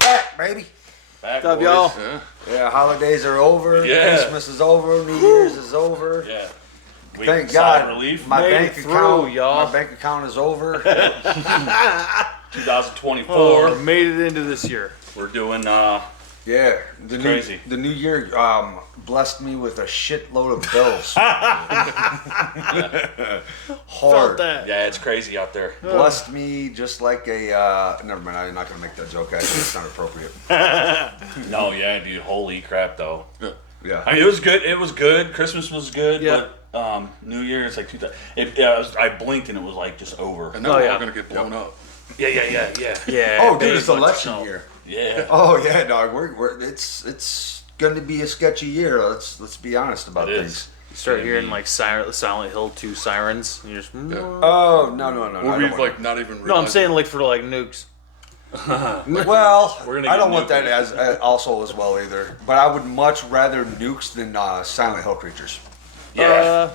Back, baby. Back, What's up, boys. y'all? Yeah, holidays are over. Yeah. Christmas is over. New Year's is over. Yeah. We Thank sigh of God. relief. My Made bank it through, account, y'all. my bank account is over. 2024. Oh, made it into this year. We're doing. Yeah, the Crazy. the new year blessed me with a shitload of bills. Felt Hard. that. Yeah, it's crazy out there. Blessed me just like a. Never mind. I'm not gonna make that joke. Actually, it's not appropriate. No, yeah, dude. Holy crap, though. Yeah. I mean, it was good. It was good. Christmas was good, Yeah. but New Year's like 2000. I blinked and it was like just over. And now Oh, we're yeah. all gonna get blown up. Yeah. Yeah. Oh, dude, big it's bunch of election snow. year. Yeah. Oh yeah, dog. It's going to be a sketchy year. Let's be honest about It things. is. You start hearing like Silent Hill 2 sirens. And you're just, Oh no. Well, I we've don't like not even. No, I'm saying like for like nukes. Well, We're gonna I get don't want nuked. that as also as well either. But I would much rather nukes than Silent Hill creatures. Yeah.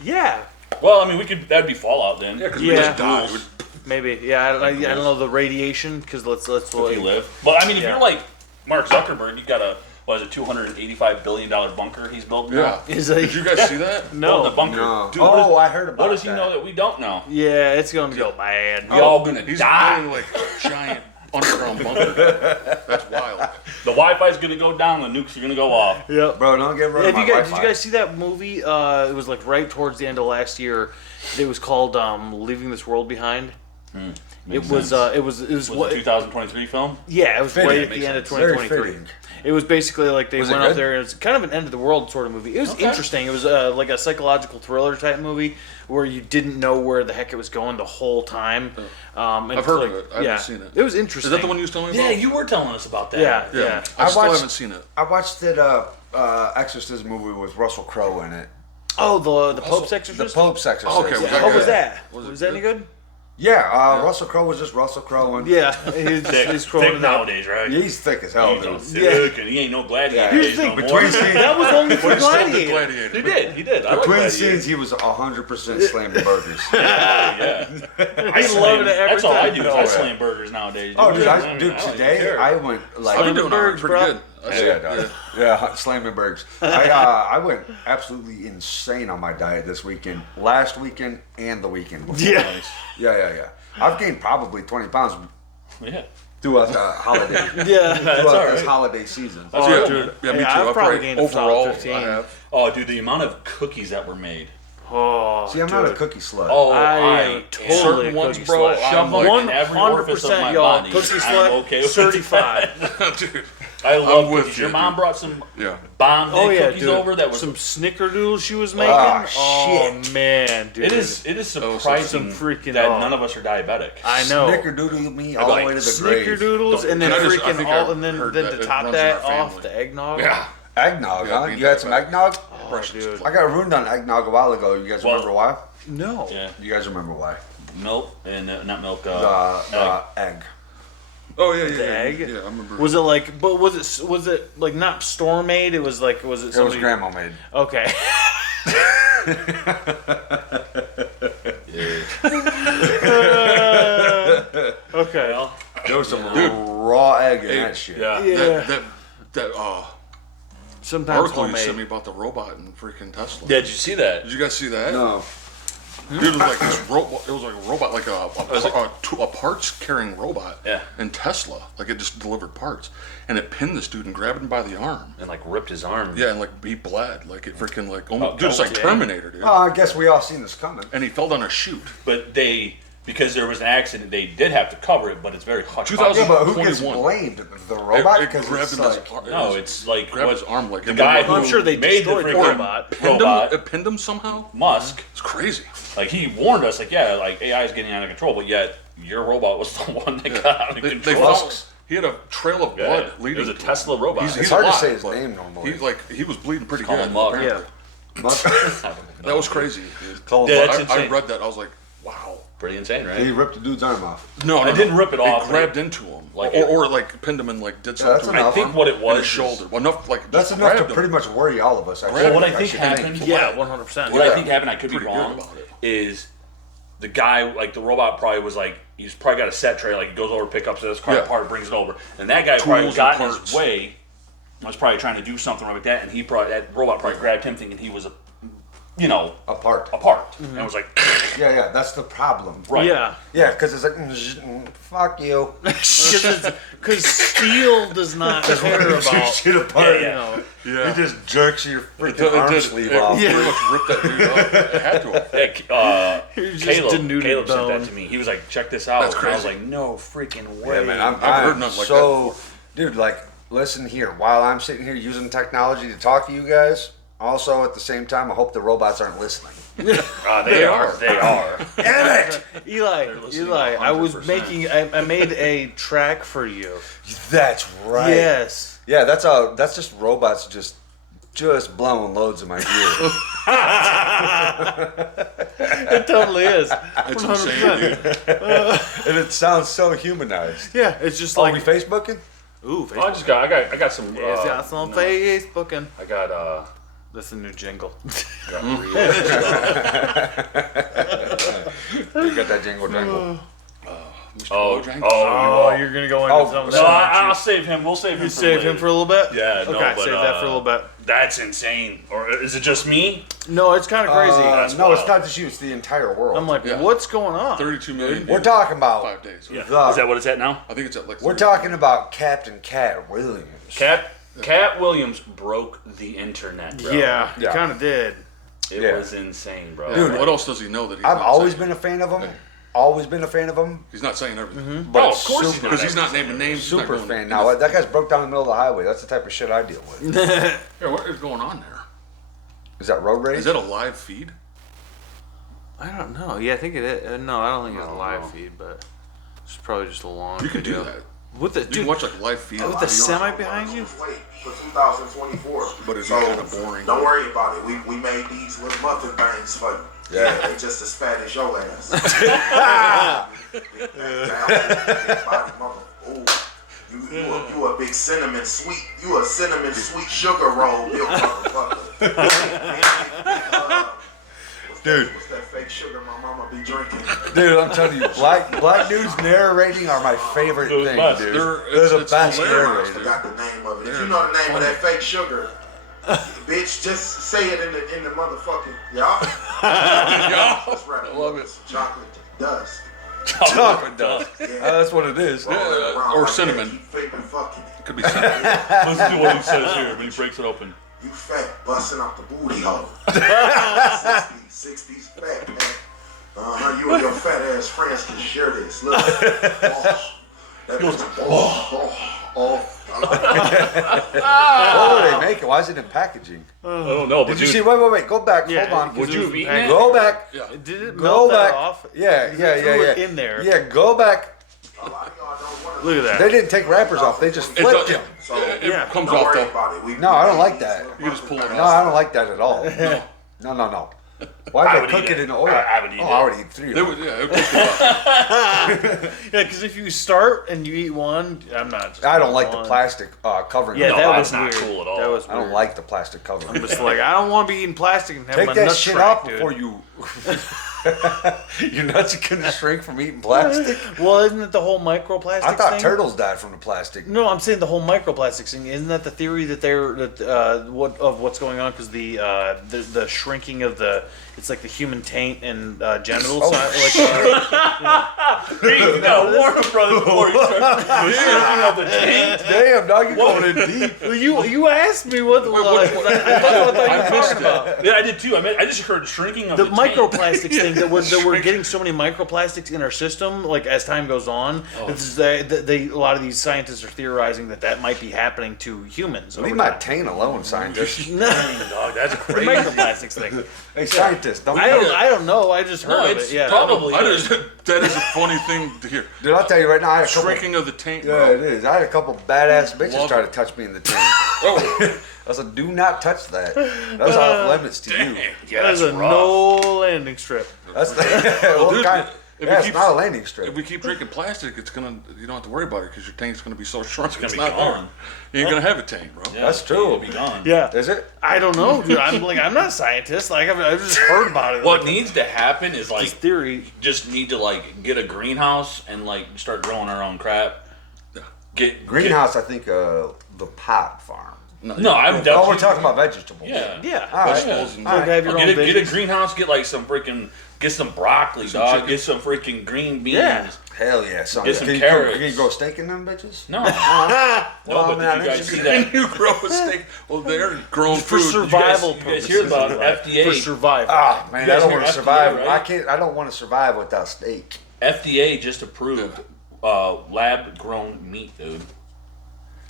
Yeah. Well, I mean, that'd be Fallout then. Yeah, because Yeah. we just died. Maybe. Yeah. I don't know the radiation because let's If you live. But I mean, if Yeah. you're like Mark Zuckerberg, you got a $285 billion bunker he's built now. Yeah. Is it- Did you guys see that? No. The bunker. No. Dude, what, I heard about what does he that. know that we don't know? Yeah, it's gonna go bad. We all gonna He's die. building like a giant underground bunker. That's wild. The Wi-Fi's gonna go down. The nukes are gonna go off. Yep. Bro, don't get rid of Did my you guys Wi-Fi. see that movie? It was like right towards the end of last year. It was called "Leaving This World Behind." It was. It was. It was. Was What, it 2023 film? yeah, it was Fitting. right It at the makes end of sense. Very 2023. fitting. It was basically like they Was it went up good? there, and it's kind of an end of the world sort of movie. It was Okay. interesting. It was like a psychological thriller type movie where you didn't know where the heck it was going the whole time. And I've heard like, of it. I haven't seen it. It was interesting. Is that the one you was telling me Yeah, about? you were telling us about that. Yeah, Yeah. yeah. I still watched- haven't seen it. I watched it. Exorcism movie with Russell Crowe in it. Oh, the Pope's The Exorcist. Pope's Exorcist. Oh, okay, was Yeah, that how good? was that? Was it Was that any good? Yeah, Russell Crowe was just Russell Crowe, and Yeah, he's Thick, throwing thick it out. nowadays, right? he's thick as hell, He's dude. thick, and he ain't no gladiator. Yeah. Here's He's the no thing, more. Between scenes, That was only for But he still did Gladiator. Gladiator. He did. He did. I like between Gladiator. scenes, he was 100% slamming burgers. Yeah. I He slam, loved it every that's all I time. do is Oh, I yeah. slam burgers nowadays. Oh, dude, I don't even today care. I went like I've been doing all right, Burgers, pretty bro. good. yeah, dog. Yeah, slamming burgers. I went absolutely insane on my diet this weekend, last weekend, and the weekend before. Yeah. Yeah. I've gained probably 20 pounds Yeah. throughout the holiday, Yeah. That's all throughout this right. holiday season. Oh, Yeah, dude. yeah, me Hey, too. I've I've probably gained a solid overall, 15. I have. Oh, dude, the amount of cookies that were made. Oh, See, I'm not a dude. cookie slut. Oh, I I am am. totally Certain a ones, cookie bro, slut. I'm like- in every orifice of 100% my y'all. body. Cookie I'm slut, okay with certified. Dude. I love I'm with cookies. you, Your mom dude. brought some Yeah. bomb Oh yeah, cookies dude. over that was some snickerdoodles she was making. Ah, Oh shit. man, dude. It is some surprising freaking- that oh. none of us are diabetic. I know. Snickerdoodle me all the like way to the grave. Snickerdoodles, and then And I just- I freaking think all, I and then heard then that to it top runs in that our off family. the eggnog. Yeah. Eggnog, Yeah, huh? me You had some eggnog? Oh, dude. I got ruined on eggnog a while ago. You guys Well- remember why? No. Yeah, You guys remember why? milk and not milk. Egg. Oh, yeah, The egg? Yeah, I remember. Was it like? But was it like not store made? It was like was it It was somebody? grandma made. Okay. Okay. Well, There was some raw egg in that shit. yeah. Yeah. That Sometimes article you sent me homemade. about the robot in freaking Tesla. Yeah, did you see that? Did you guys see that? No. Dude, it was like this robot. It was like a robot, like a parts carrying robot. Yeah. In Tesla, like it just delivered parts, and it pinned this dude and grabbed him by the arm. And like ripped his arm. Yeah, and like he bled, like it freaking like almost. Oh, Dude, it's like yeah. Terminator, dude. I guess we all seen this coming. And he fell down a chute. But because there was an accident, they did have to cover it, but it's very hush. 2000 Yeah, but who gets 21. blamed? The robot? It Because grabbed it's him by like, his arm. No, it's like grabbed what his arm like the and guy then who I'm sure they made the destroyed the freaking robot. pinned robot, him. It pinned him somehow. Musk. It's crazy. Like he warned us, like yeah, like AI is getting out of control, but yet your robot was the one that got out of They control. found, he had a trail of blood Yeah, leading. it was a to Tesla robot. He's It's hard to alive, say his but name normally. He was bleeding pretty Call good. him Muck. apparently. Yeah. That was crazy. Call him Yeah, Buck. that's I insane. read that. I was like, wow. Pretty insane, right? He ripped the dude's arm off. No, I didn't rip it off, It grabbed but- into him, like or it- like pinned him and like did Yeah, something that's to him. enough. I think what it in was his is- shoulder. Well, enough like That's just enough to grabbed him. pretty much worry all of us. Well, what I think should happened, Yeah, 100%. what I Yeah. think happened, I could be Pretty good wrong, about it. is the guy, like the robot, probably was like he's probably got a set tray, like he goes over, picks up this car part, brings it over, and that guy probably Tools got and in parts. his way. Was probably trying to do something like that, and that robot probably grabbed him thinking he was Apart. and was like, Yeah, that's the problem. right, Yeah. Yeah, because it's like, fuck you. Because steel does not care about. Shit apart. You know, It just jerks your It freaking arm did. sleeve It off. pretty much ripped that dude up. It had to. You're just Caleb denuded sent bone. that to me. He was like, check this out. That's And I was crazy. like, no freaking way. Yeah, man, I'm heard nothing like so, dude, like, listen here. While I'm sitting here using technology to talk to you guys, also at the same time, I hope the robots aren't listening. They are. They are. Damn it! Eli, listening I was 100%. making. I made a track for you. That's right. Yes. Yeah, that's just robots just blowing loads in my ear. It totally is. It's insane, dude. And it sounds so humanized. Yeah, it's just Oh, like we Facebooking? ooh. I just got. I got some. It's got some Facebooking. I got. That's the new jingle. I got real. You got that jingle jangle. Oh, Oh, you're gonna go into Oh, something. No, aren't you? I'll save him. We'll save him. You for save later. him for a little bit. Yeah, no, Okay, but, save that for a little bit. That's insane. Or is it just me? No, it's kind of crazy. No, it's wild. not just you, it's the entire world. I'm like, Yeah. what's going on? 32 million. we're talking about 5 days. Yeah. The- Is that what it's at now? I think it's at like. we're 30. talking about Captain Cat Williams. Cat Williams broke the internet, bro. Yeah, Yeah. kind of did. It Yeah. was insane, bro. Dude, What else does he know that he's I've not always saying? been a fan of him. Always been a fan of him. He's not saying everything. But Oh, of course he's super, not. Because he's not naming names. he's not super going- fan. Now, that guy's broke down the middle of the highway. That's the type of shit I deal with. Yeah, what is going on there? Is that road rage? Is that a live feed? I don't know. Yeah, I think it is. No, I don't think it's a live feed, but it's probably just a long. You could do video. that. With the You dude, can watch like live feed. with the semi behind you. Wait for 2024. But it's so kinda boring. Don't worry about it. We made these little muffin things for you. Yeah. They just as fat as your ass. Big body mother. Ooh. You a big cinnamon sweet. You a cinnamon sweet sugar roll built motherfucker. Dude. What's that fake sugar my mama be drinking? Dude, I'm telling you, black dudes narrating are my favorite Those thing, best. dude. They're- the it's best hilarious, I narrators. forgot the name of it. If you know the name of that fake sugar, bitch, just say it in the motherfucking y'all. Let's wrap it. love it. Chocolate dust. Chocolate dust. Yeah. That's what it is. Roll it around or like that, cinnamon. keep flipping fucking it. Could be cinnamon. Listen to what he says here when he breaks it open. You fat, busting out the booty hole. 60s fat, man. You and your fat ass friends can share this. Look. Oh, that goes, What were they making? Why is it in packaging? I don't know, but Did you see? Wait. Go back. Yeah, Hold on. would you have eaten it? Go back. Yeah. Did it Go melt that back. off? Yeah. threw it in there. Yeah, go back. A lot of y'all don't want to. Look at They that. didn't take wrappers off. They just It, flipped does, him. So, it Yeah. comes don't off worry though. about it. We No, I don't made like these that. little You just pull it No, off. I don't like that at all. No. Why I did would they cook eat it it. in oil? I would eat Oh, it. I would eat 3 of They them. would, yeah, it would take a while. Yeah, because if you start and you eat one, I'm not. Just I don't like one. the plastic covering. Yeah, it. No, that that's was not weird. cool at all. That was I don't weird. like the plastic covering. I'm just like, I don't want to be eating plastic and have Take my that nuts shit shrink, off dude. before you. Your nuts are gonna shrink from eating plastic. Well, isn't it the whole microplastics I thought thing? turtles died from the plastic. No, I'm saying the whole microplastics thing. Isn't that the theory that what's going on? Because the shrinking of it's like the human taint and genitals. Oh, You gotta warn him, brother, before you start shrinking up the tank. Damn, dog, you're going in deep. Well, you asked me what the what- I thought you were I missed talking it. about. Yeah, I did too. I just heard shrinking of The the tank. microplastics thing that we're getting so many microplastics in our system, like as time goes on, a lot of these scientists are theorizing that might be happening to humans. Leave over my time. taint alone, scientist. No, Dog, that's the crazy. microplastics thing. Hey, scientist, don't. I don't know. I just heard No, of it's it. Yeah. probably. That is a funny thing to hear. Dude, I'll tell you right now, I had a couple. Shrinking of the taint, Yeah, bro. it is. I had a couple badass bitches Love try it. to touch me in the taint. Oh, I said, do not touch that. That's off limits to you. Yeah, That is that's a rough. no landing strip. That's the, what dude, kind? Yeah, it's not a landing strip. If we keep drinking plastic, you don't have to worry about it because your tank's gonna be so shrunk. It's be not gone. there. You ain't gonna have a tank, bro. Yeah, That's true. It'll be gone. Yeah. Is it? I don't know, dude. I'm not a scientist. Like I've just heard about it. What like, needs to happen is like this theory. just need to like get a greenhouse and like start growing our own crap. Get Greenhouse, I think, the pot farm. No, I'm definitely. Oh, we're talking about vegetables. Yeah. Yeah. All right. Vegetables and- Like, have your own Get a business. greenhouse. Get like some freaking. Get some broccoli, dog. chicken. Get some freaking green beans. Yeah. Hell yeah, son. Get some Can you carrots. Can you grow steak in them bitches? No. Well, No, but man, did you guys it's- see that? You grow a steak. Well, they're grown For food. survival You guys purposes. hear about Right. FDA? For survival. Ah, man, You I guys don't hear want to FDA, survive. right? I can't. I don't want to survive without steak. FDA just approved lab-grown meat, dude.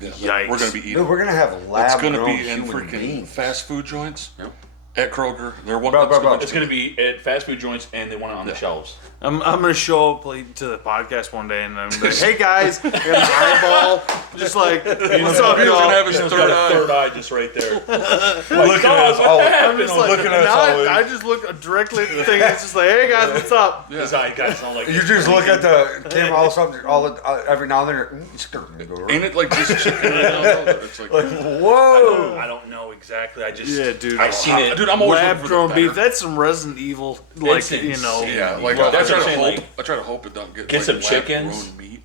Yeah, Yikes. we're gonna be eating. Dude, we're gonna have lab It's gonna grown be in human freaking beings. fast food joints Yep. at Kroger. They're one. Bro, bro, bro. It's going to be at fast food joints, and they want it on the shelves. I'm gonna show up like, to the podcast one day and I'm like, hey guys, I got an eyeball. Just like, what's up, He's gonna y'all? have his He's third got a eye. third eye just right there. Looking at us all. I'm just like, looking at us now all. I just look directly at the thing. It's just like, hey guys, what's up? His eye got sound like You just look at the camera all of a sudden, every now and then. It's gonna go right. Ain't it like just chicken right now? though? It's like, Whoa! I don't know exactly. I just Yeah, dude. I seen it. dude, I'm always Lab looking for grown the beef. better. That's some Resident Evil, like It's you know. insane. Yeah, like Well, I that's try what to I'm hope. saying, I try to hope it don't get Get like some lab-grown chickens. meat.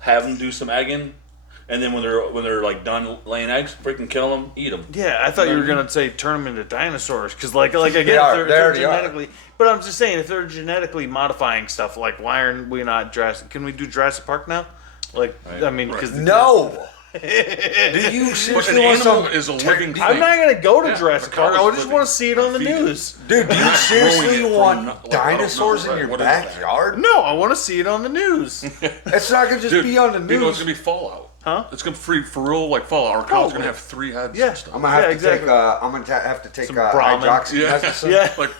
Have them do some egging, and then when they're like done laying eggs, freaking kill them, eat them. Yeah, I thought you were gonna say turn them into dinosaurs because, like again, They are. if They they're already are. genetically. But I'm just saying, if they're genetically modifying stuff, like why aren't we not Jurassic? Can we do Jurassic Park now? Like, I mean, because No. Do you But an seriously want animal some? is a living thing. I'm not gonna go to Yeah, Jurassic the Park. I cow's just living. want to see it on the Feed it. news. Dude, do you growing seriously it from want no- like, I don't dinosaurs know, in your what is that? backyard? No, I want to see it on the news. It's not gonna just Dude, be on the you know it's news. gonna be Fallout. Huh? It's gonna free for real like Fallout. Our cow's gonna yeah. have 3 heads. Yeah. And stuff. I'm gonna have Yeah, to exactly. take. I'm gonna have to take Some Brahmin. hydroxy Yeah. medicine. Yeah. Like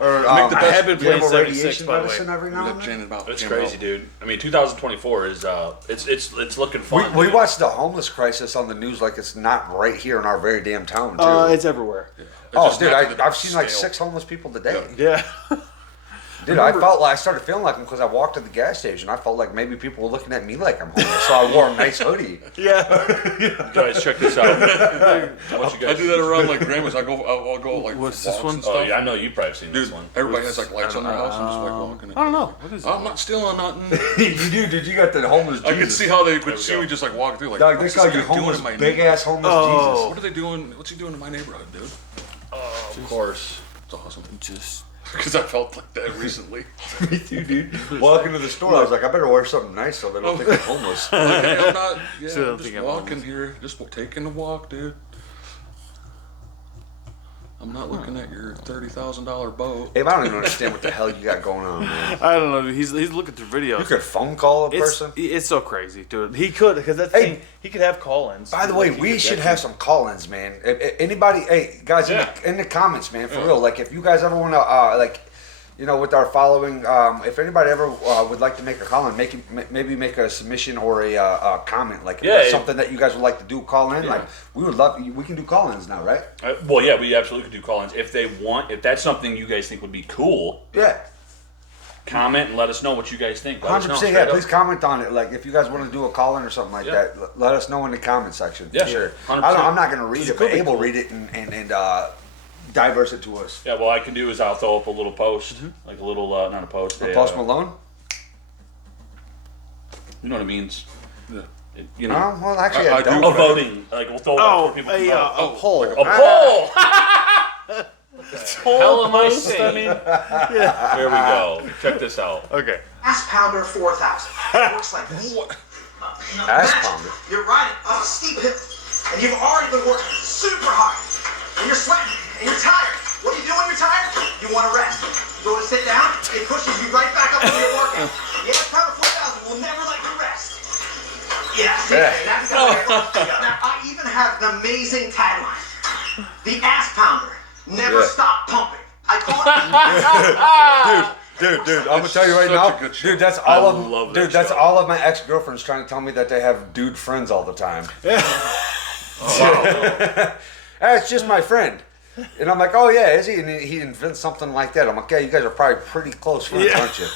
Or Make the I have been playing gamma 76, radiation by the way. medicine every now and that then. Jan about It's came crazy, out. dude. I mean, 2024 is it's looking fun. We dude. watched the homeless crisis on the news like it's not right here in our very damn town too. It's everywhere. It's oh, just dude, not to the I've seen like scale. 6 homeless people today. Yeah. Dude, I started feeling like them because I walked to the gas station. I felt like maybe people were looking at me like I'm homeless, so I wore a nice hoodie. Yeah. Guys, check this out. What you I guys do that around like grandma's. I'll go like What's for this walks one? and stuff. Oh yeah, I know you've probably seen Dude, this one. everybody has like lights on their house and just like walking. I don't know. What is it? I'm not stealing nothing. Dude, you got the homeless Jesus. I could see how they would we see go. me just like walking through like. Dog, they what's call this you guy doing homeless, in my big neighborhood? ass homeless Oh. What are they doing? What's he doing in my neighborhood, dude? Of course. It's awesome. Just. Because I felt like that recently. Jesus. Me too, dude. Walking to the store, I was like, I better wear something nice so they don't think I'm homeless. Like, hey, I'm not. Yeah, So I don't I'm just think I'm walking homeless. here, just taking a walk, dude. I'm not looking at your $30,000 boat. Hey, I don't even understand what the hell you got going on, man. I don't know. Dude. He's looking through videos. You could phone call a person. It's so crazy, dude. He could because that's the Hey, thing. He could have call-ins. By the way, we should have some call-ins, man. If anybody, hey guys, Yeah. in the comments, man, for real. Like, if you guys ever want to, like, you know, with our following, if anybody ever would like to make a call-in, maybe make a submission or a comment, like if Yeah, there's it- something that you guys would like to do, call in. Like, we would love. We can do call-ins now, right? Well, yeah, we absolutely could do call-ins if they want. If that's something you guys think would be cool, Yeah, comment and let us know what you guys think. Let us know 100%. straight Yeah, up. please comment on it. Like, if you guys want to do a call-in or something like Yeah. that, let us know in the comment section. Yeah, for sure. 100%. I'm not gonna read it, but could be Abel cool. read it and diverse it to us. Yeah, what I can do is I'll throw up a little post, like a little, not a post. a, Post Malone. You know what it means? Yeah. You know, Oh, well, actually, I I do. don't. a voting. Like we'll throw it up for people to vote. a poll. A poll. Hell am I saying? There we go. Check this out. Okay. Ass Pounder 4000. It works like this. Ass Imagine pounder? You're riding up a steep hill, and you've already been working super hard, and you're sweating, and you're tired. What do you do when you're tired? You want to rest. You go to sit down, it pushes you right back up into your workout. The Ass Pounder 4000 will never let you rest. Yeah, see, that's Now, I even have an amazing tagline. The Ass Pounder, never Yeah. stop pumping. I call it... Dude, I'm gonna tell you right such now, a good show. dude. That's all I of love that dude. That's show. all of my ex-girlfriends trying to tell me that they have dude friends all the time. Hey, it's just my friend, and I'm like, oh yeah, is he? And he invents something like that. I'm like, yeah, you guys are probably pretty close friends, aren't you?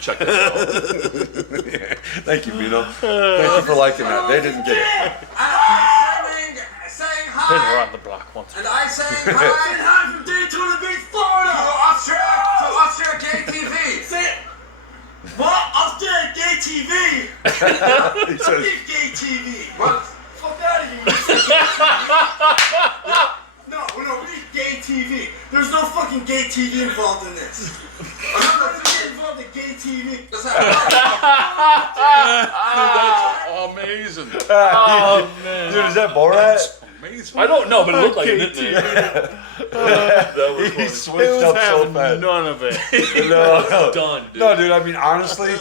Check this out. Thank you, Vito. Thank you for liking that. They didn't get it. And I'm saying Been hi. around the block once. And I saying hi from Daytona Beach, Florida. To Upstairs Gay TV. Say it. What? Upstairs Gay TV. He says, Gay TV. What? Fuck out of here. You said gay TV. No, we need gay TV. There's no fucking gay TV involved in this. I'm not getting involved in gay TV. That's That's amazing. Oh man. dude, is that Borat? Amazing. I don't know, but it looked like it, didn't it? That was He funny. switched It was up so having fast. none of it. No, Done, dude. no, dude. I mean, honestly, I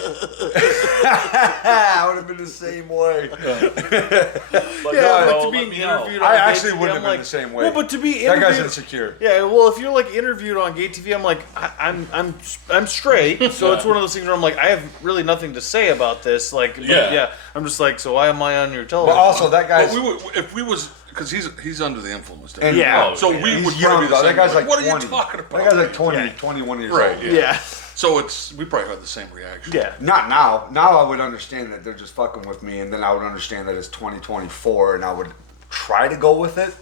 would have been the same way. But Yeah, no, but bro, to be let me know. interviewed on I Gay actually TV, wouldn't I'm have been like, the same way. Well, but to be That guy's interviewed, insecure. yeah. Well, if you're like interviewed on Gay TV, I'm like, I'm straight, so it's one of those things where I'm like, I have really nothing to say about this. Like, but Yeah. I'm just like, so why am I on your But television? also, that But guy's we would, if we was, because he's under the influence. there. and, Yeah. So we he's would young, probably be the though. That same. guy's like What 20. are you talking about? That guy's like 20, Yeah. 21 years Right, old. yeah. yeah, So we probably had the same reaction. yeah. Not now. Now I would understand that they're just fucking with me, and then I would understand that it's 2024, and I would try to go with it.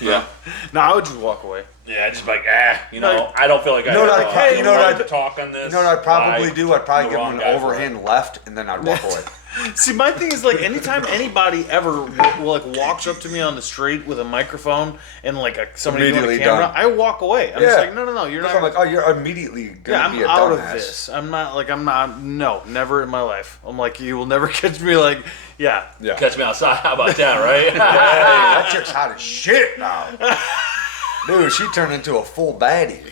Yeah. No, I would just walk away. Yeah, just like, I don't feel like I know what have I- the you know what right I- to talk on this. You know what I'd probably by do? I'd probably the give wrong him guy an for it. overhand left, and then I'd walk away. See, my thing is like, anytime anybody ever like walks up to me on the street with a microphone and like somebody doing a Immediately camera, done. I walk away. I'm just like, no, you're Because not. I'm like, oh, you're immediately gonna Yeah, be I'm a out of dumbass. this. I'm not. No, never in my life. I'm like, you will never catch me. Like, yeah, Yeah. Catch me outside. How about that, right? Hey, that chick's hot as shit now. Dude, she turned into a full baddie.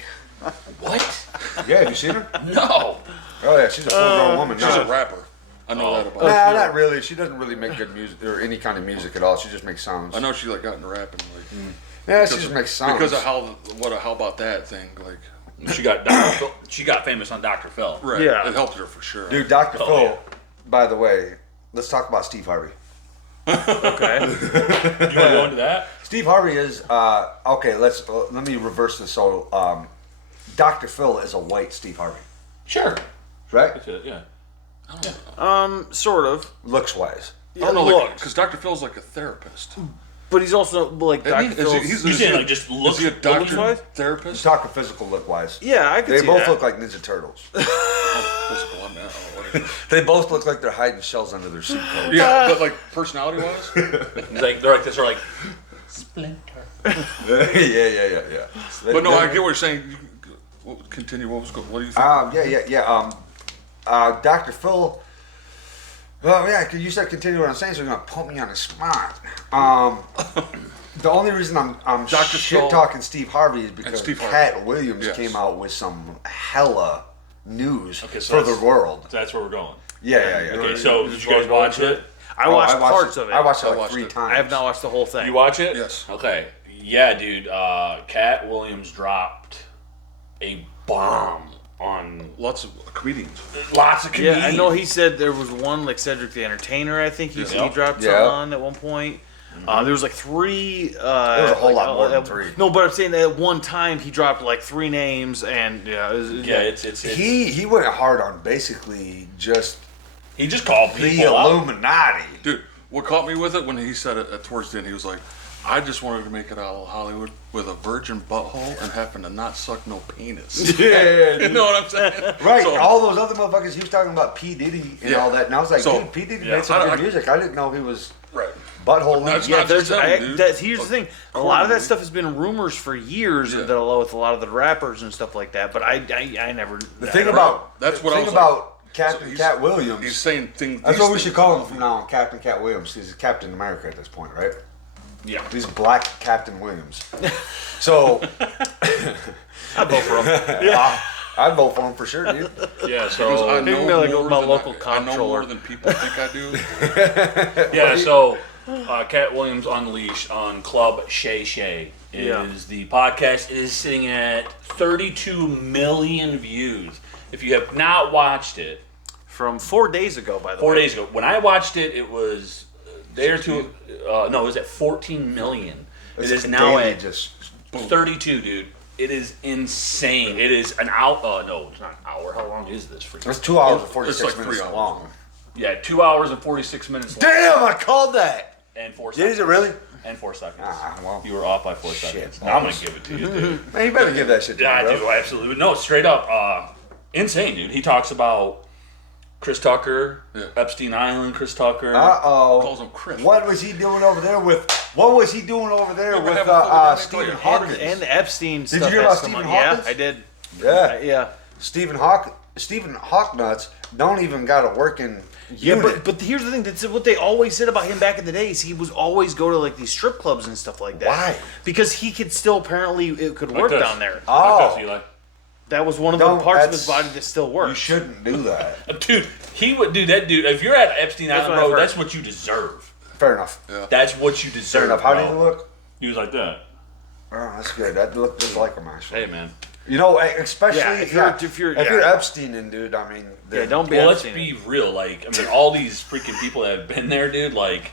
What? Yeah, have you seen her? No. Oh yeah, she's a full-grown woman She's now. a rapper. I know that about Nah, her. not really. She doesn't really make good music or any kind of music at all. She just makes sounds. I know she like got into rapping. Like, Yeah, she just makes sounds. Because of how about that thing? Like, She got Dr. Phil. She got famous on Dr. Phil. right. Yeah. It helped her for sure. Dude, Dr. Oh, Phil, yeah. by the way, let's talk about Steve Harvey. okay. You want to go into that? Steve Harvey is okay. Let me reverse this. So, Dr. Phil is a white Steve Harvey, Sure. right? That's it, yeah. Sort of. Looks wise. I don't know, Look, because Dr. Phil's like a therapist. but he's also like Isn't he? Dr. Is he- Phil's. You saying like just look? Is he a doctor wise? therapist? He's talking physical look wise. Yeah, I could They see both that. look like Ninja Turtles. Physical, I'm not- whatever. They both look like they're hiding shells under their suit coats. Yeah, but like personality wise, He's like, they're like this, are like, Splinter. yeah. but no, I get what you're saying. Continue. What do you think? Dr. Phil. Well, yeah, 'cause you said continue what I'm saying, so you're gonna pump me on the spot. The only reason I'm Dr. shit Phil talking Steve Harvey is because Steve Harvey. Cat Williams Yes. came out with some hella news Okay, so for the that's- world. That's where we're going. Yeah. Okay, so did you guys watch it? I Oh, watched parts of it. I watched it I like watched 3 it. times. I have not watched the whole thing. You watch it? Yes. Okay. Yeah, dude. Cat Williams dropped a bomb on Lots of comedians. lots of Yeah, comedians. I know he said there was one like Cedric the Entertainer. I think he Yeah. dropped Yeah. on at one point. There was like 3. There was a whole lot more than 3. No, but I'm saying that at one time he dropped like 3 names, and Yeah, it's He went hard on basically just he just called the people out. Illuminati. Dude, what caught me with it when he said it towards the end, he was like, I just wanted to make it out of Hollywood with a virgin butthole and having to not suck no penis. Yeah, You know what I'm saying? right. So- all those other motherfuckers. He was talking about P Diddy and Yeah. all that, and I was like, So- dude, P Diddy Yeah. made some I- good I- music. I didn't know he was Right. butthole. No, it's yeah, not there's. just him, dude. Here's the thing. A lot of that stuff has been rumors for years Yeah. that with a lot of the rappers and stuff like that. But I never. The thing about That's what the I thing was about like. Captain So Cat Williams. He's saying things. That's these what we things- should call him from now on, Captain Cat Williams. He's Captain America at this point, right? Yeah. He's Black Captain Williams. So I'd vote for him. I'd vote for him for sure, dude. Yeah, Because so I Maybe know like more my than local I know more comptroller. than people think I do. yeah, so Cat Williams Unleashed on Club Shay Shay is Yeah. the podcast. It is sitting at 32 million views. If you have not watched it, From 4 days ago, by the 4 way. days ago, when I watched it, it was a day or two. No, it was at 14 million. It is now Daily at just 32, dude. It is insane. It is an hour. No, it's not an hour. How long is this? Freaking? It's 2 hours and It's 46 like 3 minutes hours. long. Yeah, 2 hours and 46 minutes. Long. Damn, I called that. And 4 Is seconds. it really? And 4 seconds. Ah, well. You were off by 4 Shit seconds. Now I'm gonna balls. give it to you, dude. Man, you better give that shit to Yeah, I me, do. bro. Absolutely. No, straight up. Insane, dude. He talks about Chris Tucker, Yeah. Epstein Island, Chris Tucker. Calls him Chris. What was he doing over there with? What was he doing over there Yeah, with have a full down Stephen there. Hawkins? And the Epstein Did stuff. you hear has about come Stephen on. Hawkins? Yeah, I did. Yeah, Yeah. Stephen Hawknuts don't even got a working Yeah, unit. but here's the thing. That's what they always said about him back in the days. He was always go to like these strip clubs and stuff like that. Why? Because he could still apparently it could work this. down there. Oh, Eli. That was one of No, the parts of his that's- body that still worked. you shouldn't do that. Dude, he would do that, dude. If you're at Epstein That's Island, what I've bro, heard. that's what you deserve. Fair enough. That's what you Fair deserve. enough. How bro. did he look? He was like that. Oh, that's good. That looked just like him actually. Hey, man. You know, especially Yeah, if you're Epstein and dude, I mean, Yeah, don't be Well, let's Epstein. be real. Like, I mean, all these freaking people that have been there, dude. Like,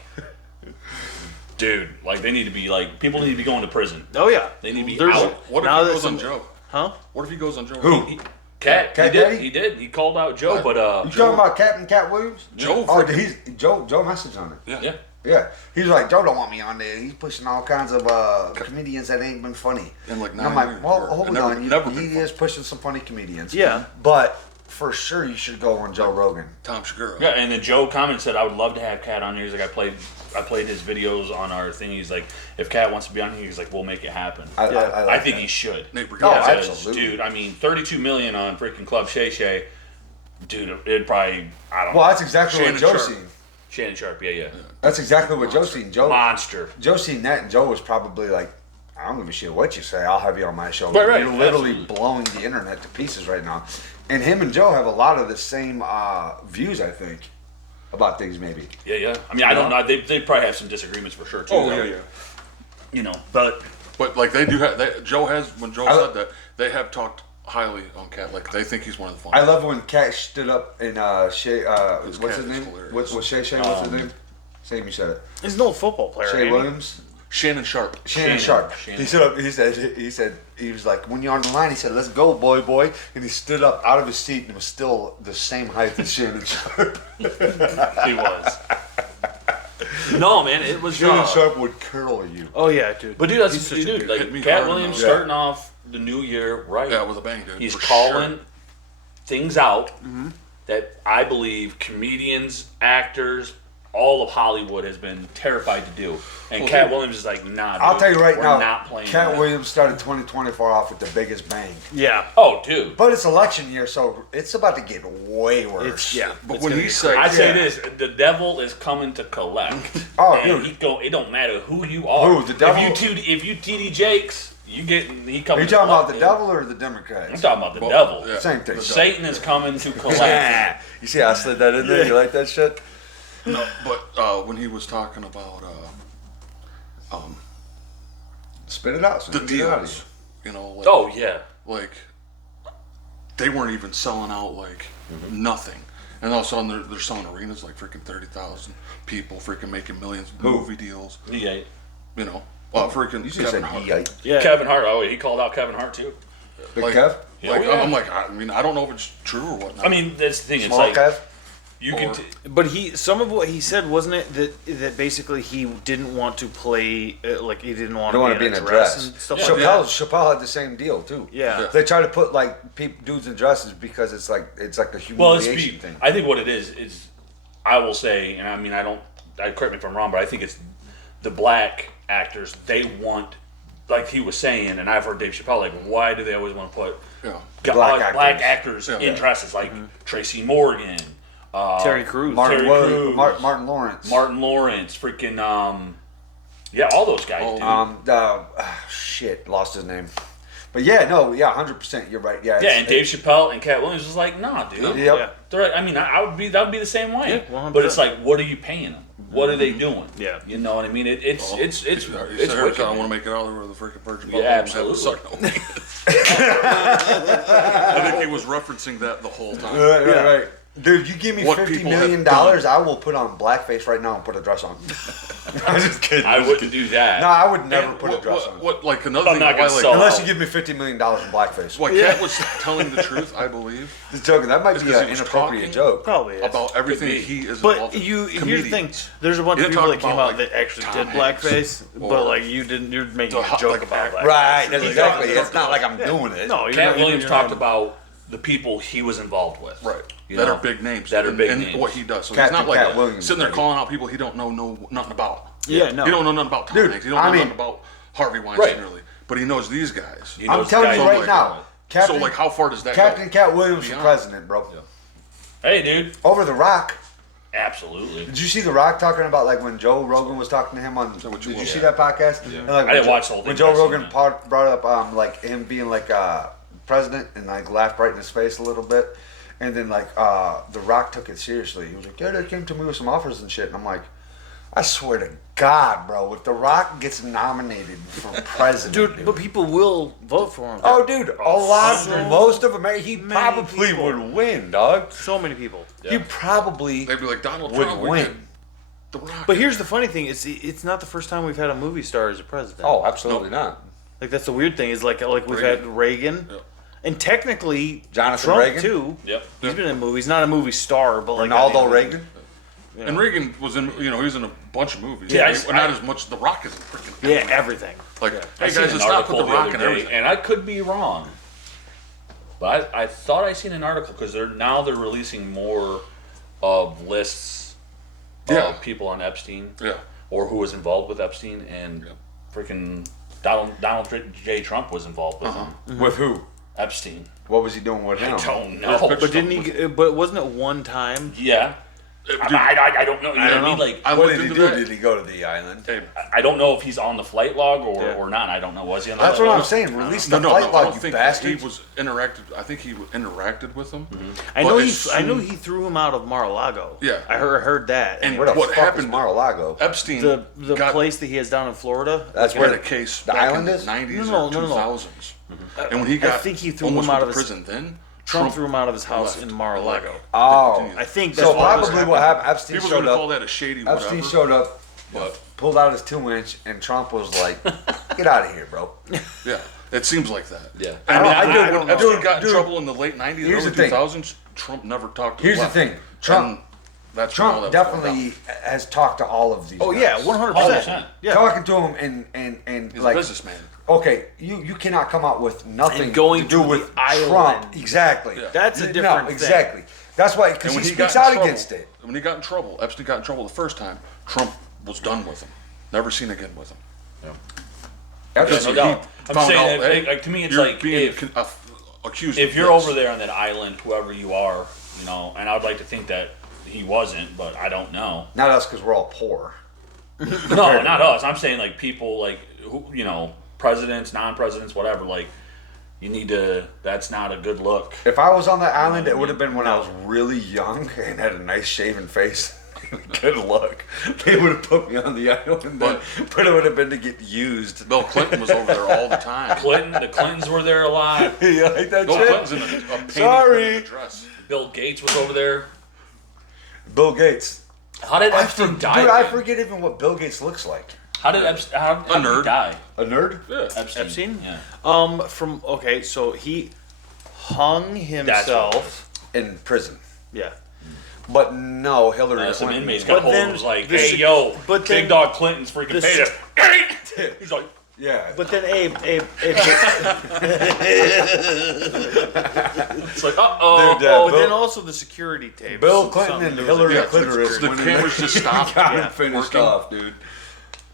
dude, like they need to be like people need to be going to prison. Oh yeah. They need to be There's- out. What if Now he that goes some- on Joe? Huh? What if he goes on Joe? Who? Cat, Cat he did. Daddy? He did. He called out Joe, Right. but You talking about Captain Cat Williams? Joe Oh, freaking- he's Joe messaged on it. Yeah. yeah. Yeah, he's like, Joe don't want me on there. He's pushing all kinds of comedians that ain't been funny. In like And I'm 9 like, years, well, or hold never- on. never He been is pushing some funny comedians. Yeah. But for sure, you should go on Joe Rogan. Tom Segura. Yeah, and then Joe commented said, "I would love to have Cat on here." He's like, I played his videos on our thing. He's like, if Cat wants to be on here, he's like, we'll make it happen. I I like think that. he should. Nate Brick- No, Yeah, 'cause, absolutely. dude. I mean, 32 million on freaking Club Shay Shay, dude. It'd probably, I don't Well, know. that's exactly Shannon what Joe Sharp. seen. Shannon Sharp, yeah. That's exactly what Joe seen. Monster. Joe seen that, and Joe was probably like, I don't give a shit what you say. I'll have you on my show. Right, You're literally absolutely. blowing the internet to pieces right now. And him and Joe have a lot of the same views, I think, about things. Maybe. Yeah. I mean, I don't know. They probably have some disagreements for sure too. Oh, though. yeah. You know, but But like they do have, Joe has, when Joe I- said that, they have talked highly on Cat. Like they think he's one of the I funniest. love when Cat stood up and Shay. What's Cat his is name? hilarious. What's Shay? What's his name? Same, you said it. He's an old football player. Shay ain't he? Williams. Shannon Sharp. Shannon Shannon. Sharp. Shannon. He stood up. He was like, when you're on the line, he said, "Let's go, boy," and he stood up out of his seat and was still the same height as Shannon Sharp. he was. No, man, it was. Shannon Sharp would curl you. Oh yeah, dude. But dude, that's He's such a dude. good- Like hit me Cat hard Williams enough. starting off the new year right. Yeah, with a bang, dude. He's for calling sure. things out that I believe comedians, actors, all of Hollywood has been terrified to do. And Well, Cat dude, Williams is like, nah, dude, I'll tell you right we're now, not playing Cat that. Williams started 2024 off with the biggest bang. Yeah. Oh, dude. But it's election year, so it's about to get way worse. It's yeah. But it's when gonna he get said, I say Yeah. this: the devil is coming to collect. Oh, and dude. it don't matter who you are. Who, the devil? If you TD Jakes, he coming. Are you to talking about collect, the dude. devil or the I'm Democrats? talking about the Well, devil. yeah. Same thing. The Satan is coming to collect. You see how I slid that in there? You like that shit? no, but when he was talking about Spit it out. son. the Get it out of deals, you know, like, Oh yeah. like they weren't even selling out like nothing, and all of a sudden they're selling arenas like freaking 30,000 people, freaking making millions, movie deals, Yeah. you know, freaking You just said Kevin Hart. yike. Yeah. Kevin Hart. Oh, he called out Kevin Hart too. Big Like- Kev? Yeah, Like oh, yeah. I'm like, I mean, I don't know if it's true or whatnot. I mean, that's the thing. It's Small like Kev? you Or- can. But some of what he said wasn't it that basically he didn't want to play like he didn't want Don't want to to be be in in a a dress. and stuff Yeah. like that. Chappelle had the same deal too. Yeah. They try to put like dudes in dresses because it's like a Well, it's humiliation thing. I think what it is I will say, and I mean, correct me if I'm wrong, but I think it's the black actors. They want, like he was saying, and I've heard Dave Chappelle like, why do they always want to put yeah, Black actors Yeah. in dresses like Tracy Morgan, Terry Crews. Martin, Terry Williams, Crews. Martin Lawrence. Martin Lawrence, freaking yeah, all those guys. Oh, Dude. Shit, lost his name. But yeah, no, yeah, 100%. You're right. Yeah, Yeah, and Dave Chappelle and Cat Williams was like, nah, dude. Yep. Yeah. They're- I mean, I would be that would be the same way. Yeah, 100%. But it's like, what are you paying them? What are they doing? Yeah. You know what I mean? It's Well, it's you wicked. said, I man. want to make it out there with the freaking virgin. Yeah, butthole and have it absolutely. sucked on. I think he was referencing that the whole time. Right. Dude, you give me What $50 people million, have done. I will put on blackface right now and put a dress on. I'm just kidding. I wouldn't do that. No, I would never And put a dress on. what like another I'm thing? not gonna why, like, sell Unless you give me $50 million in blackface. What Cat was telling the truth, I believe, Just joking. That might It's be 'cause an he was inappropriate talking joke. Probably is. about everything be. he is But involved in. here's the thing. Comedians. There's a bunch You of didn't people that talk came about, out like, that actually Tom did Hanks blackface, or- but like you're making The- a joke like, about blackface. Right, Like, exactly. like, It's not like I'm doing it. No, you're Cat not, Williams you're talked not- about the people he was involved with. Right. You That know, are big names. that are and- big and names. what he does. So Captain he's not like Cat Williams, sitting there baby. calling out people he don't know nothing about. Yeah, no. He don't know nothing about Tom Dude, Hanks. He don't I know mean- nothing about Harvey Weinstein Right. really. But he knows these guys. He I'm knows telling guys you who right like now. him. Captain, So like, how far does that Captain go? Cat Williams for Beyond. president, bro. Hey, dude. Over The Rock. Absolutely. Did you see The Rock talking about like when Joe Rogan was talking to him on? that what Did you you watched? see that podcast? And, like, I when didn't Joe- watch the whole When thing, Joe but I seen Rogan that. brought up like him being like president and like laughed right in his face a little bit, and then like The Rock took it seriously. He was like, "Yeah, they came to me with some offers and shit," and I'm like, I swear to God, bro, if The Rock gets nominated for president, Dude, but people will vote for him. oh, dude, a lot, so most of America, he many probably people. would win, dog. So many people. He probably They'd be like, Donald would Trump win. The Rock. But here's the funny thing: it's not the first time we've had a movie star as a president. Oh, absolutely not. Like that's the weird thing is like we've Reagan. had Reagan, Yep. and technically Jonathan Trump Reagan? too. Yep. He's been in movies, not a movie star, but like Ronaldo Reagan. And Reagan was in, he was in a bunch of movies. Yeah, But not as much. The Rock is in freaking. Yeah, everywhere. everything. Like, I hey seen guys, an let's not article put The the Rock other in day, everything. and I could be wrong, but I thought I seen an article because they're releasing more of lists Yeah. of people on Epstein Yeah. or who was involved with Epstein, and freaking Donald J. Trump was involved with him. With who? Epstein. What was he doing with him? I don't know. But didn't he? But wasn't it one time? Yeah. Dude, I don't know. You know what I mean? know. Like, I What looked did he into do? that. Did he go to the island? Hey, I don't know if he's on the flight log Yeah. or not. I don't know. Was he on the That's flight what log? I'm saying. Release no, the no, flight no, I log, don't you think bastard. he was interacted. I think he interacted with them. I But know as I know soon- he threw him out of Mar-a-Lago. Yeah. I heard that. And Where the what fuck happened? is Mar-a-Lago? Epstein. the got, place that he has down in Florida. That's had where a case the back island in is? the 90s No, or no, no, no. 2000s. And when he got think he threw almost him out went of to his- prison, then Trump threw him out of his house left. in Mar-a-Lago. Oh, I think that's so what was probably what happened. Epstein People are showed gonna call up. that a shady Epstein whatever. showed up, But pulled out his 2-inch, and Trump was like, "Get out of here, bro." yeah, it seems like that. Yeah. I don't- I do- when Epstein dude, got in dude, trouble in the late 90s, here's early the thing. 2000s, Trump never talked to Here's the left. thing. Trump- And that's when all Trump that was going definitely has talked to all of these. Oh guys. yeah, 100%. 100%. Yeah. Talking to him and He's like, a businessman. okay, you cannot come out with nothing And going to do to the with island. Trump. Exactly. Yeah. That's a No, different thing. exactly. That's why, because And he when he got speaks in out trouble, against it. when he got in trouble, Epstein got in trouble the first time, Trump was done with him. Never seen again with him. That's No he doubt. I'm found saying, out, that, hey, like, to me, it's you're like being if accused. if of you're this. over there on that island, whoever you are, you know, and I'd like to think that he wasn't, but I don't know. Not us, because we're all poor. No, not us. I'm saying like people like who, you know, presidents, non-presidents, whatever. Like, you need to. That's not a good look. If I was on that island, it would have been when I was really young and had a nice shaven face. Good luck. They would have put me on the island, but it would have been to get used. Bill Clinton was over there all the time. The Clintons were there a lot. You like that Bill shit? Clinton's in a painted Sorry. dress. Bill Gates was over there. Bill Gates. How did Epstein die? Dude, I then? forget even what Bill Gates looks like. How did Epstein? How did he nerd. die? A nerd? Yeah. Epstein. Epstein? Yeah. So he hung That's himself. In prison. Yeah. But no, Hillary Some Clinton. inmates got But hold then and was like, the "Hey, sec- yo, but Big then Dog Clinton's freaking the paid sec- it." He's like, Yeah. But then Abe it's like, uh-oh. Dude, but Bill- then also the security tape. Bill Clinton and Hillary Yeah, Clitoris the went in cameras there. just stopped. Got him Yeah, finished working. off, dude.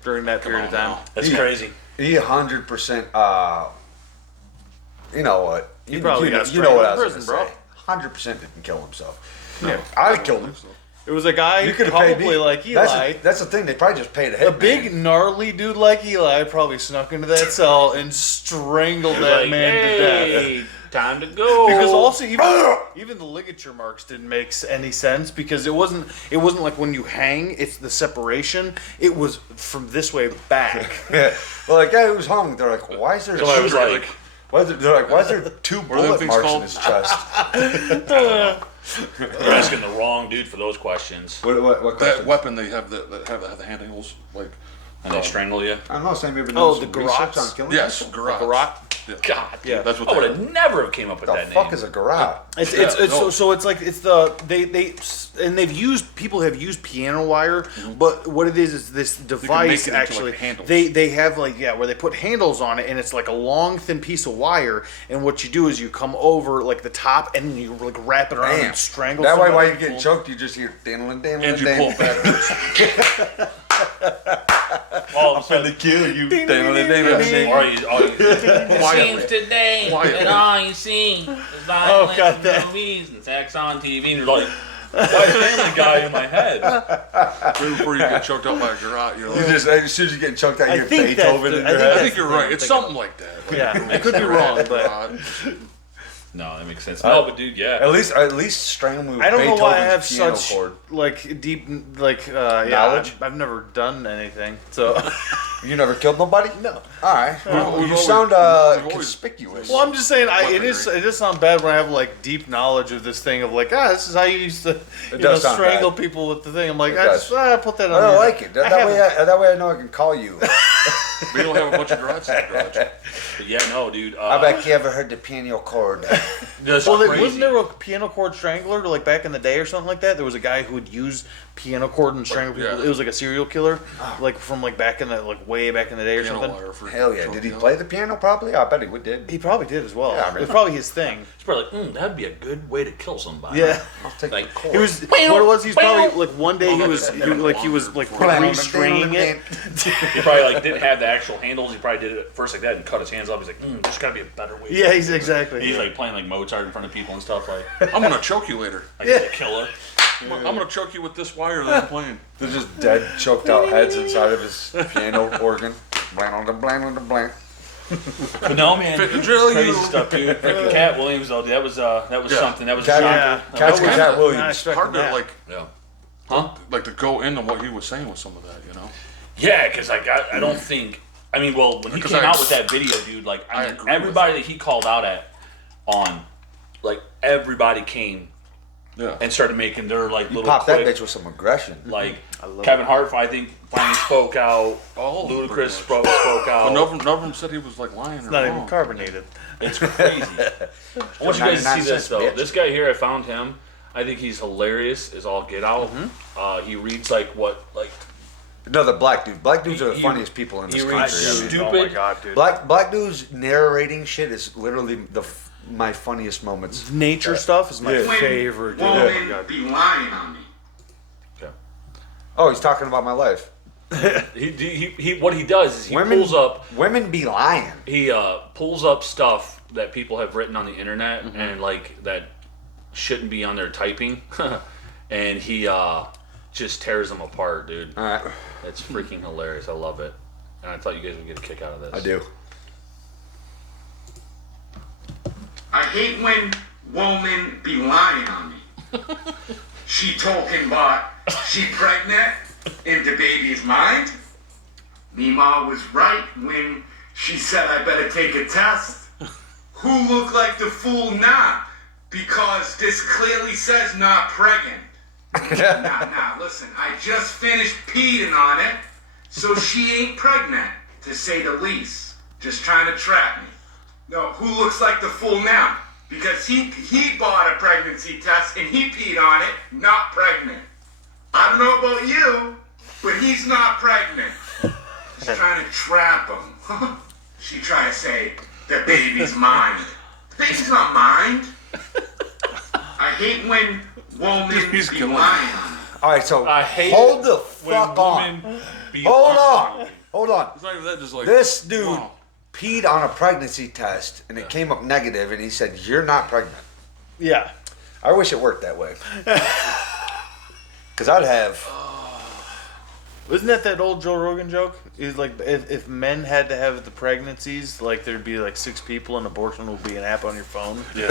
during that period of on time. now. That's Yeah. crazy. He 100%. You know what? You, probably you, got you know what I strangled was in going prison, to say. 100% didn't kill himself. Yeah. I'd have killed him. It was a guy You could have paid probably me. like Eli. That's the thing. They probably just paid a A hit. big gnarly dude like Eli probably snuck into that cell and strangled that Like, man to hey, death. time to go. Because also even the ligature marks didn't make any sense because it wasn't like when you hang, it's the separation. It was from this way back. Well, like, yeah, he was hung. They're like, why is there? So I was like, they're like, why is there two are them bullet things marks in called? his chest? You're asking the wrong dude for those questions. What That question? weapon they have that have the handles like. And they strangle you. I don't know. Sam, you ever Oh, done the some research garrots? on killing Yes, people? garage. Garrote? God, Yeah. That's what I would they have never have came up with The that fuck name. is a garage? It's no. so it's like it's the they and they've used people have used piano wire, but what it is this device it into, actually like, handles. they have like where they put handles on it and it's like a long thin piece of wire and what you do is you come over like the top and you like wrap it around Damn. and strangle. That way, while somebody. you get choked, you just hear dangling, dangling, and you pull backwards. All of a sudden, kill you. Ding, ding, ding, ding, ding. or you Quietly. today Quietly. that all you see is Oh, violence God, and that- movies and sex on TV, and you're like, why is Family Guy in my head? Right before you get choked out by a garage, you're You like, just as soon as you get choked out, I you hear think that's Beethoven the- in I your think head. I think you're right. It's thinking. something like that. Like, Yeah, I could be wrong, but No, that makes sense. No, but dude, yeah. At least strangle me with I don't know why I have Beethoven's piano such chord. like deep like yeah. Knowledge? I've never done anything, so. You never killed nobody? No. All right. We've you always- sound we've always- conspicuous. Well, I'm just saying, Weaponry. it does sound bad when I have like deep knowledge of this thing of like, this is how you used to, does sound strangle bad. people with the thing. I'm like, It I does. just put that on. I don't there. like it. That, I that way, haven't- that way I know I can call you. we don't have a bunch of garages in the garage. But yeah, no, dude. I bet you ever heard the piano chord. That's Well, crazy. wasn't there a piano cord strangler like back in the day or something like that? There was a guy who would use piano cord and strangle people. yeah. It was like a serial killer, like from like back in the like way back in the day or Piano something. wire for Hell yeah. Did he play the piano probably? I bet he did. He probably did as well. Yeah, I mean- it was probably his thing. It's probably like, that'd be a good way to kill somebody. Yeah. I'll take Like, the chord. He was what it was. He was probably like one day he was like Blam, restringing it. He probably like didn't have the actual handles. He probably did it at first like that and cut his hands off. He's like, there's gotta be a better way. to Yeah, do he's it." exactly. He's like playing like Mozart in front of people and stuff like I'm gonna choke you later. he's a killer. I'm gonna choke you with this wire that I'm playing. They're just dead, choked out heads inside of his piano organ. Blang, blang, blang, blang. But no, man, Fit the drill, crazy you. stuff, dude. Freaking Cat Williams, though, that was Yeah. something. That was Cat- a Yeah. shocker. Cat's That was- Cat not Williams. expecting Hard to that. like, Yeah. Huh? like to go into what he was saying with some of that, you know. Yeah, because like I don't think. I mean, well, when he Because came I- out with that video, dude, like I I mean, agree with everybody that. that he called out on, like everybody came Yeah. and started making their like You little popped that quick, bitch with some aggression. like love Kevin Hart, I think, finally spoke out. All of them Ludacris pretty spoke But out. none of them said he was like lying or Not wrong. even carbonated. It's crazy. I want you guys to see 99 this cents, though. bitch. This guy here, I found him. I think he's hilarious. Is all get out. He reads like what like No, the black dude. Black dudes are the He- funniest people in this he country. reads I mean. stupid. Oh my god, dude. Black dudes narrating shit is literally my funniest moments. Nature stuff is my Yeah. favorite. Dude. Oh my Women god. be lying on me. Oh, he's talking about my life. he what he does is he Women pulls up Women be lying. he pulls up stuff that people have written on the internet and like that shouldn't be on their typing, and he just tears them apart, dude. All right, It's freaking hilarious. I love it, and I thought you guys would get a kick out of this. I do. I hate when women be lying on me. She talking about she pregnant in the baby's mind. Mima was right when she said I better take a test. Who look like the fool now? Because this clearly says not pregnant. Now, listen, I just finished peeing on it, so she ain't pregnant, to say the least. Just trying to trap me. No, who looks like the fool now? Because he bought a pregnancy test and he peed on it, not pregnant. I don't know about you, but he's not pregnant. She's trying to trap him. She trying to say, the baby's mine. The baby's not mine. I hate when women He's be killing lying me. on me. All right, so I hate hold it the when fuck on. women be Hold lying. on. Hold on. It's not even that, just like This dude wow. peed on a pregnancy test and it came up negative, and he said, "You're not pregnant." Yeah. I wish it worked that way. Because I'd have Isn't that old Joe Rogan joke? Is like if men had to have the pregnancies, like there'd be like 6 people, and abortion would be an app on your phone. Yeah.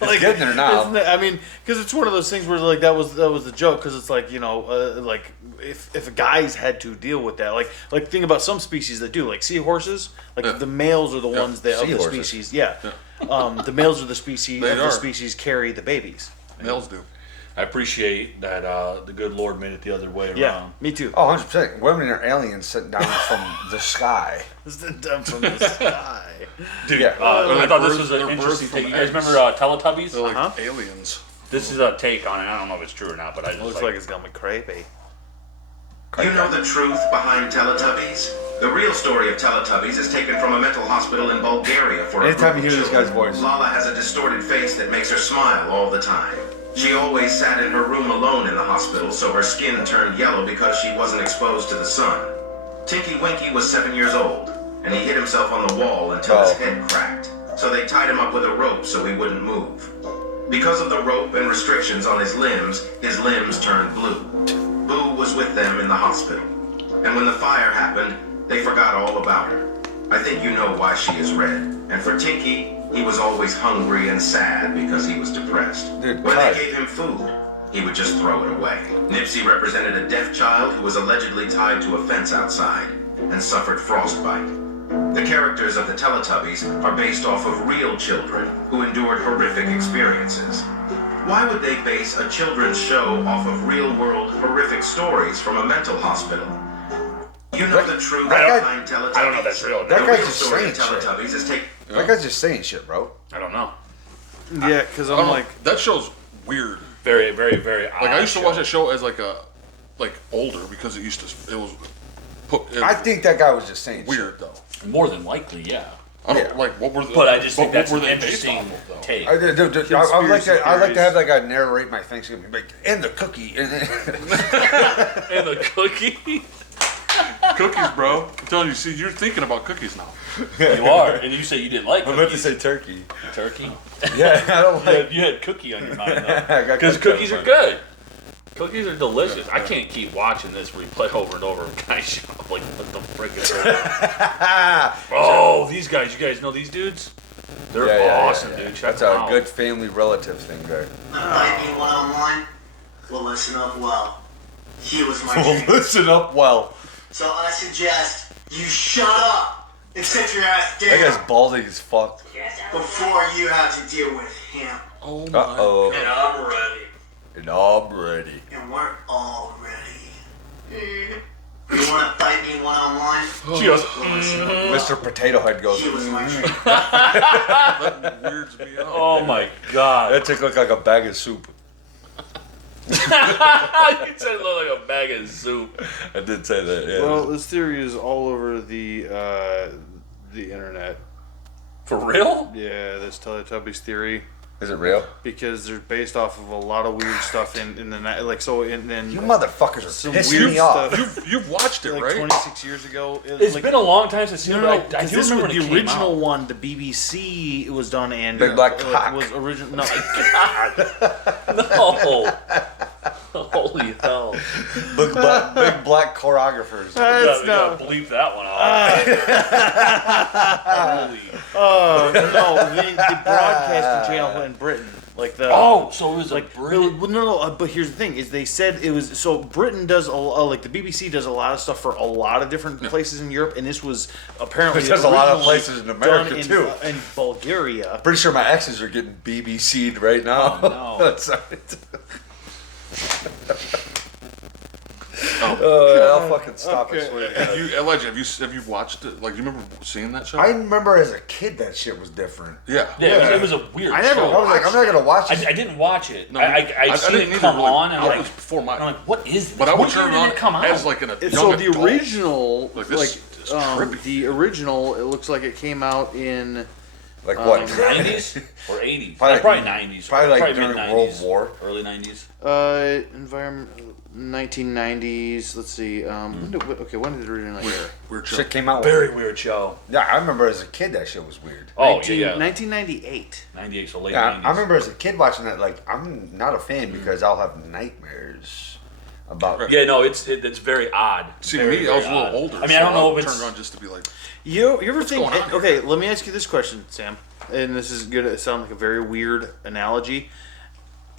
Like, getting there now. I mean, because it's one of those things where like that was the joke. Because it's like like if guys had to deal with that, like think about some species that do, like seahorses. Like the males are the ones that of the Seahorses. species. Yeah. The males of the species They are. carry the babies. Males do. I appreciate that the good Lord made it the other way around. Yeah, me too. Oh, 100%. Women are aliens sitting down from the sky. It's the dumb from the sky. Dude, Yeah. I thought this was They're an interesting birthed take. from You guys eggs. remember Teletubbies? They're like Uh-huh. aliens. This is a take on it. I don't know if it's true or not, but I It just looks like it's gonna be creepy. You know the truth behind Teletubbies? The real story of Teletubbies is taken from a mental hospital in Bulgaria for a Anytime group you of hear this children. guy's voice. Lala has a distorted face that makes her smile all the time. She always sat in her room alone in the hospital, so her skin turned yellow because she wasn't exposed to the sun. Tinky Winky was 7 years old, and he hit himself on the wall until his head cracked. So they tied him up with a rope so he wouldn't move. Because of the rope and restrictions on his limbs turned blue. Boo was with them in the hospital. And when the fire happened, they forgot all about her. I think you know why she is red. And for Tinky, he was always hungry and sad because he was depressed. Dude, When cut. they gave him food, he would just throw it away. Nipsey represented a deaf child who was allegedly tied to a fence outside and suffered frostbite. The characters of the Teletubbies are based off of real children who endured horrific experiences. Why would they base a children's show off of real-world horrific stories from a mental hospital? You know the truth behind Teletubbies. I don't know if that's real. The That real guy's just story of saying shit. Teletubbies is take. That guy's just saying shit, bro. I don't know. Yeah, because I I'm don't know, like, that show's weird. Very, very, very odd. Like I used to show. watch that show as like older because it was I think that guy was just saying weird though. More than likely, yeah. I don't Yeah. like what were the, But I just think what that's were an they based interesting off of, though? take. I like to. I like to have theories. that guy narrate my Thanksgiving, like, and the cookie. And And the cookie. Cookies, bro. I'm telling you, see, you're thinking about cookies now. You are, and you say you didn't like I meant to cookies. say turkey. Turkey. Yeah, I don't like. You had cookie on your mind I though, got because cookie cookies on are my mind. good. Cookies are delicious. I can't keep watching this replay over and over. Guys, shop like what the frick is that? Oh, these guys! You guys know these dudes? They're awesome, dude. Check That's them a out. good family relative thing there. Fight me one-on-one? Well, listen up well. He was my Well, dream. listen up, well. So I suggest you shut up and sit your ass That guy's down balding as fuck. before you have to deal with him. Oh my. Uh oh. And I'm ready. And I'm ready. And we're all ready. You want to fight me one-on-one? She goes, Well, listen up well. Mr. Potato Head goes. He was my dream. That weirds me out. "Oh my god!" That took look like a bag of soup. You said it looked like a bag of soup. I did say that. Yeah. well, this theory is all over the internet. For real? Yeah, this Teletubbies theory, Is it real? because they're based off of a lot of weird stuff in the night. Like so, and then You motherfuckers are some pissing weird me off. stuff. You've watched it, like right? 26 years ago. It's been a long time since I've seen No, it. no, but I because do this was remember when it the came original out. one. The BBC was done and Big Black like, Cock. was original. No, No. Holy hell. Big black choreographers. You gotta bleep that one out. Holy. no, the broadcasting channel in Britain, like the Oh, so it was like like Brit. no. But here's the thing: is they said it was so Britain does like the BBC does a lot of stuff for a lot of different places in Europe, and this was apparently It does a lot of originally places in America, done too. in Bulgaria. Pretty sure my exes are getting BBC'd right now. Oh, no. Sorry. I'll fucking stop it. swear to God. Have you, Elijah, have you watched it? Like, do you remember seeing that show? I remember as a kid that shit was different. yeah. Yeah, it was a weird I never show. I was like, I'm not gonna watch I, this. I didn't watch it. No, I seen didn't it either, come really. on, and I'm That like, was before my. I'm like, what is this? But I would What turn year it did on it come out? as like an young So the adult. original, Like, like, this is trippy. the original, it looks like it came out in Like what? 90s or 80s? Probably- Probably 90s. probably like during mid-90s, World War. Early 90s. environment 1990s. Let's see. When did it originally air? Weird show. Shit came out. Very weird show. Yeah, I remember as a kid that shit was weird. Oh, yeah. 1998. 98, so late Yeah, 90s. I remember as a kid watching that. Like, I'm not a fan because I'll have nightmares about. Yeah, no, it's very odd. See, Very, me, I was a very little odd. older. I mean, I don't know if turned it's on just to be like, You ever think? going on Okay, let me ask you this question, Sam. And this is going to sound like a very weird analogy.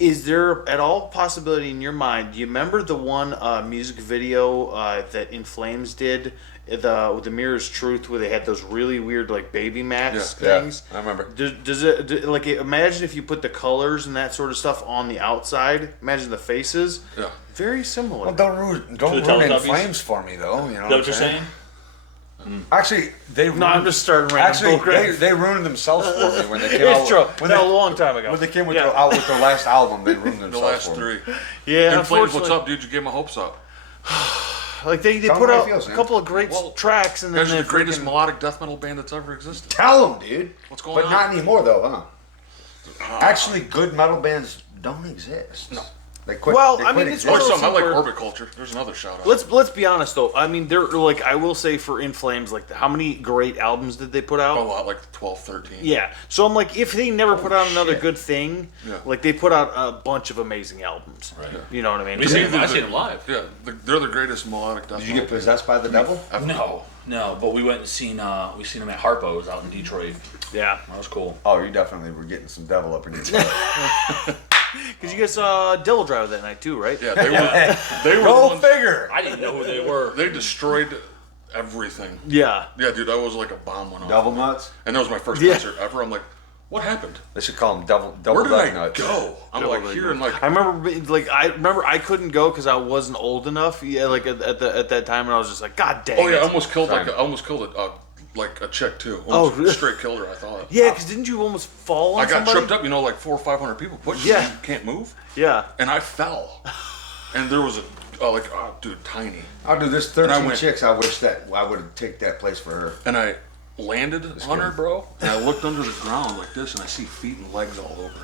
Is there at all possibility in your mind? Do you remember the one music video that In Flames did, with the Mirror's Truth, where they had those really weird like baby mask Yeah, things? I remember. Does it like imagine if you put the colors and that sort of stuff on the outside? Imagine the faces. yeah. Very similar. Well, don't To ruin the In Teletubbies? Flames for me though. You know Is that what what you're saying? Actually, they no, I'm just starting random actually bullcrap. they ruined themselves for me when they came It's out. true. When No, they, a long time ago. when they came with Yeah. out with their last album, they ruined The themselves last for me. 3. Yeah, And Flames, what's unfortunately. up, dude? You gave my hopes up. Like they Tell put me how out it feels, a man. couple of great Well, tracks and then Guys they are the greatest freaking- melodic death metal band that's ever existed. Tell them, dude. What's going But on? not anymore, though, huh? Actually, good metal bands don't exist. No. They quit. Well, they I quit mean, it's Or one of existing. those something. I like where- Orbit Culture. There's another shout out. Let's be honest though. I mean, they're like I will say for In Flames, like how many great albums did they put out? A lot, like 12, 13. Yeah. So I'm like, if they never put out another good thing, Yeah. like they put out a bunch of amazing albums. Right. You know what I mean? We seen them. I seen them live. Yeah, they're the greatest melodic death Did you get metal. possessed by the devil? No, but we went and seen them at Harpo's out in Detroit. Yeah. That was cool. Oh, you definitely were getting some devil up in your butt. Because you guys saw Devil Driver that night too, right? Yeah, they were the Go ones, figure. I didn't know who they were. they destroyed everything. Yeah. Yeah, dude, I was like a bomb went off. Devil nuts. And that was my first Yeah. concert ever. I'm like, what happened? They should call them double Where did leg I nuts. go? I'm Double like leg here and like I remember I couldn't go because I wasn't old enough. Yeah, like at that time, and I was just like, God dang. oh yeah, it. I almost killed Fine. a chick too. Oh, Almost really? straight killed her. I thought. Yeah, because didn't you almost fall on I got somebody? tripped up. You know, like 400 or 500 people pushing. Yeah. You can't move. Yeah. And I fell. And there was dude, tiny. I'll do this. And I 13 went- chicks. I wish that I would have taken that place for her. And I landed on her, good. bro. And I looked under the ground like this, and I see feet and legs all over.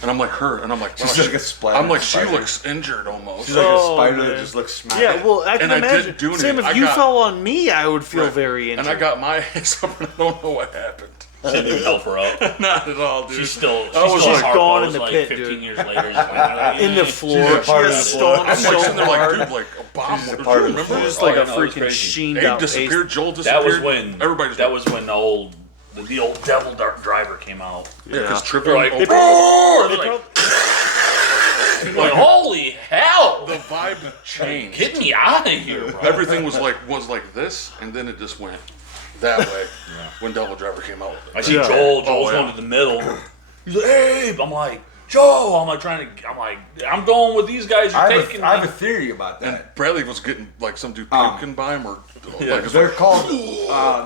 And I'm like her, and I'm like, She's wow, like a splattered I'm like, she spider. looks injured almost. She's like Oh, a spider man. that just looks smacked. Yeah, well, I can And I didn't imagine. do Sam, anything. if I you got- fell on me, I would feel Right. very injured. And I got my hands up, and I don't know what happened. Didn't even help her out. Not at all, dude. She's still was she's like- gone in the like pit, 15 dude. years later. just like, in the floor. a part of She has the floor. stomped I'm so like sitting there like, hard. dude, like a bomb. She's a Did part you of the remember floor. this? Just like Oh, a yeah, no, it was freaking crazy. sheened Abe out disappeared. Joel that disappeared. was when everybody just that was when the old Devil Driver came out. yeah, because Yeah. tripping. They're like, over- "Roar!" They They're like, prob- like, holy hell! the vibe changed. Get me out of here, bro. Everything was like this, and then it just went that way when Devil Driver came out. I see Yeah. Joel's Oh, yeah. going to the middle. He's like, Abe. I'm like, Joe. I'm like I'm going with these guys. You're I taking have me. a theory about that. And Bradley was getting like some dude Um, puking by him, or Yeah, like, They're called.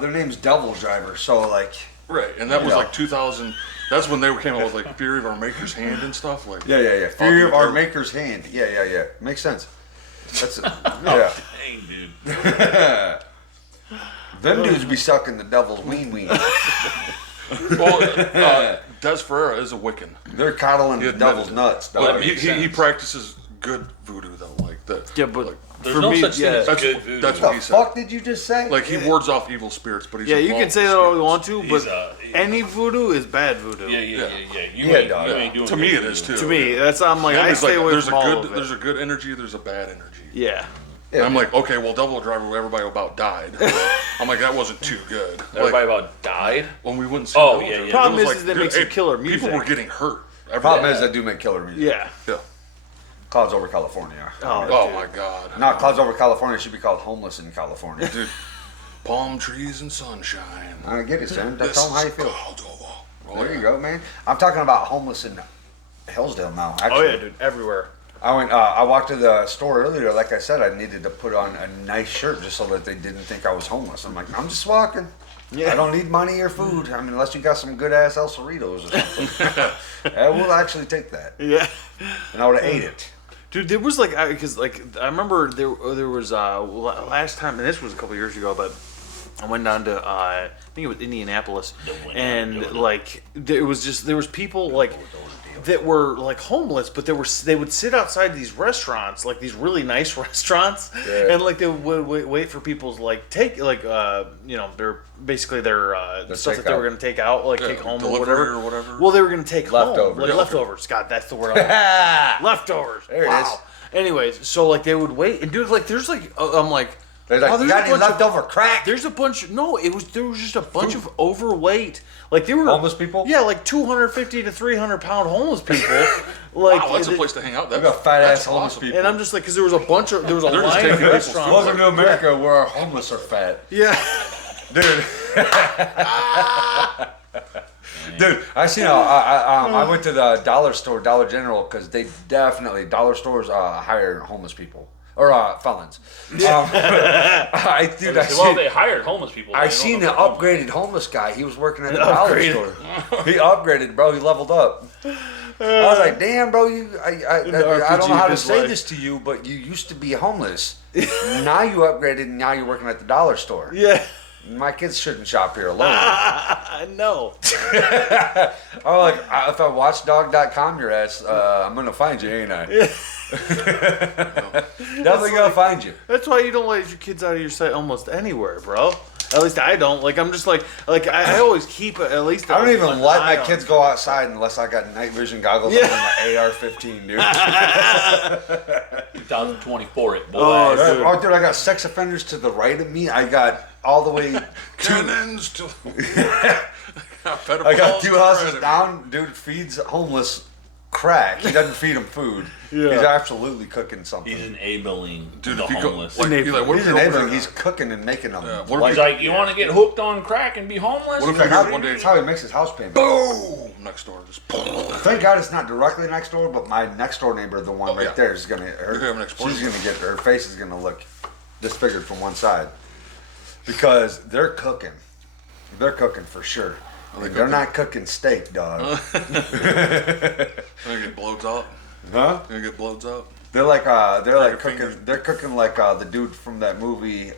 Their name's Devil Driver. So like, right, and that was Yeah. like 2000. That's when they came out with like Fury of Our Maker's Hand and stuff. Like yeah. Fury of Ultimate our Devil. Maker's Hand. Yeah. Makes sense. That's yeah. Dang, dude. Them dudes be sucking the devil's ween. Well, Des Ferreira is a Wiccan, They're coddling He the admitted devil's it. nuts. but Dog. he practices good voodoo though. Like that. Yeah, but like, There's for no me, such thing yeah. as That's good what- voodoo. that's What what the he said. fuck did you just say? Like he wards off evil spirits, but he's yeah, you involved can say with that all you spirits. want to, but He's any voodoo is bad voodoo. Yeah. You Yeah, ain't, dog. you ain't doing To me, good it is voodoo. too. To me, that's I'm like And I there's stay like, away there's from a all good of it. there's a good energy, there's a bad energy. Yeah. Yeah. I'm like, okay, well, Devil Driver, everybody about died. I'm like, that wasn't too good. Everybody Like, about died. when we wouldn't see Oh, Devil yeah, Driver, yeah. it Problem was is, like, is that dude, makes some hey, killer music. People were getting hurt. Problem is, I do make killer music. Yeah. Yeah. Clouds over California. Oh, Oh my God. Not Clouds over California. It should be called Homeless in California. Dude, palm trees and sunshine. I get it, son. This Tell them how you is feel. called over. There you go, man. I'm talking about homeless in Hillsdale now. Actually. Oh yeah, dude, everywhere. I went. I walked to the store earlier. Like I said, I needed to put on a nice shirt just so that they didn't think I was homeless. I'm like, I'm just walking. Yeah. I don't need money or food. I mean, unless you got some good ass El Cerritos or something. I will actually take that, Yeah. and I would have ate it. Dude, there was like, because like I remember there was last time, and this was a couple years ago, but I went down to I think it was Indianapolis, and like there was people like that were like homeless, but they would sit outside these restaurants, like these really nice restaurants, Yeah. and like they would wait for people's like take like their basically their stuff that they takeout. were gonna take out, like Yeah, take home or delivery whatever. or whatever. Well, they were gonna take home Leftovers. like Yeah. leftovers. God, that's the word. I want. Leftovers. There it wow. is. Anyways, so like they would wait, and dude, like there's like I'm like, They're like, oh, you there's got a any bunch of- leftover crack? There's a bunch. No, there was just a bunch of overweight. Like they were Homeless people? Yeah, like 250 to 300 pound homeless people. Like Wow, that's a place to hang out. We got fat That's ass homeless awesome. people. And I'm just like, because there was a bunch of there was a They're just line of taking people's restaurants. Welcome to America, where our homeless are fat. Yeah. Dude. Dude, I seen. I went to the dollar store, Dollar General, because they definitely dollar stores hire homeless people or felons. Well, I they hired homeless people. I They seen don't an know if upgraded homeless guy. He was working at the dollar store. He upgraded, bro. He leveled up. I was like, damn, bro. I don't know how to say life. this to you, but you used to be homeless. Now you upgraded, and now you're working at the dollar store. Yeah. My kids shouldn't shop here alone. I know. I'm like, if I watchdog.com your ass, I'm gonna find you, ain't I? Definitely gonna find you. That's why you don't let your kids out of your sight almost anywhere, bro. At least I don't. Like I'm just like I always keep at least. I don't even an let eye my on kids it. go outside unless I got night vision goggles Yeah. on my AR-15, dude. 2024 it, boy. Oh, dude. Oh, dude, I got sex offenders to the right of me. I got all the way. Cannons to. I got 2 houses down. Dude feeds homeless crack. He doesn't feed them food. Yeah. He's absolutely cooking something. He's enabling Dude, the if you go, homeless. like, Enabling. Eli, what He's if you're over enabling. there- He's cooking and making them. Yeah, what if like, He's like, you want to get hooked on crack and be homeless? What if Like, you how, got one day? that's how he makes his house payment. Boom! Next door, just boom. Thank God it's not directly next door, but my next door neighbor, the one right yeah. there, is gonna. You have an explosion. She's gonna get her face is gonna look disfigured from one side because they're cooking. They're cooking for sure. they They're cooking? not cooking steak, dog. Gonna get blows out. Huh? Gonna get blows out. They're like your cooking. fingers. They're cooking like the dude from that movie.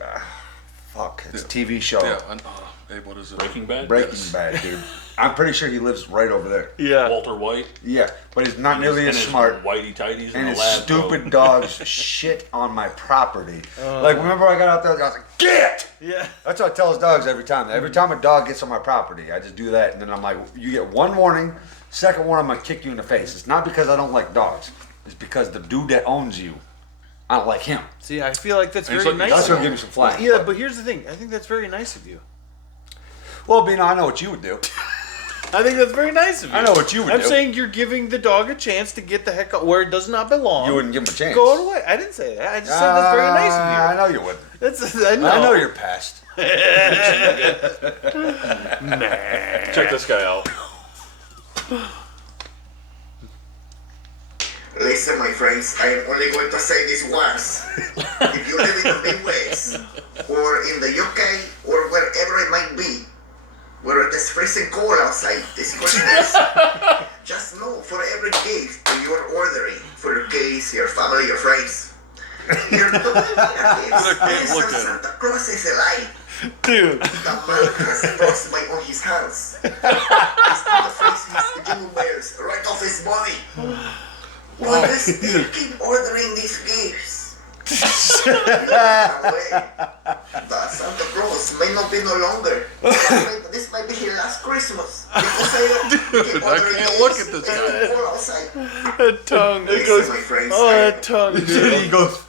Fuck, it's a TV show. Yeah. Hey, what is it? Breaking Bad? Breaking Bad, dude. I'm pretty sure he lives right over there. Yeah. Walter White? Yeah, but he's not nearly And as his smart. Whitey tighties And in his the lab. stupid dogs shit on my property. Like, remember I got out there, I was like, get! Yeah. That's what I tell his dogs every time. Every time a dog gets on my property, I just do that. And then I'm like, you get one warning. Second one, I'm going to kick you in the face. It's not because I don't like dogs. It's because the dude that owns you, I don't like him. See, I feel like that's And very it's like- nice. That's of going to you. give me some flack. Yeah, but here's the thing. I think that's very nice of you. Well, Bina, I know what you would do. I think that's very nice of you. I know what you would I'm do. saying you're giving the dog a chance to get the heck out where it does not belong. You wouldn't give him a chance. Go away. I didn't say that. I just said that's very nice I of know you wouldn't. you. That's I know. I know you're past. Check this guy out. Listen, my friends, I am only going to say this once. If you live in the Midwest, or in the UK, or wherever it might be, where it is freezing cold outside this Christmas, just know for every gift that you are ordering for your kids, your family, your friends, your dog, look at Santa Claus is alive. Dude. The man has frostbite on his hands. He's going to freeze his jingle bells right off his body. Will you still keep ordering these gifts? The Santa Claus may not be no longer. This might be his last Christmas. Because I keep I ordering can't gifts look at this and guy. keep all outside. That tongue. It Listen, goes. my friends, Oh, that tongue. Dude. He goes,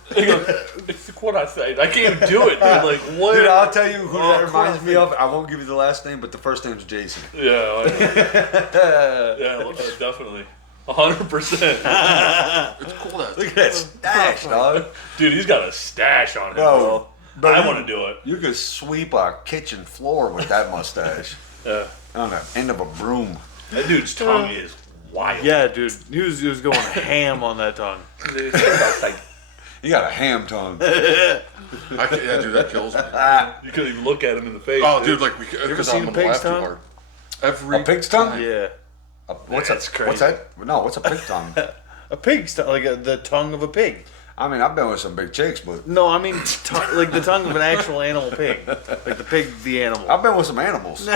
It's what I said. I can't even do it, dude. Like, what? dude, I'll tell you who Oh, that reminds me of. I won't give you the last name, but the first name's Jason. Yeah, definitely. 100%. It's cool that. Look at that stash, dog. Dude, he's got a stash on him, Bro, bro. I want to do it. You could sweep a kitchen floor with that mustache Yeah. on the end of a broom. That dude's tongue is wild. Yeah, dude. He was going ham on that tongue. It's like, You got a ham tongue. Yeah, dude, that kills me. you couldn't even look at him in the face. Oh, dude, like because seen I'm a gonna pig's laugh too tongue? hard. Every A pig's tongue? Yeah. What's That's that? crazy. What's that? No, what's a pig tongue? A pig's tongue, like the tongue of a pig. I mean, I've been with some big chicks, but No, I mean like the tongue of an actual animal pig, like the pig, the animal. I've been with some animals.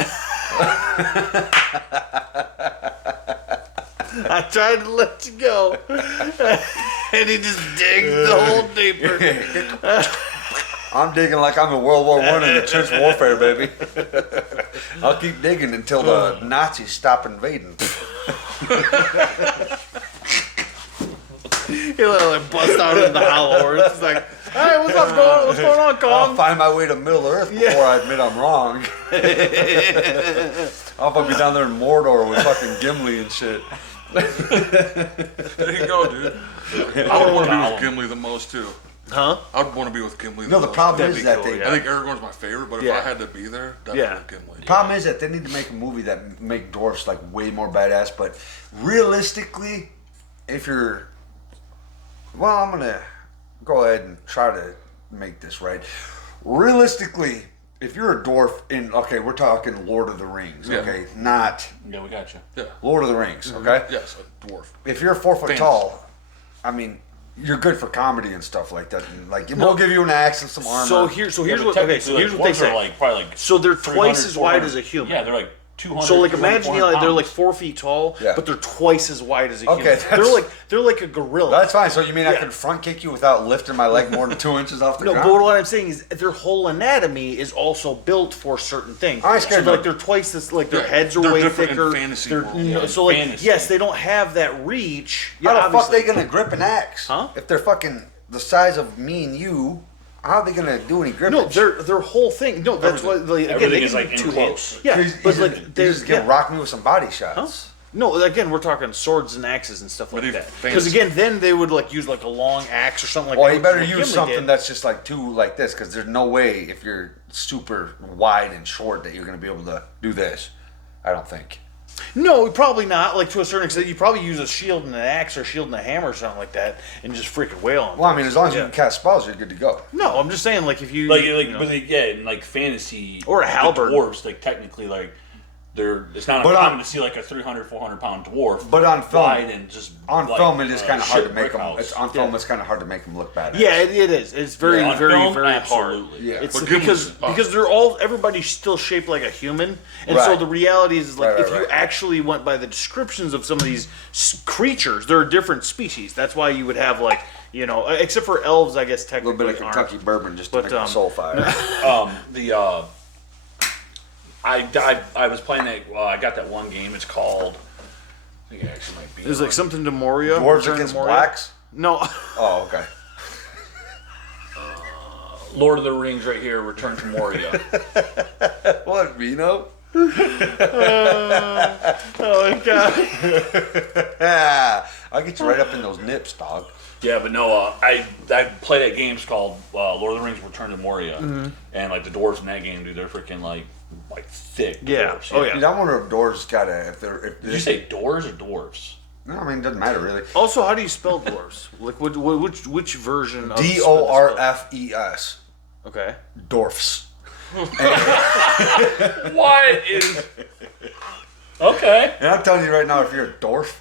I tried to let you go, and he just digs the hole deeper. I'm digging like I'm in World War One in the trench warfare, baby. I'll keep digging until the Nazis stop invading. He'll like bust out in the hollow. It's like, hey, what's going on, I'll Kong? find my way to Middle Earth before I admit I'm wrong. I'll be down there in Mordor with fucking Gimli and shit. There you go, dude. I would want to be with Gimli the most too. Huh? I would want to be with Gimli. No, the most, problem That'd is be that cool, they. yeah. I think Aragorn's my favorite, but if Yeah. I had to be there, definitely Yeah. Gimli. Problem is that they need to make a movie that make dwarfs like way more badass. But realistically, if you're, well, I'm gonna go ahead and try to make this right. Realistically, if you're a dwarf in, okay, we're talking Lord of the Rings, Yeah. okay, not Yeah, we got you. Yeah. Lord of the Rings, okay. Yes, a dwarf. If you're 4 foot Fantasy. tall, I mean, you're good for comedy and stuff like that. And like, we'll give you an axe and some armor. So here's what. Okay, so here's what they say. Like, probably like So they're 300, twice as wide 400. as a human. Yeah, they're like 200. So like 300, imagine 400 they're like pounds. 4 feet tall, Yeah. but they're twice as wide as a Okay, human. that's- They're like a gorilla. That's fine. So you mean I Yeah. can front kick you without lifting my leg more than 2 inches off the No, ground? but what I'm saying is their whole anatomy is also built for certain things. I ain't scared so of like they're twice as like their Yeah, heads are they're way different in thicker. fantasy They're- world. no, Yeah, so like fantasy. yes, they don't have that reach. How the fuck obviously. they gonna grip an axe? Huh? If they're fucking the size of me and you, how are they gonna do any grippage? No, their whole thing. No, that's why. Like, again, Everything they is, can like, do two close. hands. Yeah, He's- but he's like just, there's just get rock me with some body shots. No, again, we're talking swords and axes and stuff like even that. Because fancy. again, then they would like use like a long axe or something like Well, that. you better like use Gimli something did. that's just like two like this, because there's no way if you're super wide and short that you're gonna be able to do this. I don't think. No, probably not. Like to a certain extent, you probably use a shield and an axe or a shield and a hammer or something like that, and just freaking wail on. Well, I mean, as long as you Yeah. can cast spells, you're good to go. No, I'm just saying, like if you Like, you know. but yeah, in like fantasy Or a the halberd. dwarves, like technically, like it's not But uncommon on- to see like a 300, 400 pound dwarf. But on film- wide and just On like, film, it is kind of hard to shit make brick them. house. It's on film. Yeah. It's kind of hard to make them look bad. yeah, it is. It's very, On very, film, very hard. absolutely. Yeah. It's But because Gimli's- they're all everybody's still shaped like a human, and so Right. the reality is like Right, if you right. actually went by the descriptions of some of these creatures, they're different species. That's why you would have like except for elves, I guess A technically little bit of Kentucky aren't. bourbon just to But, make my soul fire. I was playing that. I got that one game. It's called. I think it actually might be. There's on- like something to Moria. Dwarves Return to against Moria. blacks. No, Oh, okay. Lord of the Rings right here. Return to Moria. What, Vino? oh my god. Yeah, I'll get you right up in those nips, dog. Yeah, but no, I play that game. It's called Lord of the Rings: Return to Moria, and like the dwarves in that game, dude, they're freaking like thick. Yeah. Dwarves. Oh yeah. Dude, I wonder if dwarves gotta if Did you say doors or dwarves? No, I mean it doesn't matter really. Also, how do you spell dwarves? Like which version? Of DORFES. Okay. Dwarfs. What is? Okay. And I'm telling you right now, if you're a dwarf,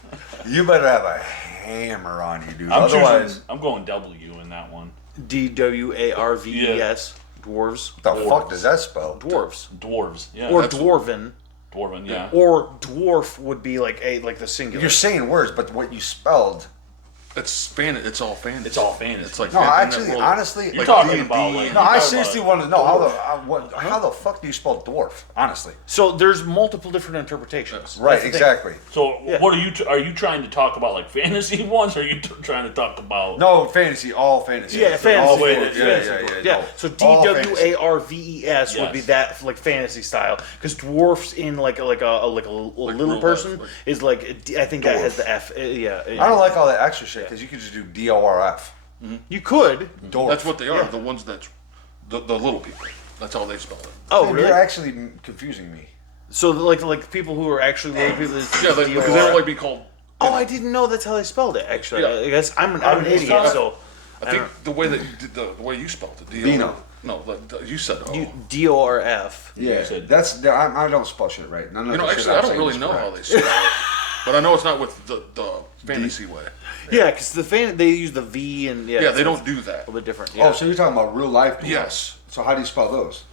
you better have a hammer on you, dude. I'm Otherwise, choosing, I'm going W in that one. DWARVES. Dwarves. what the fuck does that spell? Dwarves. Dwarves. Yeah. Or that's- dwarven. Dwarven. Yeah. Or dwarf would be like the singular. You're saying words, but what you spelled. It's all fantasy. It's all fantasy. It's like No, in that actually, world. honestly, You're talking about D&D. like. no, I you're talking seriously about- want to know how the fuck do you spell dwarf? Honestly, So there's multiple different interpretations. right? That's the thing. Exactly. So Yeah. what are you? Are you trying to talk about like fantasy ones, or are you trying to talk about? No, fantasy, all fantasy. Yeah, fantasy. All wait, fantasy. fantasy. Yeah, so All fantasy. DWARVES would be Yes. that like fantasy style because dwarfs in like a little real person life, like- is like I think that has the F. Yeah, I don't like all that extra shit because you could just do DORF. You could. Dwarf. That's what they are. The ones that the little people. That's how they spell it. Oh, Dude, really? You're actually confusing me. So like people who are actually little people. is Yeah, because they don't like be called. Oh, I didn't know that's how they spelled it. Actually, Yeah. I guess I'm an did you idiot. spell it? So I think the way that you did the way you spelled it. Vino. No, you said O. DORF. Yeah, said- I don't spell shit right. None of You know, the shit actually, I I'm don't saying really is know correct. how they spell it, but I know it's not with the fantasy way. Yeah, because they use the V and Yeah, they don't do that. a little bit different. Yeah. Oh, so you're talking about real life people? Yes. So how do you spell those?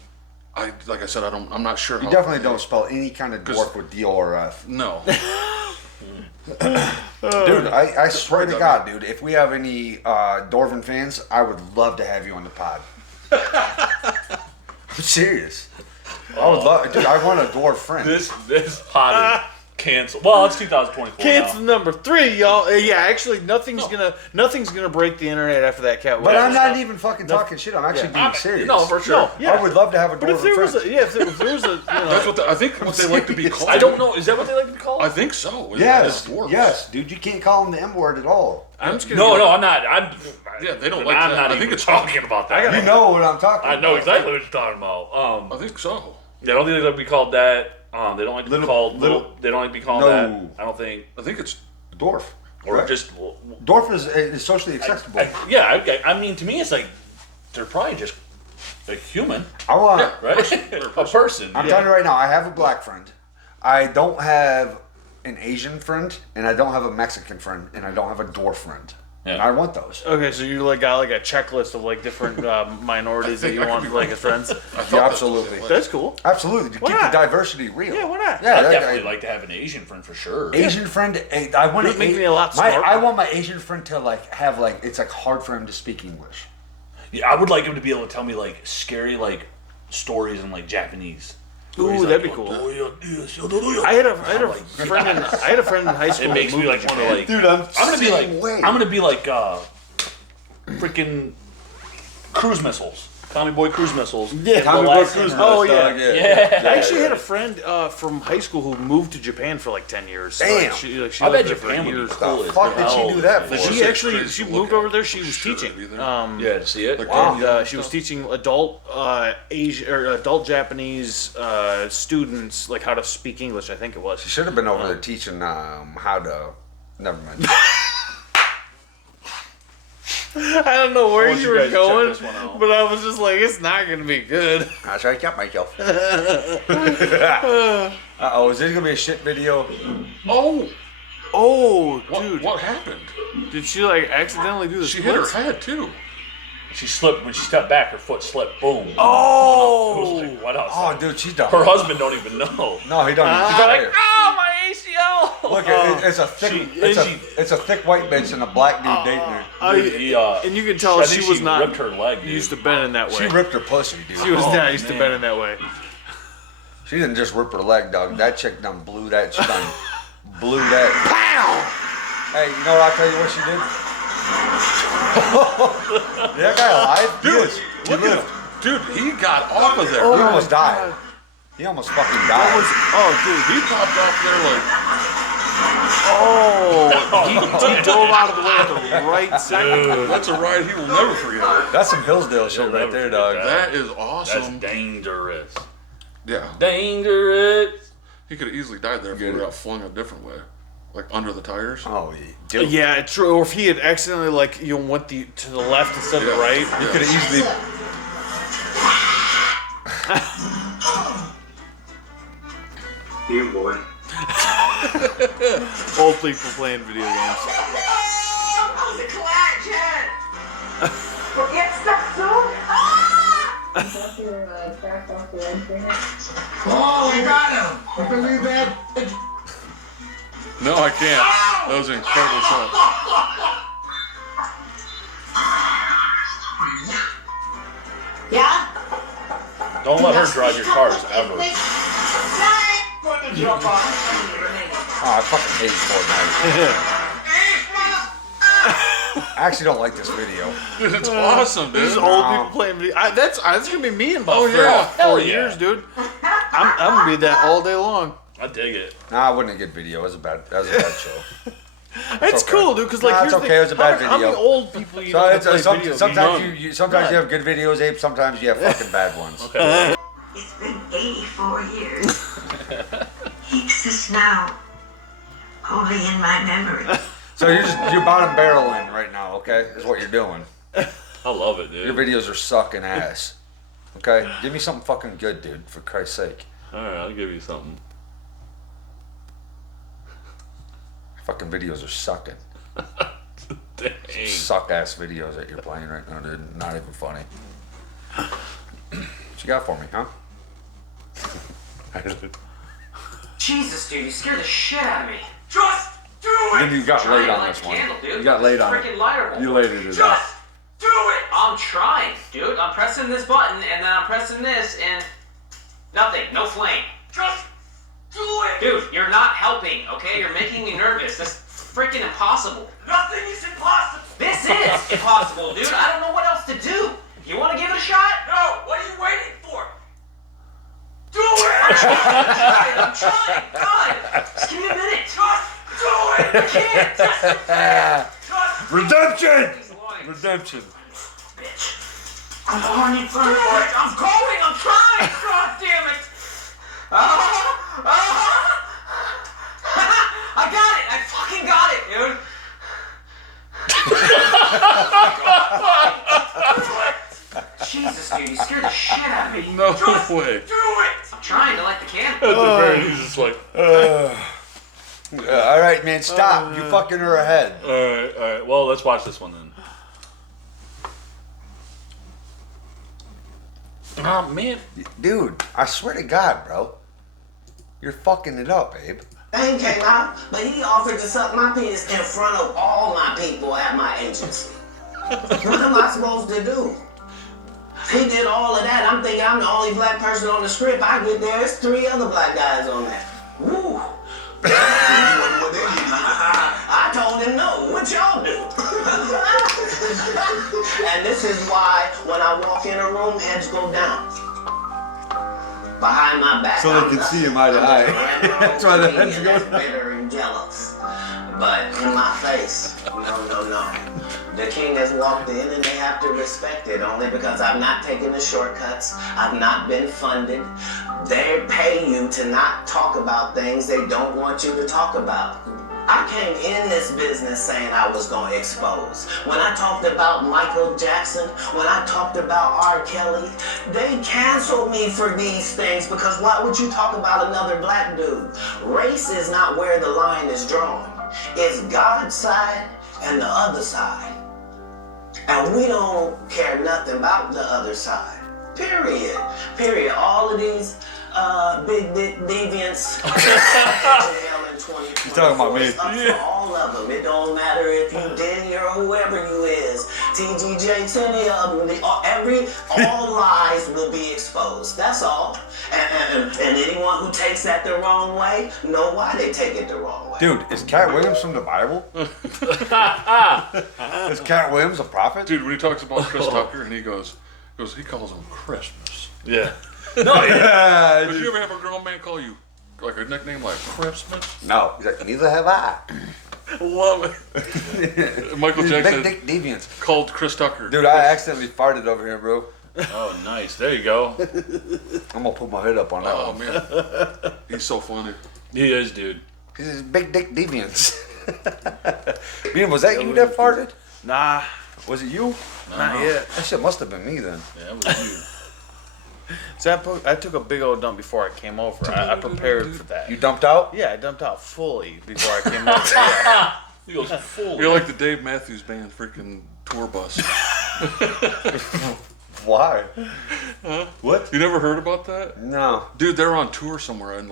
Like I said, I'm not sure. You how definitely don't spell any kind of 'Cause- dwarf with DORF. No. Dude, I swear to God, dude, if we have any Dwarven fans, I would love to have you on the pod. I'm serious. I would love, dude. I want a dwarf friend. This pod Cancel. Well, it's 2024 Cancel now. number 3, y'all. Yeah, actually, nothing's gonna break the internet after that cat. But I'm not stuff. even fucking talking shit. I'm actually being serious. No, for sure. No, yeah. I would love to have a But if dwarven there was friend. if there was a, That's what I think. What they like to be called. I don't know. Is that what they like to be called? I think so. Yes, Dwarves. yes, dude. You can't call them the M word at all. I'm just gonna No, go- I'm not. Yeah, they don't like I'm that. not I think even it's talking about that. You know what I'm talking about. I know exactly what you're talking about. I think so. I don't think they like to be called that. They don't like to be called little- They don't like to be called No. that. I don't think. I think it's Dwarf. Or Correct. just. Dwarf is socially acceptable. I mean, to me, it's like they're probably just a human, I want. Yeah. right? A person. I'm telling you right now. I have a black friend. I don't have an Asian friend, and I don't have a Mexican friend, and I don't have a dwarf friend. Yeah. And I want those. Okay, so you like got like a checklist of like different minorities that you want like as friends. Yeah, absolutely. That's cool. Absolutely. To Why keep not? the diversity real. Yeah, why not? Yeah, I'd that definitely guy- like to have an Asian friend for sure. Asian friend. I want It'd make me a lot smarter. I want my Asian friend to like have like it's like hard for him to speak English. Yeah, I would like him to be able to tell me like scary like stories in like Japanese. Where he's Ooh, that'd like, be cool. "Oh, I had a friend in high school. It makes who me moved like to want to like. Dude, I'm gonna be like. same way. I'm gonna be like freaking cruise missiles. Tommy Boy cruise missiles. Yeah, Tommy Boy Cruise Oh Missiles, yeah. dog, Yeah. I actually had a friend from high school who moved to Japan for like 10 years. Damn. She I bet lived there for Japan would be years. cool. The as fuck did she hell. do that for? She It's actually crazy she to moved look over at, there. She for was sure, teaching. either. Yeah, to see it. Like, And she was teaching adult Asian or adult Japanese students like how to speak English. I think it was. She should have been over there teaching how to. Never mind. I don't know where want you you were guys to check going, this one out. but I was just like, it's not gonna be good. I try to keep myself. Uh-oh, is this gonna be a shit video? Oh, Oh, what, dude, what happened? did she like accidentally do the She hit her splits? head too. She slipped when she stepped back. Her foot slipped. Boom. Oh, It was like, what else? Oh, dude, she's done. Her husband don't even know. No, he don't. He's They're like, there. oh my ACL. Look, it's a thick, She- it's, a, she- it's a thick white bitch and a black dude dating her. and you can tell I she think was not ripped her leg. Dude. used to bending that way. She ripped her pussy, dude. She was Oh, not used to man. bending that way. She didn't just rip her leg, dog. That chick done blew that. She done blew that. Pow! Hey, you know what? I'll tell you what she did. That guy alive? Dude, Yes. He look at lived. him. Dude, he got off of there. He Oh, almost my died. God. He almost fucking That died. was He popped off there like, he dove out of the way at the right second. that's a ride he will never forget. That's some Hillsdale shit You'll right never there, forget dog. that. That is That's awesome. dangerous. Yeah, Dangerous. he could have easily died there if he Good. would have got flung a different way, like under the tires. Oh, dude. Yeah, true. Or if he had accidentally like went to the left instead of the right. You could have easily. You boy. Old people playing video games. Get stuck soon? Oh, we got him! You believe that? No, I can't. That was an incredible shot. Yeah? Don't let her drive your cars ever. Oh, I fucking hate Fortnite. I actually don't like this video. Dude, it's awesome, dude. This is old people playing video. That's gonna be me in about Oh, yeah. 4 Hell yeah. years, dude. I'm gonna be that all day long. I dig it. Nah, it wasn't a good video. It was a bad show. It's okay. cool, dude. Cause like, Nah, here's it's the okay, it was a bad how many video. old people you So know that it's, play some, video sometimes games? you sometimes you have good videos, Abe. Sometimes you have fucking bad ones. Okay. It's been 84 years. Keeps us now. Only in my memory. So you're bottom barreling right now, okay? Is what you're doing. I love it, Your dude. videos are sucking ass. Okay, give me something fucking good, dude. For Christ's sake, All right, I'll give you something. fucking videos are sucking. Dang. Suck ass videos that you're playing right now, dude. Not even funny. What you got for me, huh? Jesus, dude, you scared the shit out of me. Just do it! Then you got Trying laid to on light this a one. candle, dude. You got laid on Freaking it. lighter bulb. You laid it Just up. do it! I'm trying, dude. I'm pressing this button, and then I'm pressing this, and nothing. No flame. Just do it! Dude, you're not helping, okay? You're making me nervous. This is freaking impossible. Nothing is impossible. This is impossible, dude. I don't know what else to do. You want to give it a shot? No, what are you waiting for? Do it! I'm trying. God, just give me a minute. Just do it! I can't. Just Redemption! These loins. Redemption. Come on, you do it. I'm going. I'm trying. God damn it. I got it. I fucking got it, dude. Jesus, dude, you scared the shit out of me. No Just way. do it! I'm trying to light the candle. At the very least, it's like, All right, man, stop. You fucking her ahead. all right. Well, let's watch this one then. Oh man, Dude, I swear to God, bro. You're fucking it up, Abe. Thing came out, but he offered to suck my penis in front of all my people at my agency. What am I supposed to do? He did all of that. I'm thinking I'm the only black person on the script. I get there, there's 3 other black guys on there. Woo! I told him no. What y'all do? And this is why when I walk in a room, heads go down. Behind my back. So they can see him eye to eye. That's why the heads go down. Bitter and jealous. But in my face, no. The king has walked in and they have to respect it only because I've not taken the shortcuts. I've not been funded. They pay you to not talk about things they don't want you to talk about. I came in this business saying I was going to expose. When I talked about Michael Jackson, when I talked about R. Kelly, they canceled me for these things because why would you talk about another black dude? Race is not where the line is drawn. It's God's side and the other side. And we don't care nothing about the other side. Period. All of these big dick deviants. He's talking about me. It's up to all of them. It don't matter if you Diddy or whoever you is. TGJ, any of them. All lies will be exposed. That's all. And anyone who takes that the wrong way, know why they take it the wrong way. Dude, is Cat Williams from the Bible? Is Cat Williams a prophet? Dude, when he talks about Chris Tucker and he calls him Christmas. yeah. Did you ever have a grown man call you like a nickname like Christmas? No. He's like, neither have I. Love it. Michael These Jackson big dick deviants. called Chris Tucker. Dude, I accidentally farted over here, bro. Oh, nice. There you go. I'm gonna put my head up on that Oh one. man, he's so funny. He is, dude. This is big dick deviants. Man, was that you that farted? Nah, Was it you? not yet. That shit must have been me then. Yeah, that was you. So I took a big old dump before I came over. I prepared for that. You dumped out? Yeah, I dumped out fully before I came over. Yeah. He goes full. You're like the Dave Matthews Band freaking tour bus. Why? What? You never heard about that? No. Dude, they're on tour somewhere in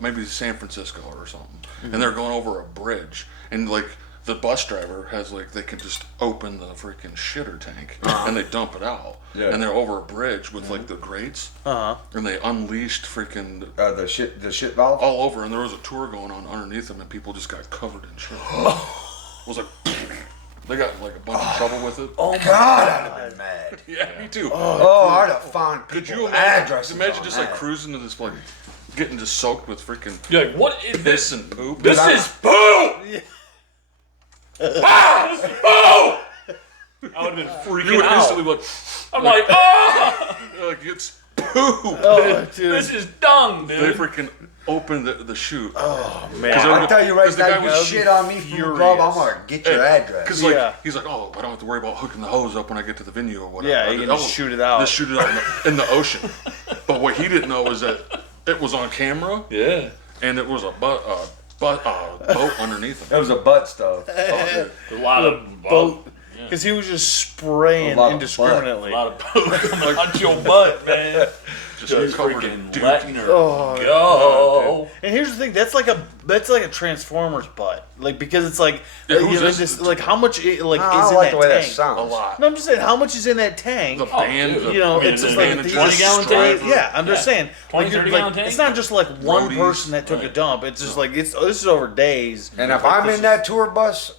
maybe San Francisco or something. And they're going over a bridge. And the bus driver has they can just open the freaking shitter tank and they dump it out. Yeah. And they're over a bridge with the grates. And they unleashed freaking The shit valve? all over. And there was a tour going on underneath them and people just got covered in shit. It was like, they got a bunch of trouble with it. Oh God, I'd have been mad. Yeah, me too. Oh, I'd have found Could you people's imagine addresses just on that. cruising to this getting just soaked with freaking You're like, what is piss this? and poop? This is poo! Ah, this is poo! I would have been You freaking would out. instantly I'm like, oh! it's poo. Oh, dude. This is dung, They dude. freaking opened the chute. Oh, man. I'll tell you right 'cause the now, guy you was shit on me from the club, I'm gonna get your address. Because Yeah. he's like, oh, I don't have to worry about hooking the hose up when I get to the venue or whatever. Yeah, you can just shoot it out. Just shoot it out in the ocean. But what he didn't know was that it was on camera Yeah. and it was a boat underneath him. That was a butt stuff. Oh, dude. A lot of Boat. Because he was just spraying A lot of indiscriminately. A lot of poo coming out your butt, man. Just covered freaking in dookie. letting her Oh, go. And here's the thing, that's like a Transformers butt, like because it's like Yeah, you who's know, this? just, like how much I is don't in like that the way that tank? sounds. A lot. No, I'm just saying how much is in that tank. The band, dude. the, You know, I mean, it's just the like manager, these 20-gallon straight- tank? Yeah, I'm just Yeah. saying. 20, Like, you're 30-gallon like, tank? it's not just like one Roadies. person that took a dump. It's just like this is over days. And if Like, I'm this in is- that tour bus,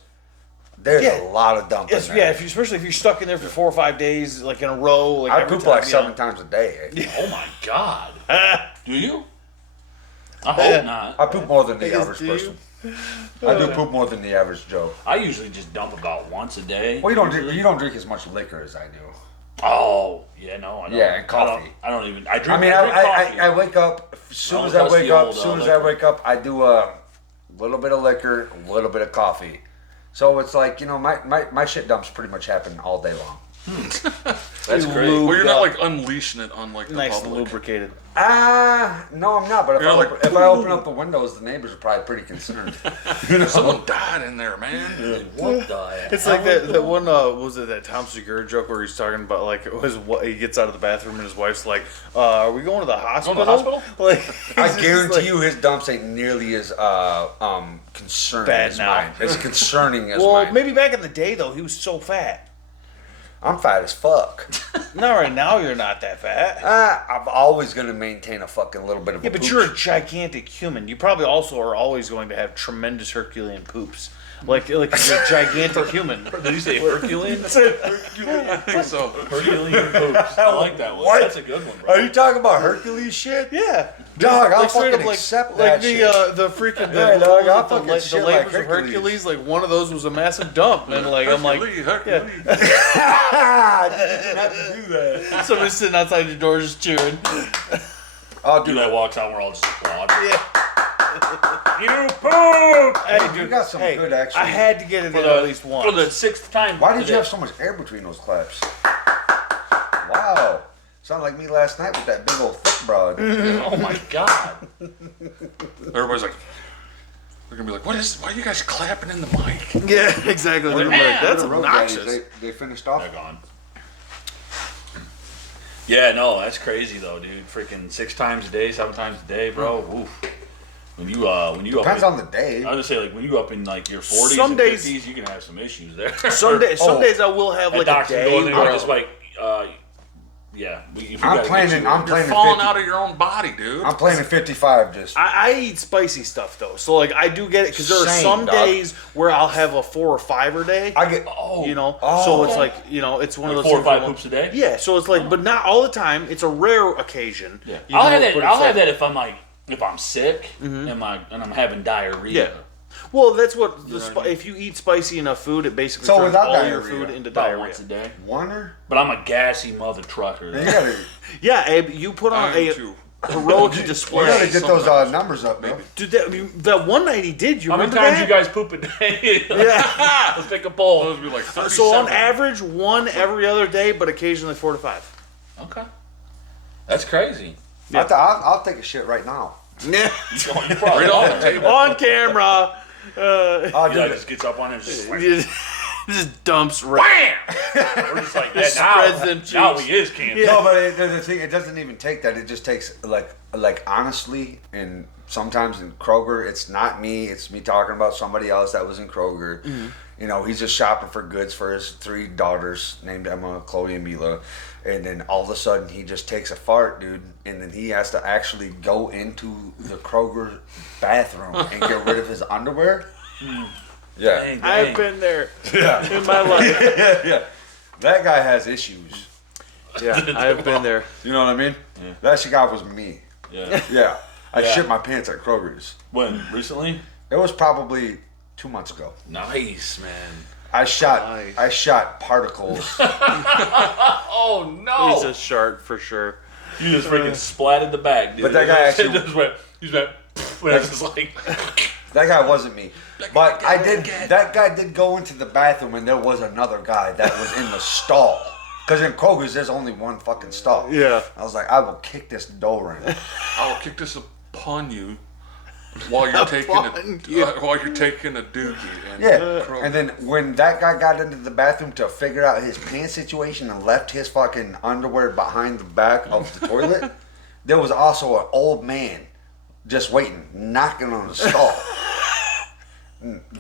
there's Yeah. a lot of dumping. Yes, there. yeah, especially if you're stuck in there for 4 or 5 days, like in a row, like I every poop time, like you 7 know. times a day. Oh my god. Do you? I Yeah. hope not. I poop more than the Yes, average do you? person. I do poop more than the average Joe. I usually just dump about once a day. Well, you don't drink as much liquor as I do. Oh, yeah, no, I don't. Yeah, and coffee. I don't even. I drink. I mean, I drink coffee. I wake up as soon Oh, as I that's wake the up. old, As soon as I liquor. wake up, I do a little bit of liquor, a little bit of coffee. So it's like my shit dumps pretty much happen all day long. That's You great. lube well, you're not up, like unleashing it on like the nice and public. lubricated. No, I'm not. But You're like, if I open up the windows, the neighbors are probably pretty concerned. Someone died in there, man. What the hell? It's like that one was it that Tom Segura joke where he's talking about like he gets out of the bathroom and his wife's like, "Are we going to the hospital?" hospital? Like I he's just guarantee like- you, his dumps ain't nearly as concerning Bad as now. mine. As concerning as Well, mine. maybe back in the day though, he was so fat. I'm fat as fuck. Not right now. You're not that fat. I'm always gonna maintain a fucking little bit of. Yeah, a but pooch. you're a gigantic human. You probably also are always going to have tremendous Herculean poops. Like you're a gigantic human. Did you say Herculean? I think so. Herculean poops. I like that one. What? That's a good one, bro. Are you talking about Hercules shit? Yeah. Dog, I'll Like straight fucking up, like, accept like that the shit. the freaking Yeah, dog, I'll the, fucking the shit like labors of Hercules. Hercules. Like one of those was a massive dump, and like I'm like, Hercules. You didn't have to do that. somebody's sitting outside your door just cheering. Oh, Dude dude, that walks out, we're all just applauding. Yeah. You poop! Hey, you got some good action. I had to get it For in the, at least once. For the 6th time. Why did you today. have so much air between those claps? Wow. Sounded like me last night with that big old thick broad. Oh my god. Everybody's like, they're gonna be like, "What is? Why are you guys clapping in the mic?" Yeah, exactly. They're gonna be like, that's The road daddies, obnoxious. they finished off. They're gone. Yeah, no, that's crazy though, dude. Freaking 6 times a day, 7 times a day, bro. Oof. When you Depends up on the day. I was gonna say like when you up in like your 40s Some and days- 50s, you can have some issues there. Some days I will have And like a docs can day. go in there where- and just like, yeah. If you I'm gotta planning. get you I'm in. planning. Falling 50, out of your own body, dude. I'm planning 55. Just I eat spicy stuff though, so like I do get it because there are Same, some dog. days where I'll have a 4 or 5 day. I get. You know, Oh. so it's like it's one Like of those 4 or things 5 where- poops a day. Yeah, so it's like, but not all the time. It's a rare occasion. Yeah. you I'll know, have that. but it's I'll like- have that if I'm sick and I'm having diarrhea. Yeah. Well, that's what if you eat spicy enough food, it basically So turns without all your diarrhea, food into About diarrhea. once a day. Wonder. But I'm a gassy mother trucker. You gotta, Yeah, Abe, you put on I am a too. heroic you display. gotta get those sometimes. numbers up, bro. Dude, that one night he did. You How many remember times that? you guys poop a day? Yeah. Let's take a poll. Those would be like 37. So on average, 1 every other day, but occasionally 4 to 5. Okay. That's crazy. I'll take a shit right now. Yeah. Right on the table. On camera. I'll do Yeah, it. just gets up on it and just like, Just dumps right. bam! We're just like that Just now. spreads them Now cheeks. he is cancer. Yeah. No, but the thing, it doesn't even take that. It just takes like honestly, and sometimes in Kroger, it's not me. It's me talking about somebody else that was in Kroger. Mm-hmm. You know, he's just shopping for goods for his 3 daughters named Emma, Chloe, and Mila. And then all of a sudden, he just takes a fart, dude. And then he has to actually go into the Kroger bathroom and get rid of his underwear. Yeah. Dang, dang. I've been there Yeah. in my life. Yeah. That guy has issues. Yeah, I've been there. You know what I mean? That shit guy was me. Yeah. Yeah. I Yeah. shit my pants at Kroger's. When? Recently? It was probably 2 months ago. Nice, man. I shot Nice. Oh, He's no. a shark for sure. You just freaking splatted the bag, dude. But that guy actually- just went, he just went, and it's just like, That guy wasn't me. But I did. That guy did go into the bathroom, and there was another guy that was in the stall. Because in Kroger's, there's only one fucking stall. Yeah. I was like, I will kick this door in. I will kick this upon you while you're taking Upon you. while you're taking a dookie. And Yeah. Kroger. And then when that guy got into the bathroom to figure out his pants situation and left his fucking underwear behind the back of the toilet, there was also an old man just waiting, knocking on the stall.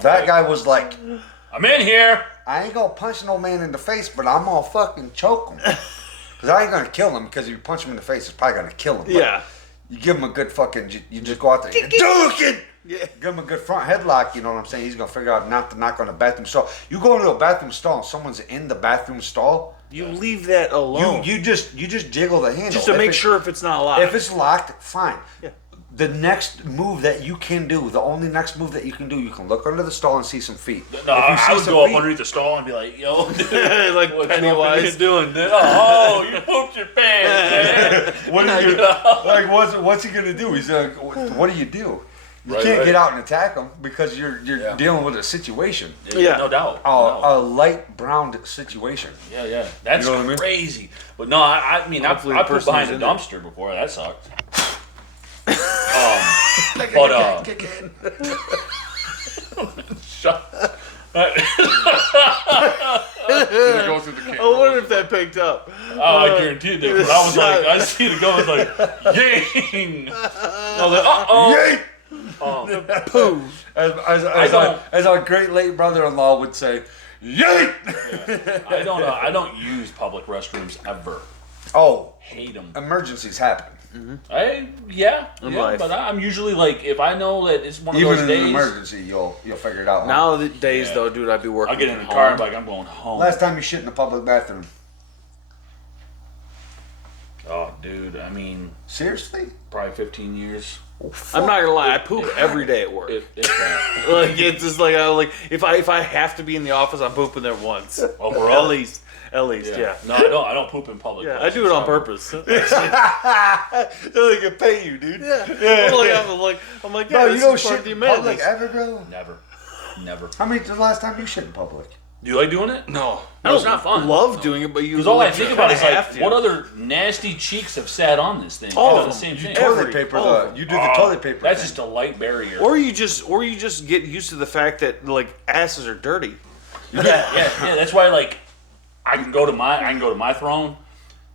That guy was like, I'm in here. I ain't gonna punch no man in the face, but I'm gonna fucking choke him. Because I ain't gonna kill him, because if you punch him in the face, it's probably gonna kill him. But Yeah. you give him a good fucking, you just go out there, you duking! Yeah. Give him a good front headlock, you know what I'm saying? He's gonna figure out not to knock on the bathroom stall. You go into a bathroom stall and someone's in the bathroom stall, You leave that alone. you just jiggle the handle. just to If make it's- sure if it's not locked. If it's locked, fine. Yeah. The next move that you can do, the only next move that you can do, you can look under the stall and see some feet. No, If you I see would some go up feet- underneath the stall and be like, yo, dude, Like what's Pennywise. you doing? Dude? Oh, you pooped your pants, man. What are you like? What's he gonna do? He's like, what do? You Right, can't right. get out and attack him because you're Yeah. dealing with a situation, Yeah. No doubt. a light browned situation. Yeah. That's You know what I mean? crazy. But no, I mean, Hopefully I the pooped person behind who's a in there. dumpster before. That sucked. But shut. Did it go through the camera? I wonder if that picked up. Oh, I guarantee it did. But I was like, I see it go. I was like, yang. I was like, Yay! Pooh. As our great late brother-in-law would say, yay! I don't use public restrooms ever. Oh, Hate them. emergencies happen. Yeah, life. but I'm usually like, if I know that it's one of Even those in days, an emergency, you'll figure it out. Nowadays, Yeah. though, dude, I'd be working. I'll get in the from car and home. be like, I'm going home. Last time you shit in a public bathroom? Oh, dude, I mean, Seriously? probably 15 years. I'm not gonna lie, I poop every day at work. Like it's just like if I have to be in the office, I'm pooping there once. Overall? At least, yeah. No, I don't poop in public. Yeah, I do it on places. purpose. They can pay you, dude. Yeah. I'm like, yeah, Bro, this you don't is part shit of the in public amenities. ever, bro? Never. How many the last time you shit in public? Do you like doing it? No. No, it's not fun. Love doing it, but you. Because all I think about is have like, to. what other nasty cheeks have sat on this thing? All You know, of the them. same thing. Toilet paper. You do the toilet paper. That's thing. just a light barrier. Or you just get used to the fact that like asses are dirty. yeah. That's why like I can go to my throne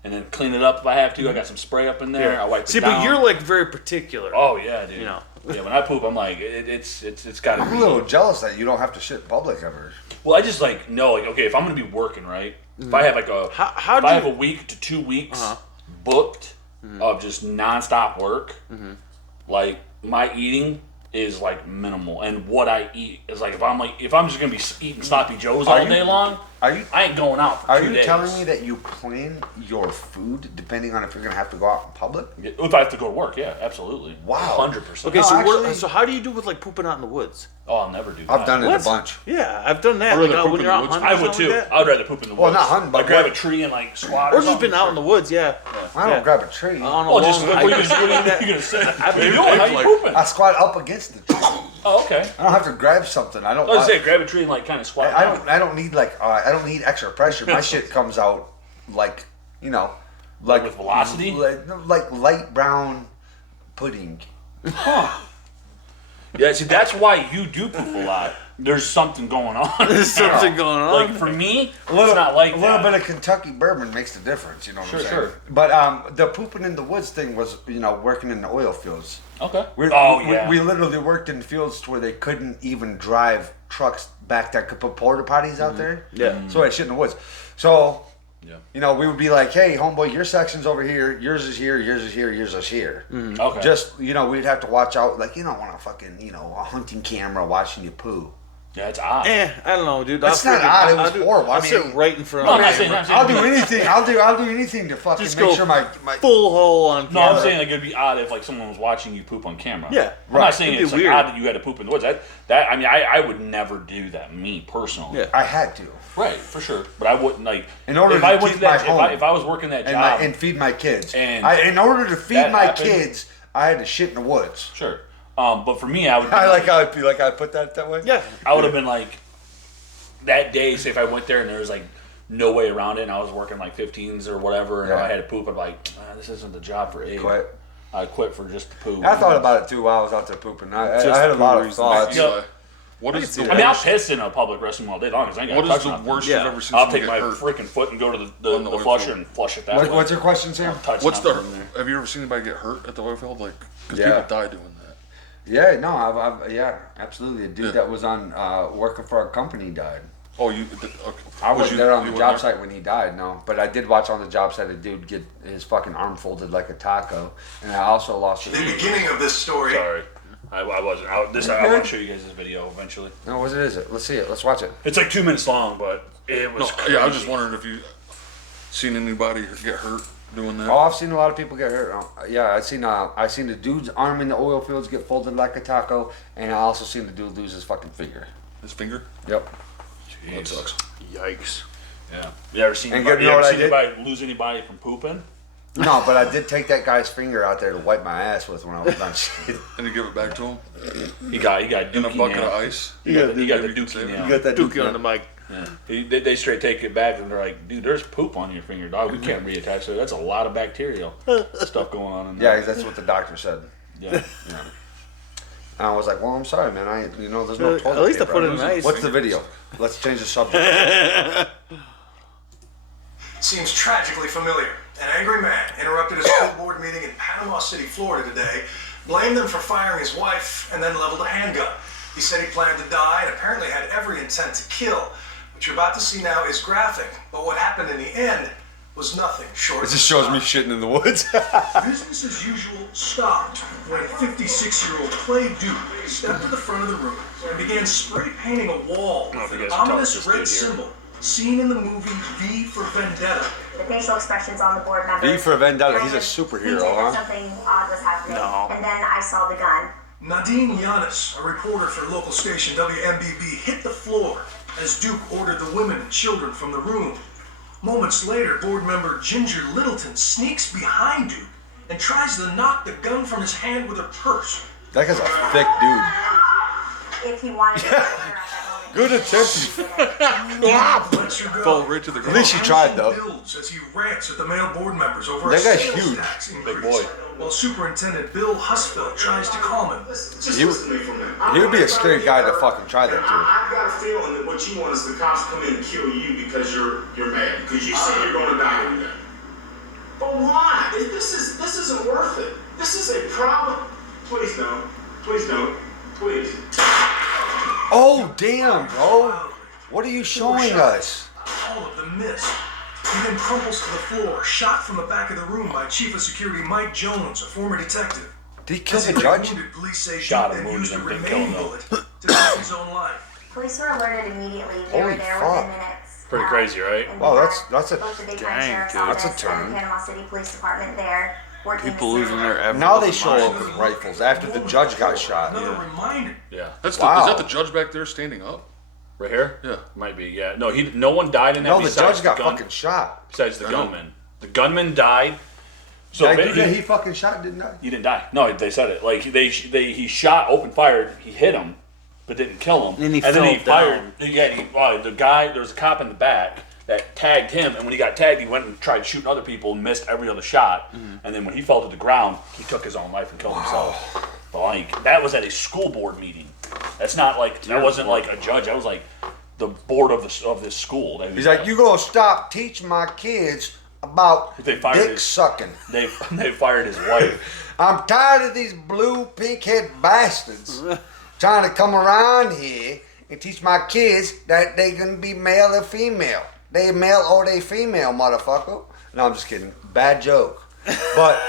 and then clean it up if I have to. I got some spray up in there. I wipe it See, down. but you're like very particular. Oh yeah, dude. You know. Yeah, when I poop, I'm like, it's got to I'm be. a little jealous that you don't have to shit in public ever. Well, I just like know, like, okay, if I'm gonna be working, right? If I have like a, How if do I you- have a week to 2 weeks booked of just nonstop work, like my eating is like minimal, and what I eat is like if I'm just gonna be eating sloppy joes all day long, Are you I ain't going out for Are 2 you days. telling me that you plan your food depending on if you're gonna have to go out in public? If I have to go to work, yeah, absolutely. Wow. 100%. Okay, No, so actually- so how do you do with like pooping out in the woods? Oh, I'll never do that. I've done it What? a bunch. Yeah, I've done that. I'd rather Like, poop when in you're the out woods. hunting I or would something too. like that. I would rather poop in the woods. Well, not hunting, but like grab what- a tree and like squat. Or or just something. been out in the woods, yeah. I don't Yeah. grab a tree. On a Oh, just long what are you gonna say? What are you doing? How you like- pooping? I squat up against the tree. Oh, okay. I don't have to grab something. I don't. I was gonna say grab a tree and like kind of squat. I down. don't. I don't need like. I don't need extra pressure. My shit comes out like like with velocity? like light brown pudding. Yeah, see, that's why you do poop a lot. There's something going on. There's something going on. Like for me, it's not like a little that. bit of Kentucky bourbon makes the difference. You know what I'm saying? Sure. But the pooping in the woods thing was working in the oil fields. Okay. We Yeah. we literally worked in fields where they couldn't even drive trucks back that could put porta potties out there. Yeah. So I shit in the woods. So, Yeah. we would be like, hey, homeboy, your section's over here, yours is here, yours is here, yours is here. Okay. Just, we'd have to watch out. Like, you don't want a fucking, a hunting camera watching you poo. yeah, it's odd. I don't know, dude. It's not odd, it was horrible. I I'll sit mean- right in front No, of I'm not me. saying that. I'll do anything. I'll do anything to fucking Just make go sure my full hole on No, camera. I'm saying like it'd be odd if like someone was watching you poop on camera. Yeah, I'm not saying It'd be it's like weird. odd that you had to poop in the woods. That I mean I would never do that, me personally. Yeah. I had to. Right, for sure. But I wouldn't like In order if to I went keep to that my home if I was working that and job. and feed my kids. And in order to feed that my happened- kids, I had to shit in the woods. Sure. But for me, I would. I like how I put that way. Yeah. I would have been like that day. Say if I went there and there was like no way around it, and I was working like 15s or whatever, and Yeah. I had to poop. I'm like, this isn't the job for Abe. Quit. I quit for just the poop. I thought about it too while I was out there pooping. I Just had a lot of reasons. thoughts. Yeah. What is the I mean, I'll worst? piss in a public restroom all day long because I ain't got What to touch is the nothing. worst Yeah. you've ever seen I'll someone take my get hurt? freaking foot and go to On the the oil flusher field. and flush it that way. What's your question, Sam? Touch What's the? nothing in there. Have you ever seen anybody get hurt at the oil field? Like, because Yeah. people die doing that. Yeah, no, yeah, absolutely. A dude Yeah. that was on working for a company died. Oh, you? Okay. I Was wasn't you- there on you the weren't job there? site when he died, no. But I did watch on the job site a dude get his fucking arm folded like a taco, and I also lost. The beginning of this story. Sorry. I wasn't. I want to show you guys this video eventually. No, what is it? Let's see it. Let's watch it. It's like 2 minutes long, but it No, was crazy. yeah, I was just wondering if you seen anybody get hurt doing that. Oh, I've seen a lot of people get hurt. Yeah, I seen the dude's arm in the oil fields get folded like a taco, and I also seen the dude lose his fucking finger. His finger. Yep. That sucks. Yikes. Yeah. You ever seen And anybody, you know what I did? anybody lose anybody from pooping? No, but I did take that guy's finger out there to wipe my ass with when I was done shit. And you give it back to him He got in a dookie bucket nail. of ice. He got the Maybe you can dookie save it. nail. got that Dookie on the mic. Yeah. They straight take it back and they're like, dude, there's poop on your finger, dog. We can't reattach it. That's a lot of bacterial stuff going on in Yeah, there. that's what the doctor said. Yeah. Yeah. And I was like, well, I'm sorry, man. There's no toilet At least I paper. put it in ice. What's the video? Let's change the subject. Seems tragically familiar. An angry man interrupted a school board meeting in Panama City, Florida today, blamed them for firing his wife, and then leveled a handgun. He said he planned to die and apparently had every intent to kill. What you're about to see now is graphic, but what happened in the end was nothing short It of just shows me shitting in the woods. Business as usual stopped when 56-year-old Clay Duke stepped to the front of the room and began spray painting a wall if with you an guys can tell ominous it's red this dude here. symbol seen in the movie V for Vendetta. The facial expressions on the board members. V for Vendetta, kind he's a of superhero, hinted huh? Something odd was happening. No. And then I saw the gun. Nadine Yanis, a reporter for local station WMBB, hit the floor as Duke ordered the women and children from the room. Moments later, board member Ginger Littleton sneaks behind Duke and tries to knock the gun from his hand with her purse. That guy's a thick dude. If he wanted to kill her at that moment. Good attempt. Lets her go. Fall right to the At ground. least she tried, though. Builds as he rants at the male board members over That a guy's sales huge. tax increase, Big boy. while Superintendent Bill Husfeld tries to calm him. He would be a scary guy to fucking try that to. I've got a feeling that what you want is the cops come in and kill you because you're mad. Because you say you're going to die one day. But why? This isn't worth it. This is a problem. Please don't. Please don't. Please. Oh, damn, bro. What are you showing us? All of them missed. He then crumples to the floor, shot from the back of the room by Chief of Security Mike Jones, a former detective. Did he kill As the he judge? wounded, police say Shot Duke him, then wounded used the him, didn't kill remaining him, bullet to take his own life. Police were alerted immediately. They Holy were there fuck. within minutes. Pretty crazy, right? And Wow, we that's- had that's a- both the Big dang, Bend Sheriff's dude. That's a Office and turn. the Panama City Police Department there working People this losing through. their ever. Now they show up with rifles after the judge got shot. Another reminder. Yeah. That's Wow. is that the judge back there standing up? Right here? Yeah. Might be, yeah. No, no one died in that No, the besides judge got gun, fucking shot. besides the I know. gunman. The gunman died. So That ba- dude that he fucking shot didn't die. he didn't die. No, they said it. Like he shot, open fired. He hit him, but didn't kill him. And he then he fell fired. Yeah, the guy. There was a cop in the back that tagged him, and when he got tagged, he went and tried shooting other people and missed every other shot. And then when he fell to the ground, he took his own life and killed himself. But like that was at a school board meeting. That's not like that wasn't like a judge. That was like the board of this school. That He's like, you gonna stop teaching my kids about They fired dick his- sucking. They fired his wife. I'm tired of these blue pink head bastards trying to come around here and teach my kids that they gonna be male or female. They male or they female, motherfucker. No, I'm just kidding. Bad joke. But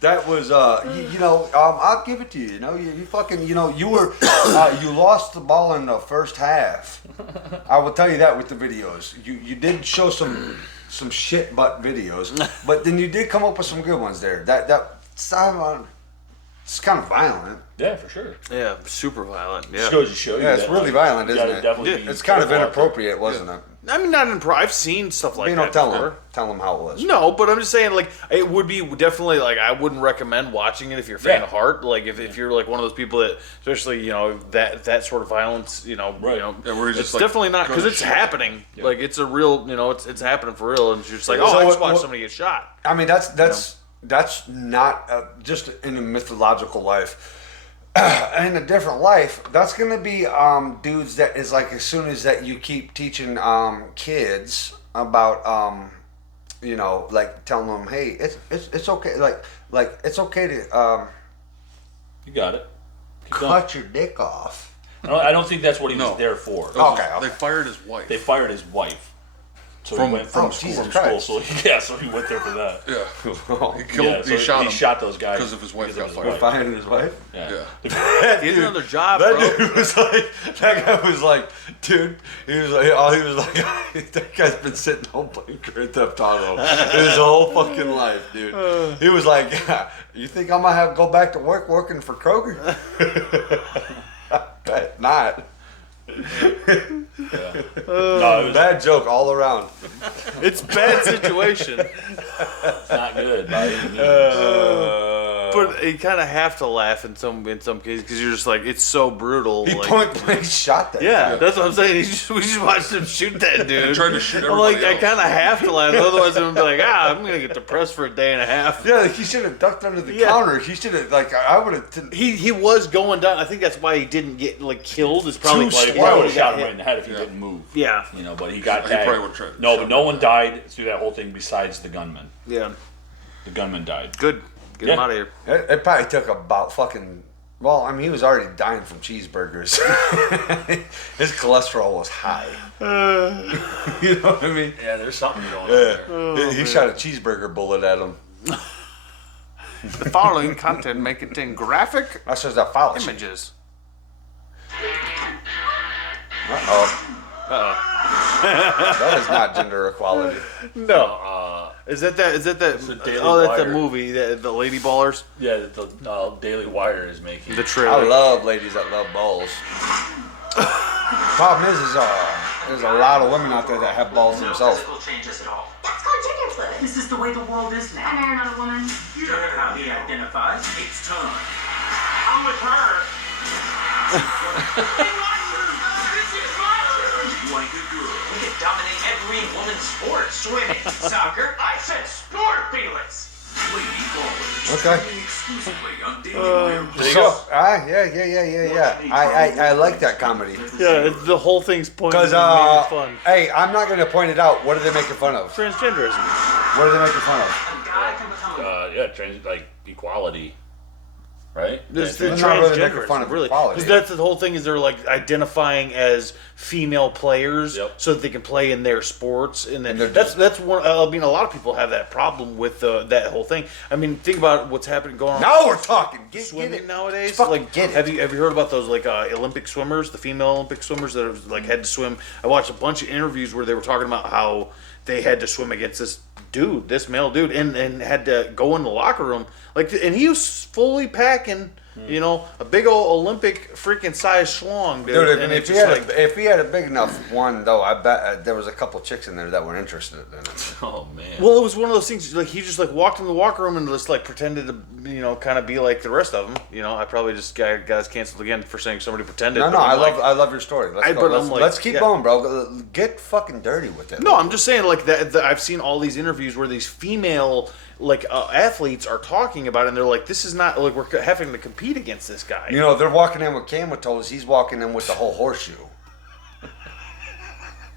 that was I'll give it to you. You know, you fucking you were you lost the ball in the first half. I will tell you that with the videos. You did show some shit butt videos, but then you did come up with some good ones there. It's kind of violent. Yeah, for sure. Yeah, super violent. Yeah. Just goes to show you. Yeah, it's that, really violent, you isn't gotta it? definitely be It's kind of careful out there. inappropriate, wasn't it? I mean, not in pro. I've seen stuff like You that. know, tell before. them how it was. No, but I'm just saying, like, it would be definitely, like, I wouldn't recommend watching it if you're a fan Yeah. of heart. Like, if you're, like, one of those people that, especially, that sort of violence, Right. Yeah, where he's it's just, like, definitely not, because goes it's shit. happening. Like, it's a real, it's happening for real, and it's just like, oh, So I just what- watched somebody get shot. I mean, that's not just in a mythological life. in a different life, that's gonna be dudes that is like as soon as that you keep teaching kids about you know, like telling them, hey, it's okay, like it's okay to You got it. Keep going. cut your dick off. I don't think that's what he was No. there for. Okay. They fired his wife. They fired his wife. So From- he went from oh, school, Jesus from school. Christ. So so he went there for that. Yeah. He killed. Yeah, so he shot those guys because of his wife got his fired. wife. Finding his wife. Yeah. Yeah. Get another job, That bro. dude was like, that guy was like, dude, he was like, that guy's been sitting home playing Grand Theft Auto his whole fucking life, dude. He was like, you think I'm gonna have to go back to work working for Kroger? I bet not. No, it was Bad joke all around. It's bad situation. not good by any means. But you kind of have to laugh in some cases because you're just like, it's so brutal. He like, point blank shot that yeah, guy. that's what I'm saying. We just watched him shoot that dude. Tried to shoot I'm like, everybody I kind of have to laugh. Otherwise, I'm gonna be like, I'm gonna get depressed for a day and a half. Yeah, like he should have ducked under the Yeah. counter. He should have, like, I would have. He was going down. I think that's why he didn't get like killed. Is probably Too Well, he slow. probably would have Yeah. shot him right in the head if he didn't move. Yeah, You know, but he got He tagged. probably would've tried to No, shot but no him. one died through that whole thing besides the gunman. yeah. The gunman died. Good. Get him Yeah. out of here. It probably took about fucking. Well, I mean, he was already dying from cheeseburgers. His cholesterol was high. You know what I mean? Yeah, there's something going on there. Oh, He shot a cheeseburger bullet at him. The following content may contain graphic That says that fallacy. images. Uh-oh. That is not gender equality. No. Is that the Daily oh, that's the Wire. movie, the Lady Ballers, Yeah, the Daily Wire is making. the I trailer. love ladies that love balls. Problem is there's a lot of women out there that have balls themselves. Physical changes at all. That's called gender fluid. This is the way the world is now. I'm married, not a woman. You don't know how he identifies. It's time. I'm with her. You want a good girl? We could dominate every woman's sport. Swimming, soccer. I said sport, Felix. Lady Ballers. Okay. Streaming exclusively on Daily Wire. There you go. I like that comedy. Yeah, the whole thing's pointed Because, at making fun. hey, I'm not going to point it out. What are they making fun of? Transgenderism. What are they making fun of? A guy can become a Like equality, right? This They're the not really making transgenderism, fun of really. equality. Because that's the whole thing is they're like identifying as female players Yep. so that they can play in their sports. And then they're that's one. I mean, a lot of people have that problem with that whole thing. I mean, think about what's happening going on. Now we're talking. Get Swimming it. nowadays, Fucking like get it. have you heard about those like Olympic swimmers, the female Olympic swimmers that have, like had to swim? I watched a bunch of interviews where they were talking about how they had to swim against this male dude, and had to go in the locker room and he was fully packing, you know, a big old Olympic freaking size schlong, dude. Dude, and if it's he, just had if he had a big enough one, though, I bet there was a couple chicks in there that were interested in it. Oh man. well, it was one of those things. Like he just like walked in the locker room and just like pretended to, you know, kind of be like the rest of them. You know, I probably just got us canceled again for saying somebody pretended. No, but I'm like- I love your story. Let's go. but Let's, I'm like, let's keep yeah. going, bro. Get fucking dirty with it. No, I'm just saying like that. I've seen all these interviews where these female athletes are talking about it, and they're like, "This is not like we're having to compete against this guy." You know, they're walking in with camel toes. He's walking in with the whole horseshoe.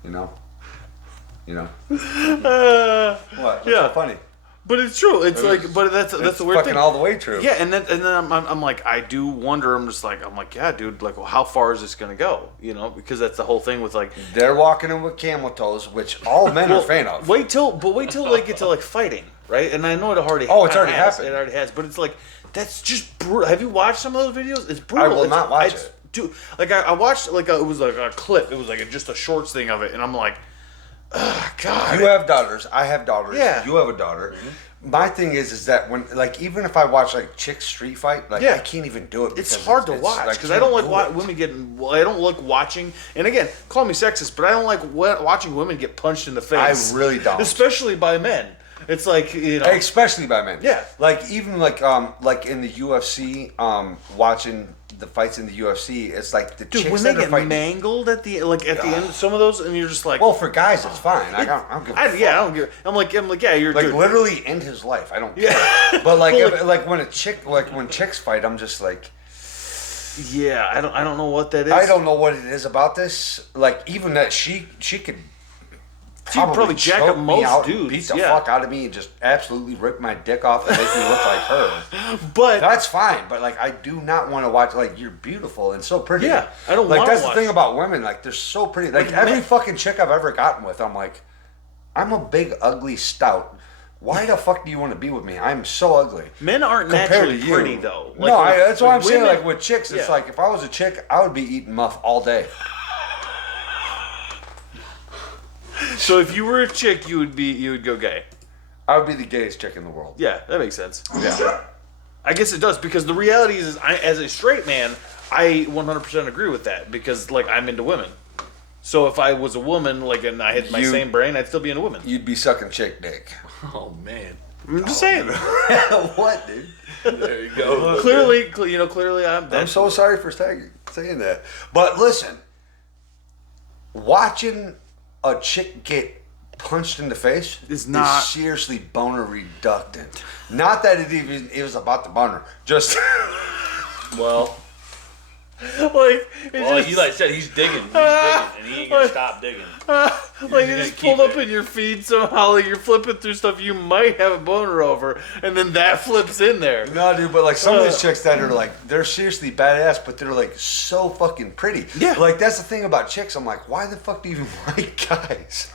You know. What? What's yeah. so funny? But it's true. It's like, but that's It's the weird fucking thing. all the way true. Yeah, and then I'm like, I do wonder. I'm like, yeah, dude. Like, well, how far is this gonna go? You know, because that's the whole thing with like. They're walking in with camel toes, which all men are a fan of. Wait till they get to like fighting, right? And I know it already. Oh, it's already has. happened. It already has, but it's like that's just brutal. Have you watched some of those videos? It's brutal. I will not watch it's- it. Dude, like I watched like it was like a clip. It was like just a shorts thing of it, and I'm like, ugh, God. You have daughters. I have daughters. Yeah. You have a daughter. My thing is that when, like, even if I watch like chicks street fight, like, Yeah. I can't even do it. It's because hard to watch because I don't like women getting. I don't like watching. And again, call me sexist, but I don't like watching women get punched in the face. I really don't. especially by men. It's like, you know. Especially by men. Yeah. Like even like in the UFC, watching the fights in the UFC, it's like the Dude, chicks when they that are get fighting. mangled at the end, some of those, and you're just like, Well, for guys, it's fine. I don't give a fuck. I don't give. I'm like, yeah, you're Like dude. literally end his life. I don't care. Yeah. But like, Well, like when chicks fight, I'm just like, Yeah, I don't know what that is. I don't know what it is about this. Like, even that she could probably jack choke up me most out and dudes, beat the yeah. fuck out of me and just absolutely rip my dick off and make me look like her. But That's fine, but like I do not want to watch. Like, you're beautiful and so pretty. Yeah, I don't like wanna that's watch. the thing about women. Like, they're so pretty. Like, every fucking chick I've ever gotten with, I'm like, I'm a big ugly stout. Why the fuck do you want to be with me? I'm so ugly. men aren't Compared naturally to you. pretty though. No, that's why I'm saying. women- Like, with chicks, it's Yeah. like if I was a chick, I would be eating muff all day. So if you were a chick, you would go gay. I would be the gayest chick in the world. Yeah, that makes sense. Yeah. I guess it does because the reality is, as a straight man, I 100% agree with that because like I'm into women. So if I was a woman, like, and I had my You- same brain, I'd still be into women. You'd be sucking chick dick. Oh man. I'm just saying. What, dude? There you go. Clearly, I'm. I'm so sorry for saying that. But listen, watching a chick get punched in the face Is not- seriously boner reductant. Not that it was about the boner. Just Well, like, it's just, Eli said he's digging. He's digging, and he ain't gonna stop digging. like You're it gonna just keep pulled up it. in your feed somehow. Like you're flipping through stuff you might have a boner over, and then that flips in there. no, dude. But like some of these chicks that are like, they're seriously badass, but they're like so fucking pretty. Yeah. Like that's the thing about chicks. I'm like, why the fuck do you even like guys?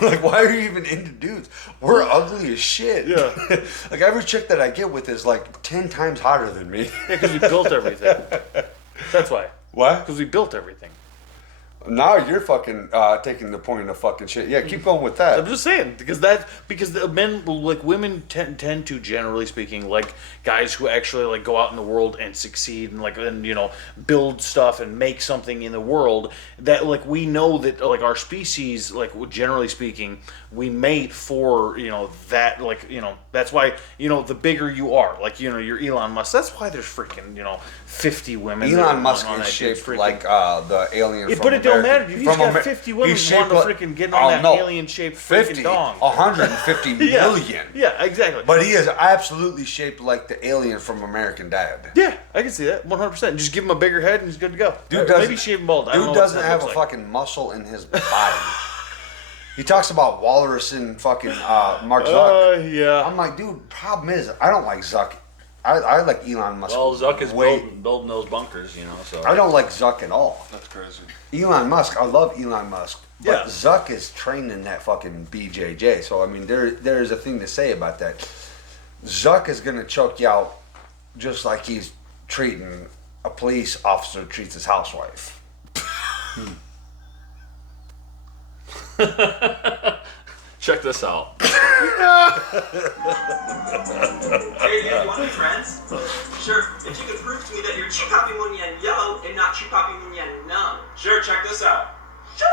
Like, why are you even into dudes? We're ugly as shit. Yeah. Like every chick that I get with is like 10 times hotter than me. Yeah, because we built everything. That's why. What? Because we built everything. Now you're fucking taking the point of fucking shit. Yeah, keep going with I'm that. just saying because the men, like women tend to, generally speaking, like guys who actually like go out in the world and succeed and build stuff and make something in the world. That like we know that like our species, like generally speaking, we mate for that that's why the bigger you are, like you're Elon Musk. That's why there's freaking 50 women. that Elon are Musk on is that shaped dude's freaking- like the alien Yeah, from but it don't America- matter. If he's from got Amer- 50 women he's want to shaped freaking get on that alien-shaped freaking 50, dong. 150 Yeah. million. Yeah, exactly. But he is absolutely shaped like the alien from American Dad. Yeah, I can see that 100%. Just give him a bigger head and he's good to go. Dude Or doesn't, maybe shave him bald. I don't know Dude what doesn't that have a looks like. fucking muscle in his body. He talks about Walrus and fucking Mark Zuck. Yeah. I'm like, dude, problem is, I don't like Zuck. I like Elon Musk. Well, Zuck is way- building those bunkers, so. I don't like Zuck at all. That's crazy. Elon Musk, I love Elon Musk. But Yeah. Zuck is trained in that fucking BJJ. So, I mean, there is a thing to say about that. Zuck is going to choke you out just like he's treating a police officer treats his housewife. Check this out. Hey, dude, you want to be friends? Sure, if you can prove to me that you're Chupapi Munyan yellow and not Chupapi Munyan numb. Sure, check this out. Sure.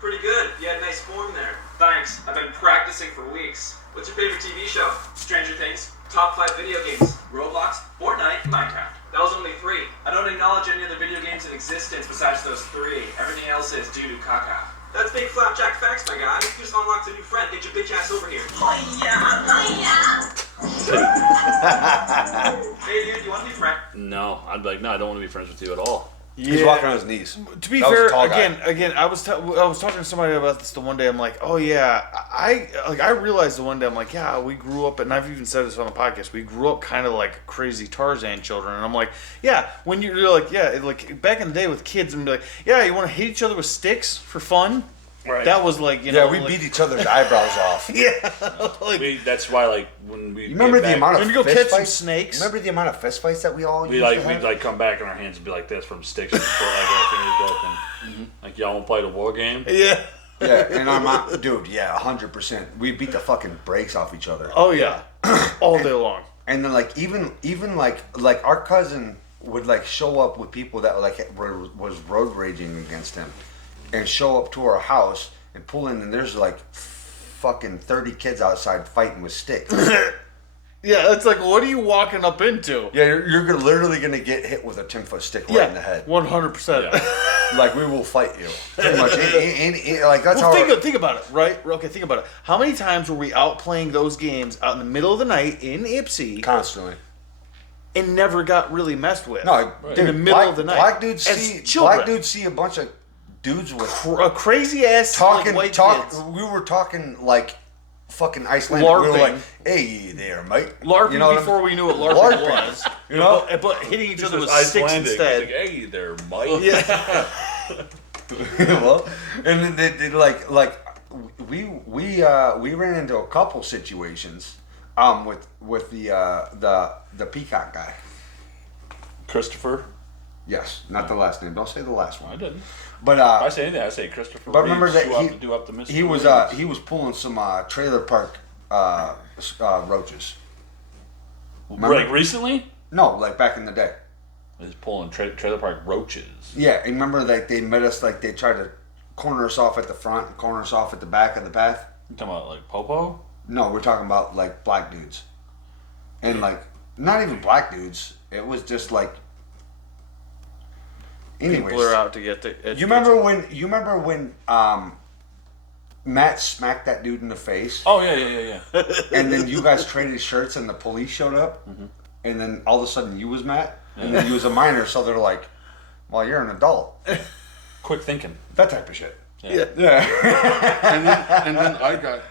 Pretty good. You had nice form there. Thanks. I've been practicing for weeks. What's your favorite TV show? Stranger Things. Top 5 video games. Roblox, Fortnite, Minecraft. That was only 3. I don't acknowledge any other video games in existence besides those 3. Everything else is doo-doo caca. That's big flapjack facts, my guy. You just unlocked a new friend. Get your bitch ass over here. Hey, dude, you want to be friends? No, I'd be like, no, I don't want to be friends with you at all. He's walking on his knees. To be That was a fair, tall guy. again, I was talking to somebody about this the one day. I'm like, oh yeah, I realized the one day I'm like, yeah, we grew up, and I've even said this on the podcast. We grew up kind of like crazy Tarzan children, and I'm like, yeah, when you're like, yeah, like back in the day with kids, and be like, yeah, you want to hit each other with sticks for fun. Right. That was like, Yeah, we like, beat each other's eyebrows off. Yeah, like That's why, like, when we You remember get the back, amount of when you go fist catch some fights? snakes. Remember the amount of fist fights that we all we used like to we'd have? like come back and our hands would be like this from sticks and like our fingers broken. Like, y'all want to play the war game? Yeah. Yeah, and our mom, dude, yeah, 100%. We beat the fucking brakes off each other. Oh yeah, all day long. And then like even like our cousin would like show up with people that was road raging against him, and show up to our house and pull in, and there's like fucking 30 kids outside fighting with sticks. Yeah, it's like, what are you walking up into? Yeah, you're literally gonna get hit with a 10-foot stick right in the head. 100%. Like, we will fight you. Pretty much. Like, that's Well, how. think about it, right? Okay, think about it. How many times were we out playing those games out in the middle of the night in Ipsy? Constantly. and never got really messed with. No, in dude, the middle of the night. Black dudes As see children. a bunch of dudes with A crazy ass talking. like, white kids. We were talking like fucking Icelandic. We were LARPing. like, "Hey there, mate." LARPing You know what before I'm- we knew what LARPing LARPing. was. You know? But hitting each other with Just sticks Icelandic. instead. He's like, hey there, Mike. Yeah. Well, and then they like we ran into a couple situations with the peacock guy. Christopher. Yes, not the last name. Don't say the last I one. didn't. But If I say anything, I say Christopher. but remember Reeves, that who have to do up the Mr. he was Williams. he was pulling some trailer park roaches. Remember? Like recently? No, like back in the day. He's pulling trailer park roaches. Yeah, and remember like they met us like they tried to corner us off at the front and corner us off at the back of the path. You talking about like Popo? No, we're talking about like black dudes, and like not even black dudes. It was just like. Anyways, People are out to get the. you remember when Matt smacked that dude in the face, Oh yeah. and then you guys traded shirts, and the police showed up, and then all of a sudden you was Matt, and then you was a minor, so they're like, "Well, you're an adult." Quick thinking. That type of shit. Yeah. Yeah. And then I got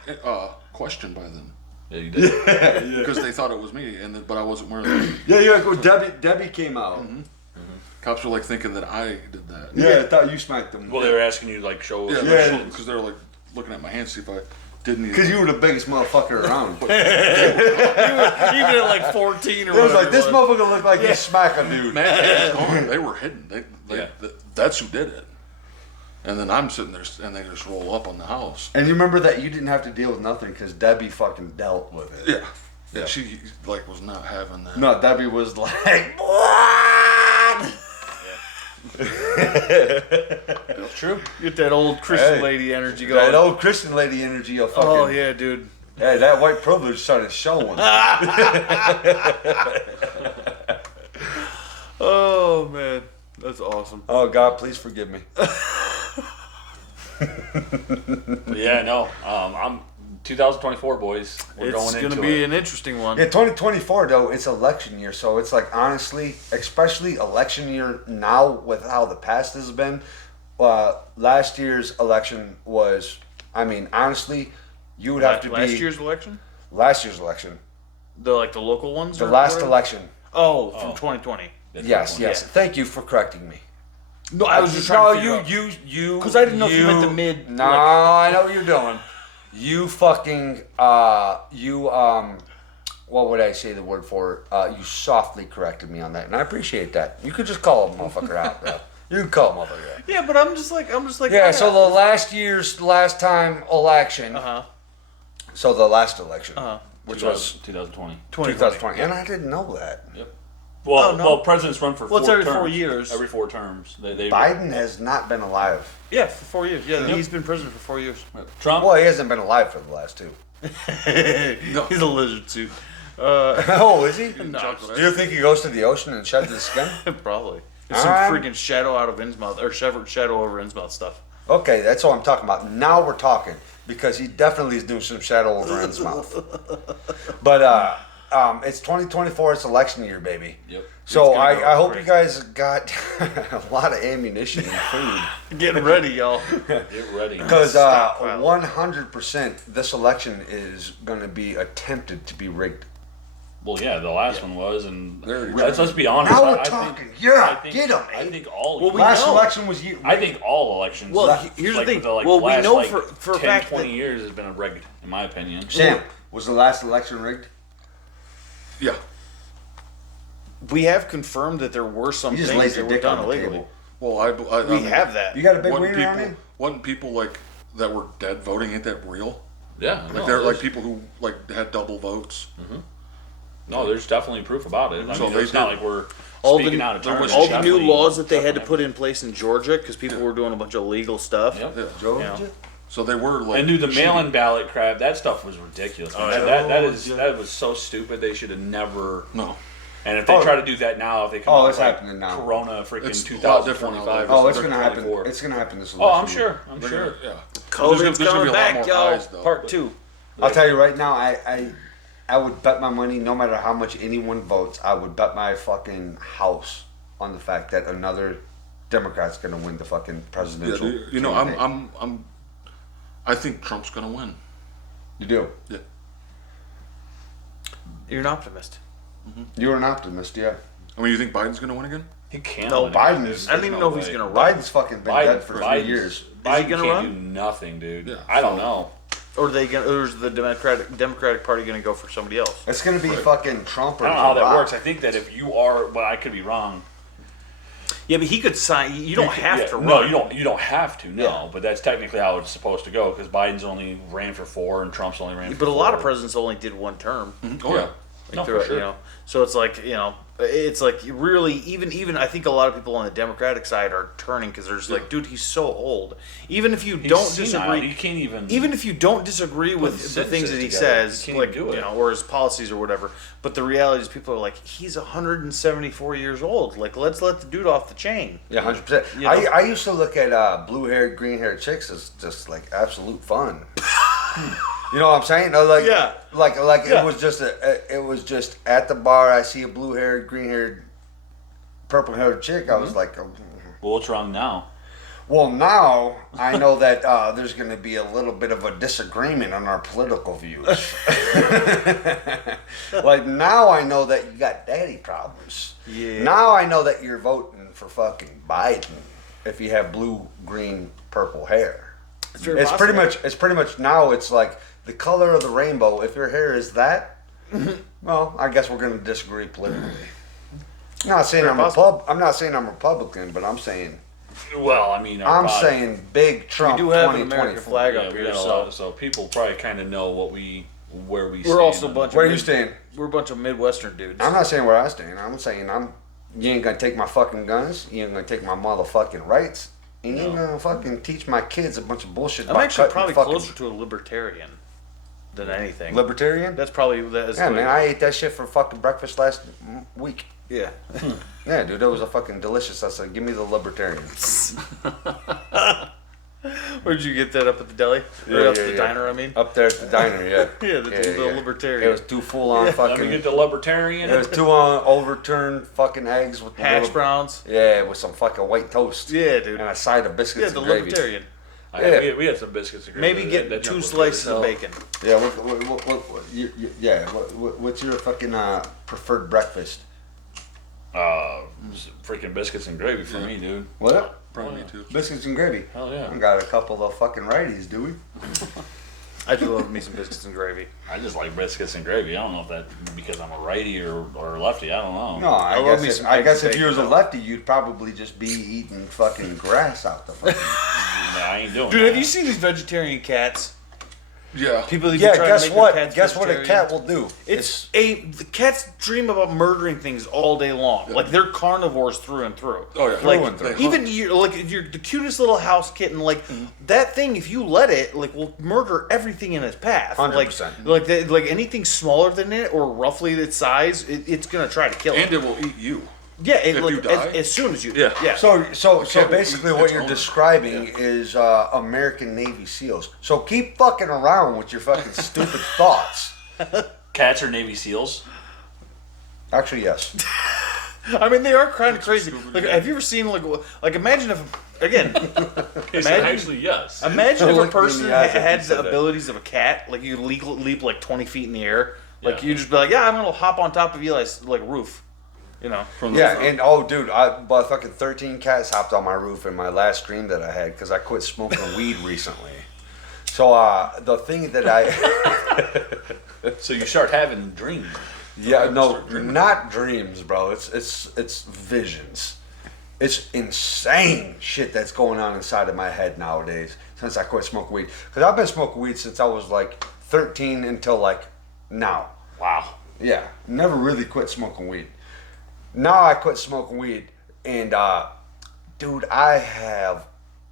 questioned by them Yeah, you did. because they thought it was me, but I wasn't wearing it. Yeah. Debbie came out. Cops were like thinking that I did that. Yeah, I thought you smacked them. Well, they were asking you like show us. Yeah. Because they were like looking at my hands to see if I didn't. Because you were the biggest motherfucker around. Even at like 14 or It was whatever. like, this it was. motherfucker looked like he smacked a dude. Man, gone. They were hidden. Yeah. That's who did it. And then I'm sitting there, and they just roll up on the house. And you remember that you didn't have to deal with nothing because Debbie fucking dealt with it. Yeah. Yeah. She like was not having that. No, Debbie was like, It's true. Get that old Christian Hey, lady energy going. that old Christian lady energy of fucking. Oh yeah, dude. Hey, that white privilege started showing. Oh man, that's awesome. Oh God, please forgive me. Yeah, no. I'm 2024, boys. We're It's going gonna into be it. an interesting one. Yeah, 2024 though, it's election year, so it's like honestly, especially election year now with how the past has been. Last year's election was, I mean, honestly, you would have to last be year's election. last year's election, The local ones. the or last whatever? election. Oh, from 2020. That's Yes, the one. yes. Thank you for correcting me. No, I was just trying to figure out. you. 'Cause I didn't know if you meant the mid, No, like- I know what you're doing. You fucking, what would I say the word for? You softly corrected me on that, and I appreciate that. You could just call a motherfucker out, bro. You can call a motherfucker out. Yeah, but I'm just like. Yeah, so the last time election, so the last election, which was 2020. 2020, and I didn't know that. Yep. Well, Oh, no. well, presidents run for Well, it's 4 every 4 terms. years. Every 4 terms. They Biden has not been alive. Yeah, for 4 years. Yeah, he's been president for 4 years. Trump. Well, he hasn't been alive for the last 2. He's a lizard suit. Oh, is he? No, Do you think he goes to the ocean and sheds his skin? probably. There's some freaking shadow out of Innsmouth, or shadow over Innsmouth stuff. Okay, that's what I'm talking about. Now we're talking because he definitely is doing some shadow over his mouth. But it's 2024. It's election year, baby. Yep. So It's gonna go I hope crazy. you guys got a lot of ammunition and food Getting ready, y'all. Get ready. because Stockpile. 100% this election is going to be attempted to be rigged. Well, yeah, the last one was, and There you go. let's be honest. Now we're I talking. Think, Yeah, I think, get 'em, I eh? think all. Well, we Last know. election was you. I think all elections. Well, like, here's the like, thing. The, like, Well, we last, know like, for a 10, fact 20 that- years has been rigged, in my opinion. Sam, was the last election rigged? Yeah. We have confirmed that there were some You just things laid that your were dick done on the illegally. table. Well, We have that. You got a big wasn't wiener on people, you? wasn't people like that were dead voting? Ain't that real? Yeah. Like no, they're like there's- people who like had double votes. No, there's definitely proof about it. I So mean, they it's not did- like we're all speaking the, out of there turn. was all It's the new definitely- laws that they had to definitely- put in place in Georgia because people were doing a bunch of illegal stuff. Yep. Yeah. Georgia? Yeah. So they were like. And do the cheating. mail-in ballot crap. That stuff was ridiculous. man. That was so stupid. They should have never. No. And if they Oh. try to do that now, if they come Oh, out it's with, like, happening now. Corona freaking It's a lot different 2025. now. Oh, it's or gonna happen. 2024. It's gonna happen this Oh, election. I'm sure. I'm They're sure. gonna- yeah. COVID's There's gonna be coming a lot back, more y'all. eyes, though. Part 2. I'll tell you right now. I I would bet my money, no matter how much anyone votes, I would bet my fucking house on the fact that another Democrat's gonna win the fucking presidential. Yeah, you know, candidate. I think Trump's gonna win. You do. Yeah. You're an optimist. You're an optimist, yeah. I mean, you think Biden's gonna win again? He can't. No, win Biden again, is- dude. I don't even know if There's he's no gonna way. run. Biden's fucking been Biden- dead for 3 Biden's- years. Is Biden he gonna can't run? do nothing, dude. Yeah. I don't know. Or are they gonna? Or is the Democratic Party gonna go for somebody else? It's gonna be fucking Trump or I don't know how that Barack. works. I think that if you are, but I could be wrong. Yeah, but he could sign. You don't have Yeah, to run. No, you don't. You don't have to. No, Yeah. but that's technically how it's supposed to go because Biden's only ran for 4 and Trump's only ran for But a lot of 4. presidents only did one term. Oh yeah. No, through for it, sure. You know, so it's like it's like really even I think a lot of people on the Democratic side are turning because they're just like, dude, he's so old. Even if you He's don't senile. disagree, You can't even. even if you don't disagree with the sentences things that he together, says, you can't like even do it. or his policies or whatever. But the reality is, people are like, he's 174 years old. Like, let's let the dude off the chain. Yeah, 100%. You know? I used to look at blue-haired, green-haired chicks as just like absolute fun. You know what I'm saying? No, like, Yeah. like Yeah. it was just at the bar. I see a blue-haired, green-haired, purple-haired chick. I was like, oh. Well, what's wrong now? Well, now I know that there's going to be a little bit of a disagreement on our political views. Like now I know that you got daddy problems. Yeah. Now I know that you're voting for fucking Biden if you have blue, green, purple hair. very It's pretty possible. much. It's pretty much now. It's like the color of the rainbow. If your hair is that, well, I guess we're going to disagree politically. I'm not saying I'm not saying I'm Republican, but I'm saying Well, I mean, our I'm body- saying big Trump. We do have an American 2024. flag Yeah, up we here, got a so lot, so people probably kind of know where we stand. we're also a bunch. Where of are you staying? We're a bunch of Midwestern dudes. I'm not saying where I stand. I'm saying you ain't gonna take my fucking guns. You ain't gonna take my motherfucking rights. And you ain't gonna fucking teach my kids a bunch of bullshit. I'm about actually cutting probably fucking closer to a libertarian than anything. libertarian. That's probably that's Yeah, what- man, I ate that shit for fucking breakfast last week. yeah. Yeah, dude, that was a fucking delicious. I said, give me the libertarian. Where'd you get that up at the deli? Or up at the diner? I mean. Up there at the diner, yeah. Yeah, the libertarian. It was two full on Let me fucking. get the libertarian. It was two on overturned fucking eggs with the Hash little- browns. Yeah, with some fucking white toast. Yeah, dude. And a side of Yeah, biscuits the and gravy. libertarian. We had some biscuits. and gravy. Maybe That get junk 2 was slices good. of bacon. Yeah, what's your fucking preferred breakfast? Freaking biscuits and gravy for me, dude. What? Probably me too. Biscuits and gravy. Hell yeah. We got a couple of fucking righties, do we? I do love me some biscuits and gravy. I just like biscuits and gravy. I don't know if that because I'm a righty or a lefty. I don't know. No, I love me guess some if, I eggs guess and if you was a bacon, though. lefty, you'd probably just be eating fucking grass out the fucking. Nah, I ain't doing Dude, that. have you seen these vegetarian cats? Yeah. People that Yeah, try guess to make what? Their cats Guess what a vegetarian. cat will do? The cats dream about murdering things all day long. Like they're carnivores through and through. Oh, yeah. Like Through and through. even you're the cutest little house kitten. Like that thing, if you let it, like will murder everything in its path. 100%. Like anything smaller than it or roughly its size, it's gonna try to kill it. And it will eat you. Yeah, if like you die? as soon as you Yeah. So cat will basically, eat what its you're owner. describing is American Navy SEALs. So keep fucking around with your fucking stupid thoughts. Cats are Navy SEAls. Actually, yes. I mean, they are kind of crazy. Like, have you ever seen like imagine if again, imagine Actually, yes. imagine if Look a me in person the eyes after had you said the that. abilities of a cat. Like you leap like 20 feet in the air. Like Yeah. you just be like, yeah, I'm gonna hop on top of Eli's like roof. You know. From Yeah, the, and oh, dude, about fucking 13 cats hopped on my roof in my last stream that I had because I quit smoking weed recently. So the thing that So you start having dreams. yeah, no, not dreams, bro. It's visions. It's insane shit that's going on inside of my head nowadays since I quit smoking weed. Because I've been smoking weed since I was like 13 until like now. Wow. Yeah, never really quit smoking weed. Now I quit smoking weed, and dude, I have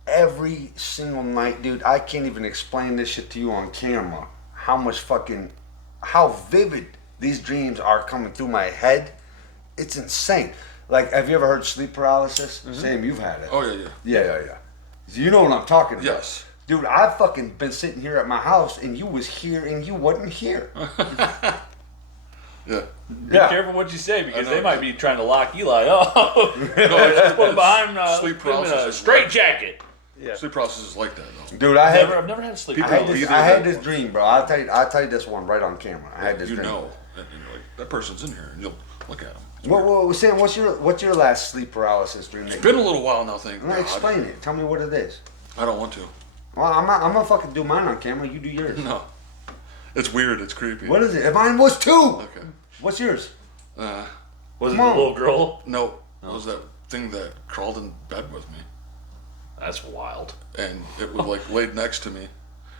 every single night, dude. I can't even explain this shit to you on camera. How vivid these dreams are coming through my head. It's insane. Like, have you ever heard sleep paralysis? Sam, you've had it. oh, yeah, yeah. Yeah. You know what I'm talking about. Yes. Dude, I've fucking been sitting here at my house, and you was here, and you wasn't here. Be Yeah. careful what you say because I know. they might be trying to lock Eli up. Put him behind Sleep put him in paralysis a is straight jacket. Yeah. Sleep paralysis is like that though. Dude, I've never had a sleep I had paralysis. this, I had this dream, bro. I'll tell you this one right on camera. I had this You dream. know, and you're like, that person's in here, and you'll look at him. Sam, what's your last sleep paralysis dream? It's been a little while now. Thank God. Explain it. Tell me what it is. I don't want to. Well, I'm gonna fucking do mine on camera. You do yours. No, it's weird. It's creepy. What is it? If mine was 2. Okay. What's yours? Was it Come the on. little girl? No, it was that thing that crawled in bed with me, That's wild. and it was like laid next to me,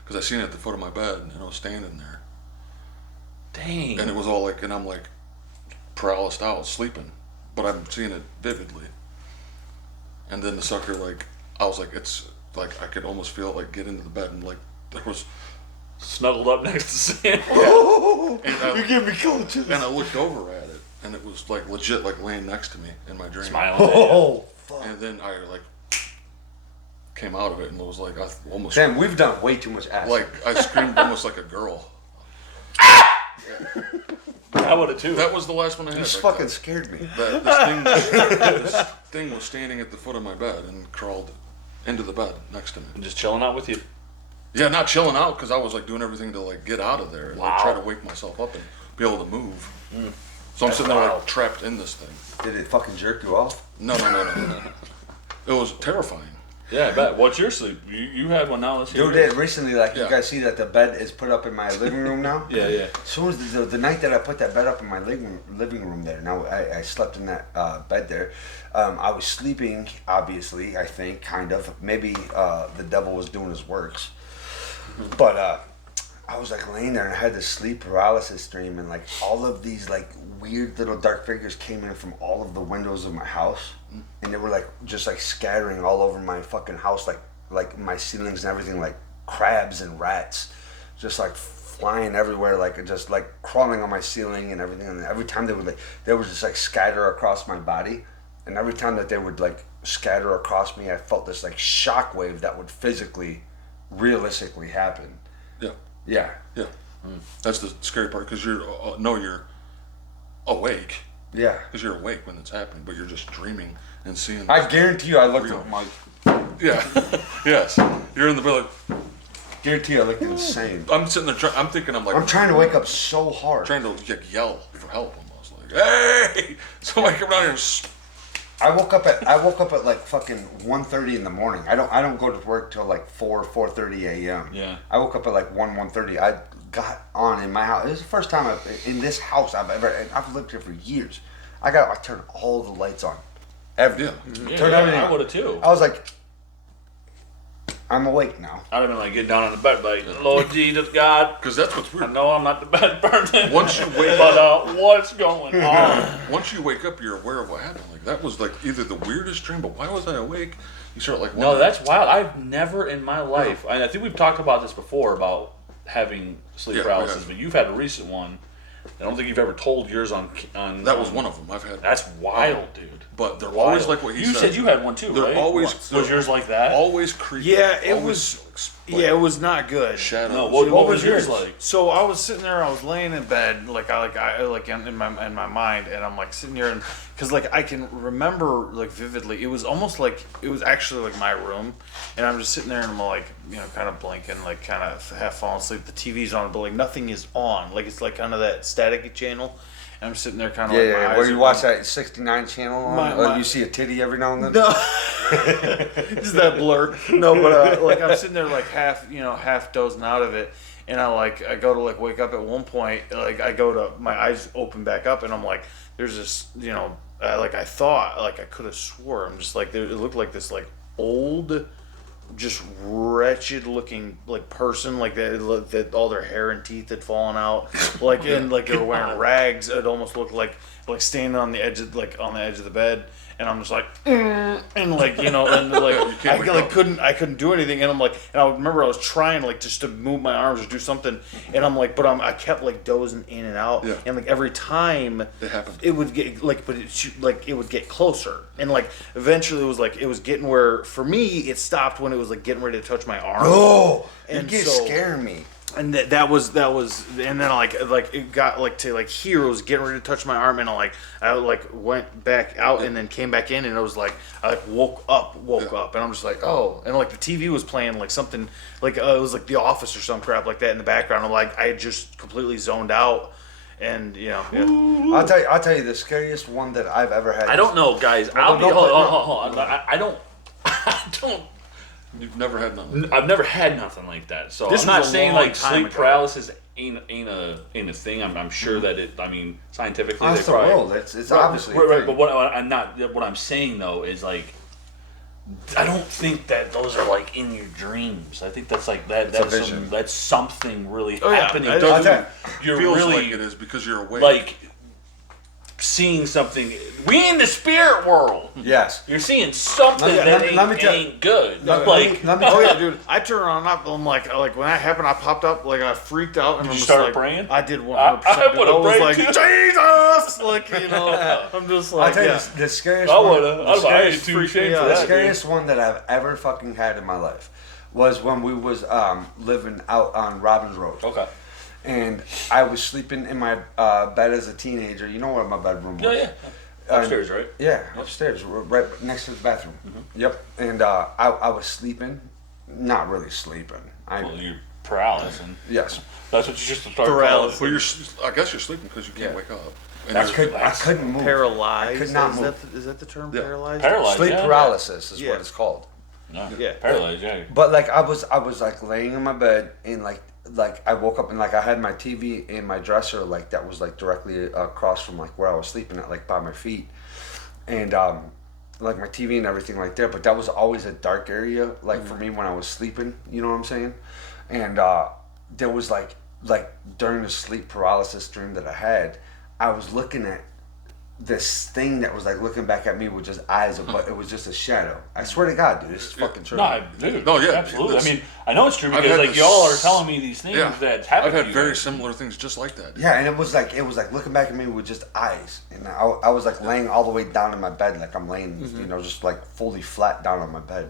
because I seen it at the foot of my bed, and it was standing there, Dang. and it was all like, and I'm like, paralyzed out, sleeping, but I'm seeing it vividly. And then the sucker, like, I was like, it's like I could almost feel it, like, get into the bed, and like there was. Snuggled up next to Sam. You give me cold chills. And I looked over at it, and it was like legit, like laying next to me in my dream. Smiling. at you. Oh, fuck. And then I like came out of it, and it was like I almost Sam, we've done way too much acid. like I screamed almost like a girl. I would have too. That was the last one I had. This like fucking that. scared me. This thing was standing at the foot of my bed and crawled into the bed next to me. Just chilling out with you. Yeah, not chilling out because I was like doing everything to like get out of there and like, Wow. try to wake myself up and be able to move. So I'm sitting there like trapped in this thing. Did it fucking jerk you off? No. It was terrifying. Yeah, I bet. What's your sleep? You had one now. Let's hear Dude, yours. recently, like, you Yeah. guys see that the bed is put up in my living room now? Yeah, yeah. As soon as the night that I put that bed up in my living room there, now I slept in that bed there. I was sleeping, obviously, I think, kind of. Maybe the devil was doing his works. But I was like laying there and I had this sleep paralysis dream, and like all of these like weird little dark figures came in from all of the windows of my house, and they were like just like scattering all over my fucking house, like my ceilings and everything, like crabs and rats, just like flying everywhere, like just like crawling on my ceiling and everything. And every time they would just like scatter across my body, and every time that they would like scatter across me, I felt this like shock wave that would physically, realistically happen. Yeah. Yeah. Yeah. That's the scary part because you're awake. Yeah. Because you're awake when it's happening, but you're just dreaming and seeing. I guarantee you I looked Real. at my Yeah. Yes. You're in the bed. guarantee you I looked insane. I'm sitting there. I'm thinking. I'm like. I'm trying to wake up so hard. Trying to like, yell for help almost. Like, hey! Somebody come down here. I woke up at like fucking 1:30 in the morning. I don't go to work till like 4:30 a.m. Yeah. I woke up at like 1:30. I got on in my house. It was the first time in this house I've lived here for years. I turned all the lights on. Yeah. Yeah, Turn everything I on. would have too. I was like, I'm awake now. I'd have been like, get down on the bed, like, Lord Jesus God, Because that's what's I weird. know I'm not the bed burning. Once you wake but up, what's going on? once you wake up, you're aware of what happened. Like that was like either the weirdest dream, but why was I awake? You start like. No, wondering. that's wild. I've never in my life, I think we've talked about this before about having sleep Yeah, paralysis, yeah. but you've had a recent one. I don't think you've ever told yours on. That was one of them I've had. That's wild, dude. But they're Wild. always like what he You said you had one too, They're right? always Was yours like that? always creepy. Yeah, it always, was- like, Yeah, it was not good. shadows. No, what was yours yours? like? So I was sitting there, I was laying in bed, in my mind, and I'm like sitting here, and because like I can remember like vividly, it was almost like it was actually like my room, and I'm just sitting there and I'm like, you know, kind of blinking, like kind of half falling asleep. The TV's on, but like nothing is on, like it's like kind of that static channel, and I'm sitting there kind of Yeah, like my yeah. eyes Where you are- watch that 69 channel on, My- you see a titty every now and then. No, just that blur. No, but like I'm sitting there like half dozing out of it, and I go to like wake up at one point, like I go to my eyes open back up, and I'm like, there's this, I thought like I could have swore I'm just like it looked like this like old, just wretched looking like person like that all their hair and teeth had fallen out, like and like they were wearing rags. It almost looked like standing on the edge of the bed, and I'm just like and like and like I couldn't do anything, and I'm like, and I remember I was trying like just to move my arms or do something, and I'm like, but I kept like dozing in and out, Yeah. and like every time It happened. it would get like, but it would get closer, and like eventually it was getting where for me it stopped when it was like getting ready to touch my arm. Oh, And you're so- scaring me. And that was, and then like it got like to like here, it was getting ready to touch my arm, and I went back out and then came back in, and it was like I like woke up, and I'm just like, oh, and like the TV was playing like something like it was like The Office or some crap like that in the background. I'm like, I had just completely zoned out, and yeah. I'll tell you the scariest one that I've ever had. I don't know, guys. Hold on. I don't. You've never had nothing. I've never had nothing like that. So This I'm not was a saying long like time sleep ago. paralysis ain't a thing. I'm sure that it. I mean, scientifically, That's they the probably. world. It's obviously a right. thing. But what I'm saying though is like, I don't think that those are like in your dreams. I think that's like that. a vision. That's something really Oh, yeah. happening. It doesn't- You're feels really like it is because you're awake. like seeing something. We in the spirit world. Yes. You're seeing something Let me- that let me tell- ain't good. Let Like. me Oh yeah, dude! I turned on up. I'm like when that happened, I popped up like I freaked out, and Did I'm you just start like, praying? I did 100%. I dude. would've I was prayed like, too. Jesus, like I'm just like, I'll tell you yeah. the scariest I one. would the have. I scariest ain't too freaked me ashamed for out. The that. dude. scariest one that I've ever fucking had in my life was when we was living out on Robbins Road. Okay. And I was sleeping in my bed as a teenager. You know where my bedroom was? Yeah. Upstairs, right? Yeah, upstairs, right next to the bathroom. Yep. And I was sleeping, not really sleeping. Well, you're paralysis. Yes. That's what you just started Paralysis. Well, I guess you're sleeping because you can't wake up. And I you're- couldn't move. Paralyzed. I could not is move. Is that the term? Yeah. Paralyzed. Paralyzed. Sleep yeah. paralysis is Yeah. what it's called. No. Yeah. Paralyzed. Yeah. But like I was like laying in my bed and like I woke up and like I had my TV in my dresser like that was like directly across from like where I was sleeping at like by my feet, and like my TV and everything like there. But that was always a dark area like for me when I was sleeping. You know what I'm saying? And there was like during the sleep paralysis dream that I had, I was looking at this thing that was like looking back at me with just eyes, but it was just a shadow. I swear to God, dude, this is fucking true. No, dude. No, yeah, Absolutely. this- I mean, I know it's true I've because had like this- y'all are telling me these things Yeah, that's happened. I've had to you very guys. similar things just like that. Yeah, and it was like looking back at me with just eyes, and I was like laying all the way down in my bed, like I'm laying, you know, just like fully flat down on my bed,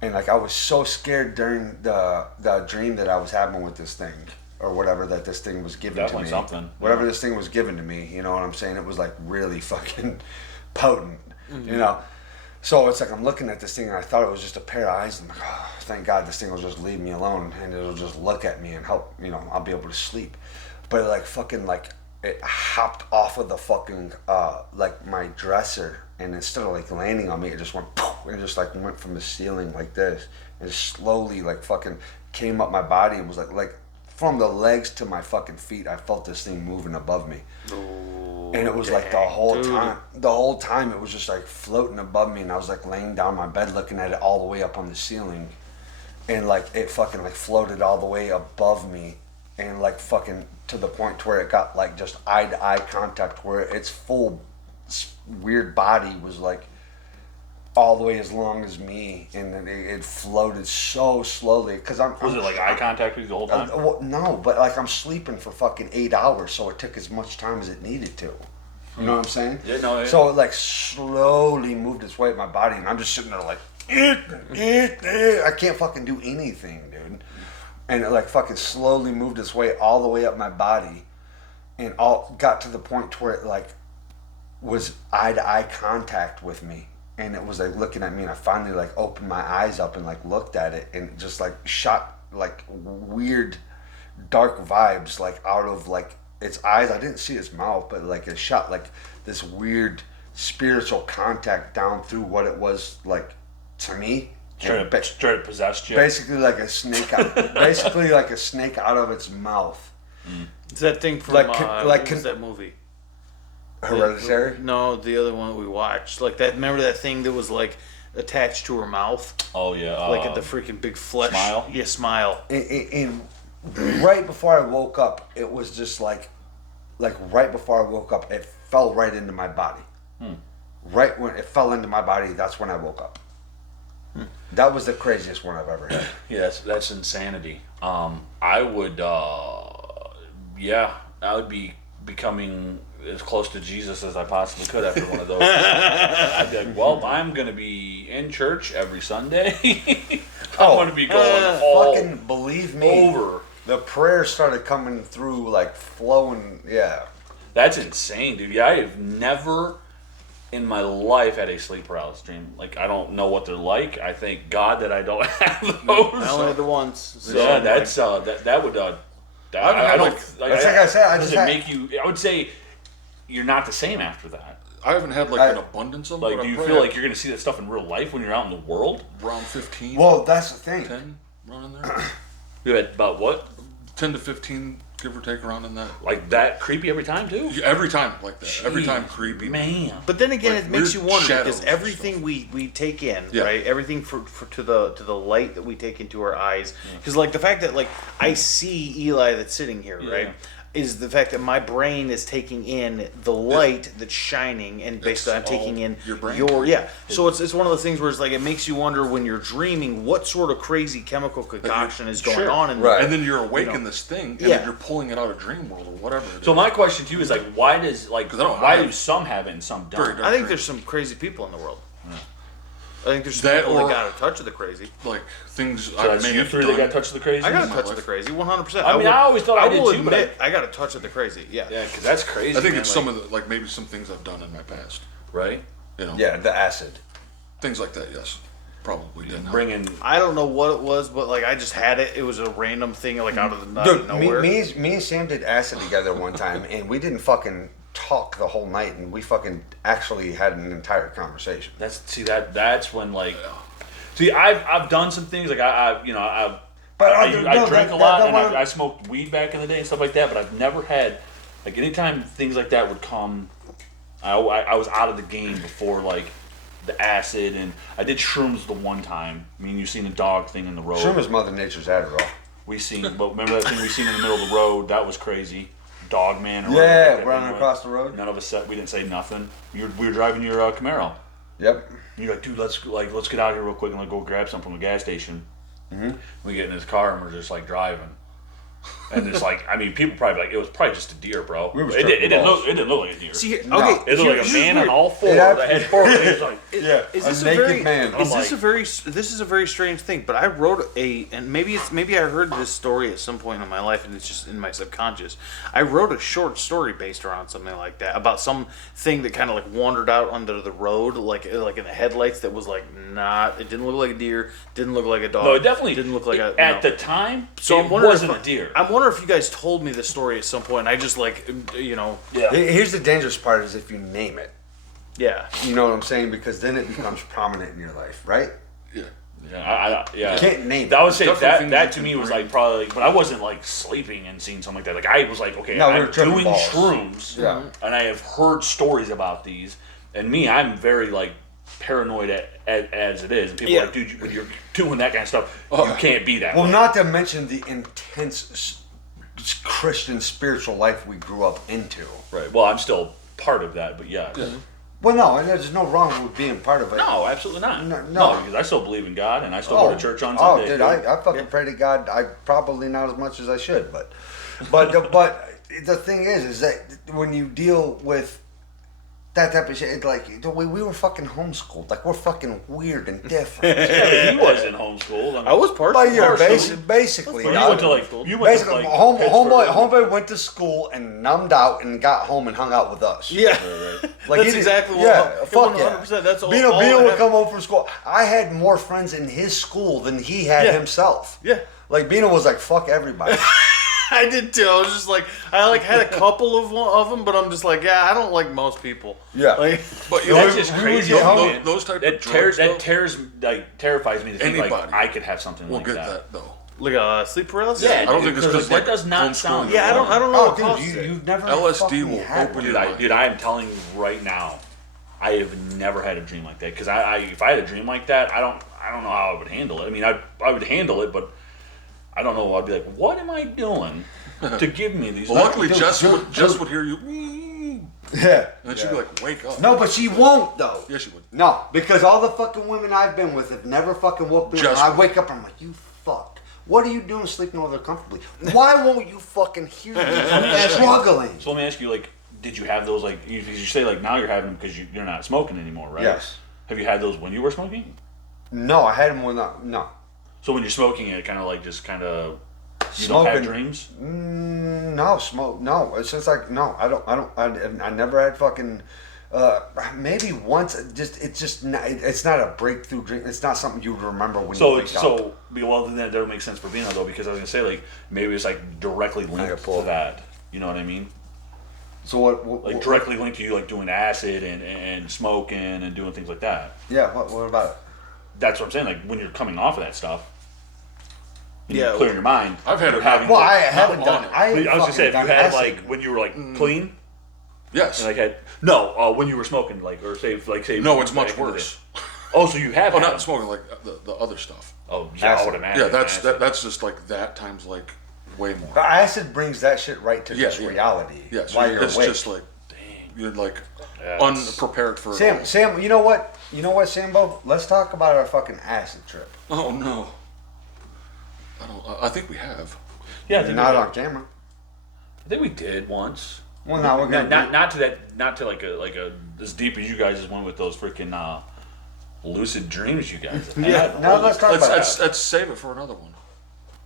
and like I was so scared during the dream that I was having with this thing or whatever that this thing was giving Definitely to me. something. Whatever this thing was giving to me, you know what I'm saying? It was like really fucking potent, you know. So it's like I'm looking at this thing and I thought it was just a pair of eyes. And I'm like, oh, thank God this thing will just leave me alone and it'll just look at me and help, you know, I'll be able to sleep. But it like fucking like it hopped off of the fucking like my dresser and instead of like landing on me, it just went poof, and it just like went from the ceiling like this and just slowly like fucking came up my body and was like from the legs to my fucking feet. I felt this thing moving above me. And it was like the whole time it was just like floating above me and I was like laying down my bed looking at it all the way up on the ceiling and like it fucking like floated all the way above me and like fucking to the point to where it got like just eye to eye contact where its full weird body was like all the way as long as me and then it floated so slowly because Was it like eye contact with you the whole time? well, no, but like I'm sleeping for fucking 8 hours, so it took as much time as it needed to. You know what I'm saying? Yeah, no, yeah. So it like slowly moved its way up my body, and I'm just sitting there like, I can't fucking do anything, dude. And it like fucking slowly moved its way all the way up my body, and all got to the point to where it like was eye to eye contact with me. And it was like looking at me, and I finally like opened my eyes up and like looked at it, and just like shot like weird dark vibes like out of like its eyes. I didn't see its mouth, but like it shot like this weird spiritual contact down through what it was like to me. Straight up possessed you. Basically like a snake basically like a snake out of its mouth. It's that thing from Like, what was that movie? Hereditary? No, the other one that we watched. Like that. Remember that thing that was like attached to her mouth, Oh yeah. like at the freaking big flesh. Smile? Yeah, Smile. And right before I woke up, it was just like right before I woke up, it fell right into my body. Right when it fell into my body, that's when I woke up. That was the craziest one I've ever had. Yeah, that's insanity. I would, I would be becoming as close to Jesus as I possibly could after one of those. I'd be like, well, I'm going to be in church every Sunday. I'm going to be going all Fucking believe me. over. the prayers started coming through, like flowing. Yeah. That's insane, dude. Yeah, I have never in my life had a sleep paralysis dream. Like, I don't know what they're like. I thank God that I don't have those. I only had the once. So Yeah, that's that would. I don't. That's like I said, I does just it had- make you? I would say you're not the same after that. I haven't had like an abundance of them. Like, but do I you probably feel like had you're going to see that stuff in real life when you're out in the world? around 15? Well, that's the thing. 10 running there? You had about what? 10 to 15, give or take, around in that. Like that creepy every time too? Yeah, every time like that. Every time Jeez, creepy. man. But then again, Like it makes you weird wonder shadows because and everything we take in, Yeah. right? Everything for to the light that we take into our eyes. Because like the fact that like I see Eli that's sitting here, right? Is the fact that my brain is taking in the light that's shining, and basically I'm It's taking all in your brain. So it's one of those things where it's like it makes you wonder when you're dreaming what sort of crazy chemical concoction is going Sure. on in Right. there. And then you're awake You know. in this thing, and Yeah. then you're pulling it out of dream world or whatever. It So is. my question to you is like, why does like I don't why have- do some have it and some Very don't? dark. I think there's some crazy people in the world. I think there's some That people or- that got a touch of the crazy. like things So I that's may you have three done. that got touched the crazy. I got a my touch of life. the crazy, 100%. I mean, I always thought I did will too, but admit, I got a touch of the crazy. Yeah. Yeah, because that's crazy. I think man, it's like, some of the like maybe some things I've done in my past. right. You know, Yeah, the acid. things like that. Yes, probably didn't. Bringing I don't know what it was, but like I just had it. It was a random thing, like out of Dude, nowhere. me and Sam did acid together one time, and we didn't fucking talk the whole night, and we fucking actually had an entire conversation. that's when like. See, I've done some things like I But I no, drink that- a lot that and one- I smoked weed back in the day and stuff like that. But I've never had like anytime things like that would come, I was out of the game before like the acid, and I did shrooms the one time. I mean, you seen the dog thing in the road. Shroom is Mother Nature's Adderall. We seen, but remember that thing we seen in the middle of the road? That was crazy. Dog man. Or Yeah, whatever that running thing across was. the road. None of us said, we didn't say nothing. We were driving your Camaro. Yep. And you're like, dude, let's get out of here real quick and let's go grab something from the gas station. Mm-hmm. We get in his car and we're just like driving. And it's like, I mean, people probably like, it was probably just a deer, bro. We were It stripping didn't balls. look like a deer. See, okay, No. It looked like a here's man on weird. all four It that actually- had four. He was like, Yeah, Is a this naked very, man. Is I'm this a very? This is a very strange thing. But I wrote and maybe I heard this story at some point in my life, and it's just in my subconscious. I wrote a short story based around something like that about some thing that kind of like wandered out under the road, like in the headlights. That was like not. It didn't look like a deer. Didn't look like a dog. no, it definitely didn't look like a. At the time, So it I'm wondering wasn't if, a deer. I'm wondering if you guys told me this story at some point. And I just like Yeah. Here's the dangerous part: is if you name it. yeah. You know what I'm saying? Because then it becomes prominent in your life, right? Yeah. Yeah, You can't name I it. would say Definitely that things that you to can me was bring. like probably, but I wasn't like sleeping and seeing something like that. Like I was like, okay, No, we I'm were tripping doing balls. shrooms, Yeah. and I have heard stories about these. And me, I'm very like paranoid as it is, and people Yeah. are like, dude, when you're doing that kind of stuff, you can't be that. Well, way. not to mention the intense Christian spiritual life we grew up into. Right. Well, I'm still part of that, but yeah. Well, no, and there's no wrong with being part of it. No, absolutely not. No. Because I still believe in God, and I still go to church on Oh, Sunday. dude, I fucking pray to God. I probably not as much as I should, but the thing is that when you deal with that type of shit, it's like the way we were fucking homeschooled, like we're fucking weird and different. Yeah, he wasn't homeschooled. I mean, I was partially. But you're partially. basically, But you dog. went to like you went Basically, to like homeboy went to school and numbed out and got home and hung out with us. Yeah. Like That's he did- exactly what. Yeah, fuck 100%. yeah. That's all. Bino all I would have. come home from school. I had more friends in his school than he had Yeah. himself. Yeah. Like Bino was like, fuck everybody. I did too. I was just like, I like had a couple of them, but I'm just like, yeah, I don't like most people. Yeah. Like, But you That's know, just we crazy. would get though, home- man. those type that of drugs, though, tears like terrifies me to think like Anybody I could have something we'll like get that. that though. like sleep paralysis. Yeah, I don't think it's because because that like does not homeschooling sound. or Yeah, I don't whatever. know. Oh, what dude, causes it. you've never LSD fucking will had open one. your Dude, mind. dude, I am telling you right now, I have never had a dream like that. Because if I had a dream like that, I don't know how I would handle it. I mean, I would handle it, but I don't know. I'd be like, what am I doing to give me these? Well, luckily, Dude, Jess dude. would hear you, Yeah. and then she'd be like, "Wake up!" No, but she won't though. Yeah, she would. No, because all the fucking women I've been with have never fucking woke me up. Just- And I wake up and I'm like, you fuck. What are you doing sleeping over there comfortably? Why won't you fucking hear me? I'm struggling. So let me ask you, like, did you have those, like, you say, like, now you're having them because you're not smoking anymore, right? Yes. Have you had those when you were smoking? No, I had him when no. So when you're smoking, it kind of, like, just kind of You don't have dreams? No, smoke. No, since I never had fucking. Maybe once. It's not a breakthrough dream. It's not something you would remember when you wake up. Well, then that would make sense for Vina though, because I was gonna say like maybe it's like directly linked to that. You know what I mean? So what like directly linked to you like doing acid and smoking and doing things like that. Yeah. What about it? That's what I'm saying. Like when you're coming off of that stuff. Yeah, you're clearing your mind. I've had it. Well, I haven't done it. I was gonna say, if you had like when you were like clean. Yes. And like when you were smoking, like or say. No, it's much worse. Oh, so you have? Oh, not smoking, like the other stuff. Oh, yeah, I would imagine. Yeah, that's just like that times like way more. But acid brings that shit right to just reality. Yeah, so while you're it's awake. just like, you're like unprepared for it. Sam, you know what, Sambo? Let's talk about our fucking acid trip. Oh no. I think we have. Yeah, not on camera. I think we did once. Well, now we're gonna not to like a as deep as you guys went with those freaking lucid dreams you guys have. Yeah, now let's talk about that. Let's save it for another one.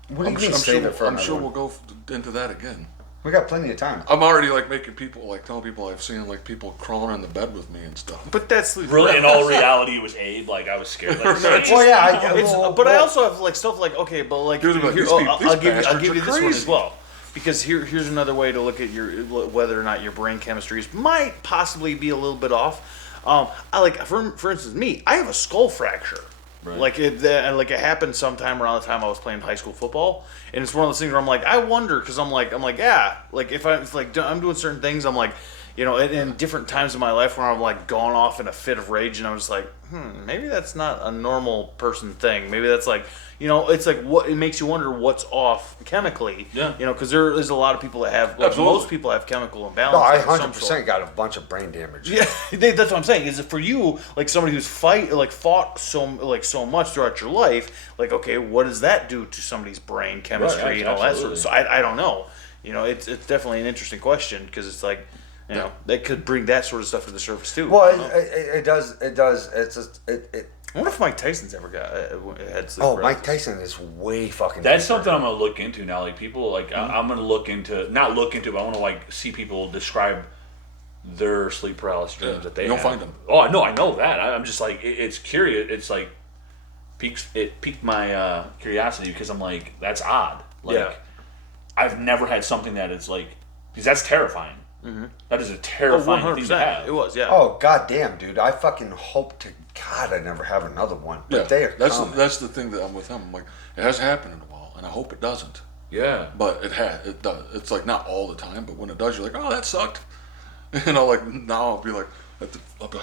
What do you mean save it for another one? I'm sure we'll go into that again. We got plenty of time. I'm already like making people like telling people I've seen like people crawling in the bed with me and stuff. But that's really in all reality it was Abe. Like I was scared. Like, well, yeah, but I also have like stuff like okay, but like I'll give you this one as well. Because here's another way to look at your whether or not your brain chemistry might possibly be a little bit off. I like for instance me, I have a skull fracture. Right. Like it happened sometime around the time I was playing high school football, and it's one of those things where I'm like, I wonder because I'm like yeah, like if I'm doing certain things, I'm like, you know, in different times in my life where I'm like gone off in a fit of rage, and I'm just like, maybe that's not a normal person thing. Maybe that's like, you know, it's like what it makes you wonder what's off chemically. Yeah. You know, because there is a lot of people that have, like, most people have chemical imbalance. No, I 100% got a bunch of brain damage. Yeah, that's what I'm saying. Is it for you, like somebody who's fought so much throughout your life? Like, okay, what does that do to somebody's brain chemistry and all that sort of? So I don't know. You know, it's definitely an interesting question because it's like. You know, they could bring that sort of stuff to the surface too. Well, it does. It's just I wonder if Mike Tyson's ever had sleep paralysis. Mike Tyson is way fucking. That's something I'm gonna look into now. Like people, like I'm gonna look into, but I want to like see people describe their sleep paralysis dreams that they you'll have. find them. Oh, no, I know that. I'm just like it's curious. It's like piqued my curiosity because I'm like that's odd. Like I've never had something that is like because that's terrifying. Mm-hmm. That is a terrifying thing to have. It was, yeah. Oh goddamn, dude! I fucking hope to God I never have another one. But that's the thing that I'm with him. I'm like, it hasn't happened in a while, and I hope it doesn't. Yeah. But it does. It's like not all the time, but when it does, you're like, oh, that sucked. You know, like now I'll be like, I'll be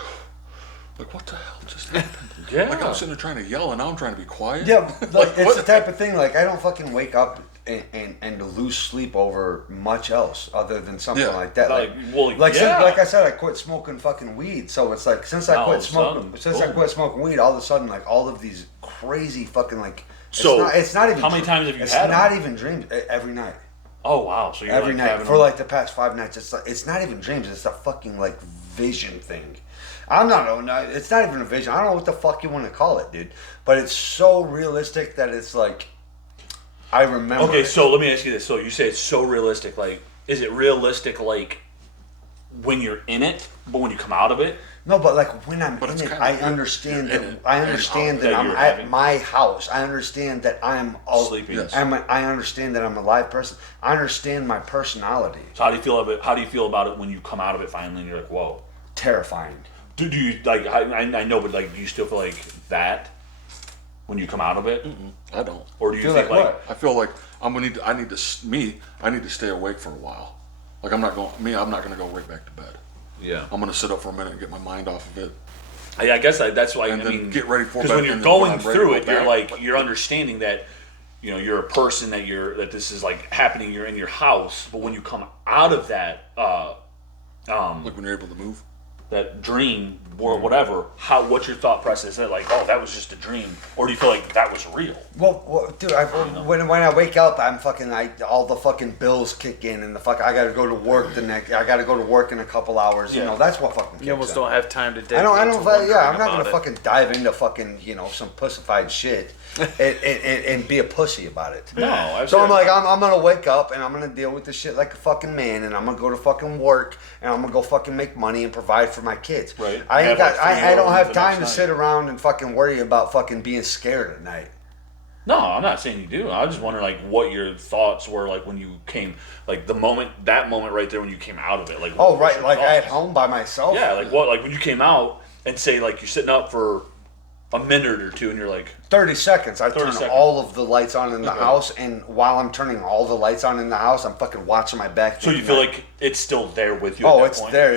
like, what the hell just happened? Yeah. Like I was sitting there trying to yell, and now I'm trying to be quiet. Yeah, like it's the type of thing. Like I don't fucking wake up and lose sleep over much else other than something like that. Since, like I said, I quit smoking fucking weed. So it's like since I quit smoking weed, all of a sudden like all of these crazy fucking like. So it's not even. How many times have you had? It's not even dreams. Every night. Oh wow! So you're every like night for like the past 5 nights. It's like it's not even dreams. It's a fucking like vision thing. It's not even a vision. I don't know what the fuck you want to call it, dude. But it's so realistic that it's like. I remember. Okay, so let me ask you this. So you say it's so realistic. Like, is it realistic like when you're in it, but when you come out of it? No, but like when I'm in it, I understand that I'm at my house. I understand that I'm sleeping. Yes. I understand that I'm a live person. I understand my personality. So how do you feel about it? How do you feel about it when you come out of it finally and you're like, whoa? Terrifying. Do you like? I know, but like, do you still feel like that when you come out of it? I don't. Or do you think like I feel like I need to stay awake for a while. Like I'm not going to go right back to bed. Yeah. I'm going to sit up for a minute and get my mind off of it. I guess that's why. And then get ready for bed. Because when you're going through it, you're like you're understanding that you know you're a person that this is like happening. You're in your house, but when you come out of that, like when you're able to move. that dream or whatever, what's your thought process? Is it like, oh, that was just a dream, or do you feel like that was real? Well, dude, when I wake up, I'm fucking all the fucking bills kick in, and I gotta go to work I gotta go to work in a couple hours. Yeah. You know, that's what fucking. You almost don't have time to dedicate. I'm not gonna about it. fucking dive into fucking some pussified shit and be a pussy about it. No, So I'm like, I'm gonna wake up and I'm gonna deal with this shit like a fucking man, and I'm gonna go to fucking work and I'm gonna go fucking make money and provide for my kids. Right. I don't have time to next sit around and fucking worry about fucking being scared at night. No, I'm not saying you do. I was just wondering, like, what your thoughts were, like, when you came, like, that moment right there when you came out of it. Like, Oh, right, like I at home by myself? Yeah, like when you came out and say, like, you're sitting up for a minute or two and you're like... 30 seconds. I turn seconds. all of the lights on in the house, and while I'm turning all the lights on in the house, I'm fucking watching my back. So you feel like it's still there with you Oh, at that it's point? there.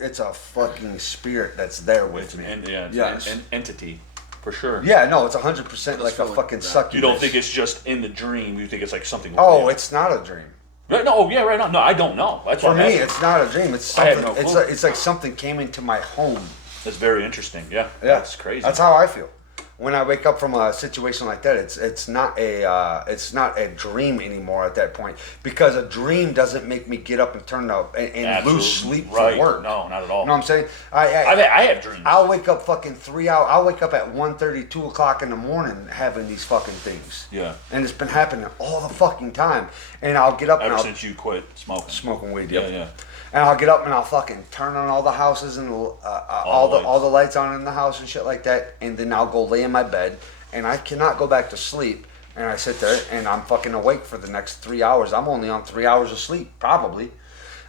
It's a fucking spirit that's there with me. It's an entity, for sure. Yeah, no, it's 100% like a fucking succubus. You don't think it's just in the dream. You think it's like something Oh, real. it's not a dream. Right, no, yeah, right now. No, I don't know. That's For what I'm me, asking. it's not a dream. It's I have something. no clue. It's like something came into my home. That's very interesting. Yeah, Yeah, that's crazy. That's how I feel when I wake up from a situation like that. It's not a dream anymore at that point, because a dream doesn't make me get up and turn up and Absolutely. lose sleep Right. for work. No, not at all. You know what I'm saying? I have dreams. I'll wake up fucking 3 hours. I'll wake up at 1:30, 2 o'clock in the morning having these fucking things. Yeah. And it's been happening all the fucking time. And I'll get up Ever and since you quit smoking. smoking weed. Yeah, Yep. yeah. And I'll get up and I'll fucking turn on all the houses and all the lights on in the house and shit like that. And then I'll go lay in my bed, and I cannot go back to sleep. And I sit there and I'm fucking awake for the next 3 hours. I'm only on 3 hours of sleep, probably.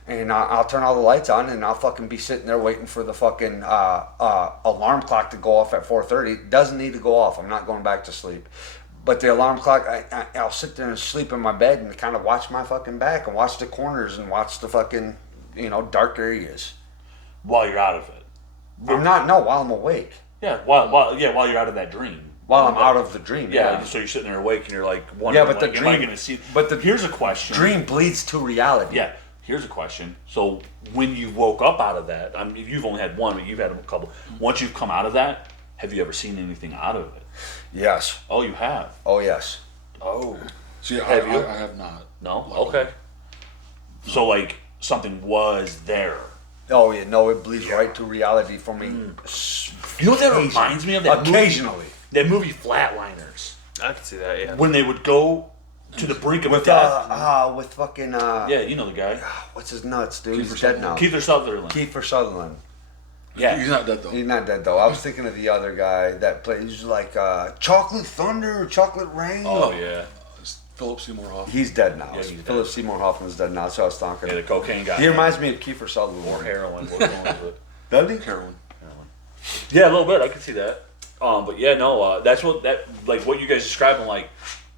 And I'll turn all the lights on, and I'll fucking be sitting there waiting for the fucking alarm clock to go off at 4:30. Doesn't need to go off. I'm not going back to sleep. But the alarm clock, I'll sit there and sleep in my bed and kind of watch my fucking back and watch the corners and watch the fucking, dark areas. While you're out of it. While I'm awake. Yeah, while you're out of that dream. While I'm out of the dream. Yeah, so you're sitting there awake and you're like wondering, Yeah, but the like, am I dream- going to see? but the here's a question. Dream bleeds to reality. Yeah, here's a question. So when you woke up out of that, I mean, you've only had one, but you've had a couple. Once you've come out of that, have you ever seen anything out of it? Yes. Oh, you have. Oh, yes. Oh. See, Have you? I have not. No. Luckily. Okay. So like something was there. Oh, yeah. No, it bleeds right to reality for me. You know what that reminds me of? That Occasionally. movie, that movie Flatliners. I can see that. Yeah. When they would go to the brink of With death. with fucking Yeah, you know the guy. what's his nuts, dude? He's Kiefer dead now. Kiefer Sutherland. Kiefer Sutherland. Yeah. He's not dead though. He's not dead though. I was thinking of the other guy that plays like Chocolate Thunder or Chocolate Rain. Oh yeah. It's Philip Seymour Hoffman. He's dead now. Yeah, he's Philip dead. Seymour Hoffman's dead now, so I was talking. Yeah, the cocaine guy. He reminds me of Kiefer Or Sutherland. heroin. What's going on with it? Doesn't he? Heroin. Yeah, a little bit. I can see that. But yeah, no. That's what what you guys describing. Like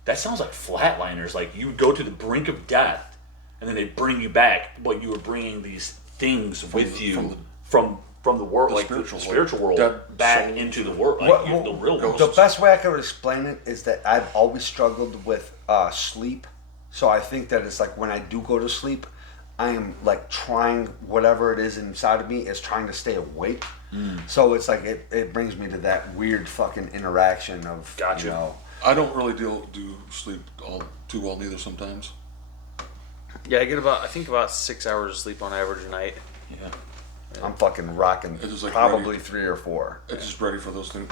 that sounds like Flatliners. Like you would go to the brink of death, and then they bring you back, but you were bringing these things with you from the world, like the spiritual world, dead back soul. into the world, like What- the real world. The best way I could explain it is that I've always struggled with sleep. So I think that it's like when I do go to sleep, I am like trying whatever it is inside of me is trying to stay awake. So it's like it brings me to that weird fucking interaction of Gotcha. I don't really do sleep all too well neither sometimes. Yeah, I get I think about 6 hours of sleep on average a night. Yeah. I'm fucking rocking It's just like probably ready. 3 or 4. It's just ready for those things.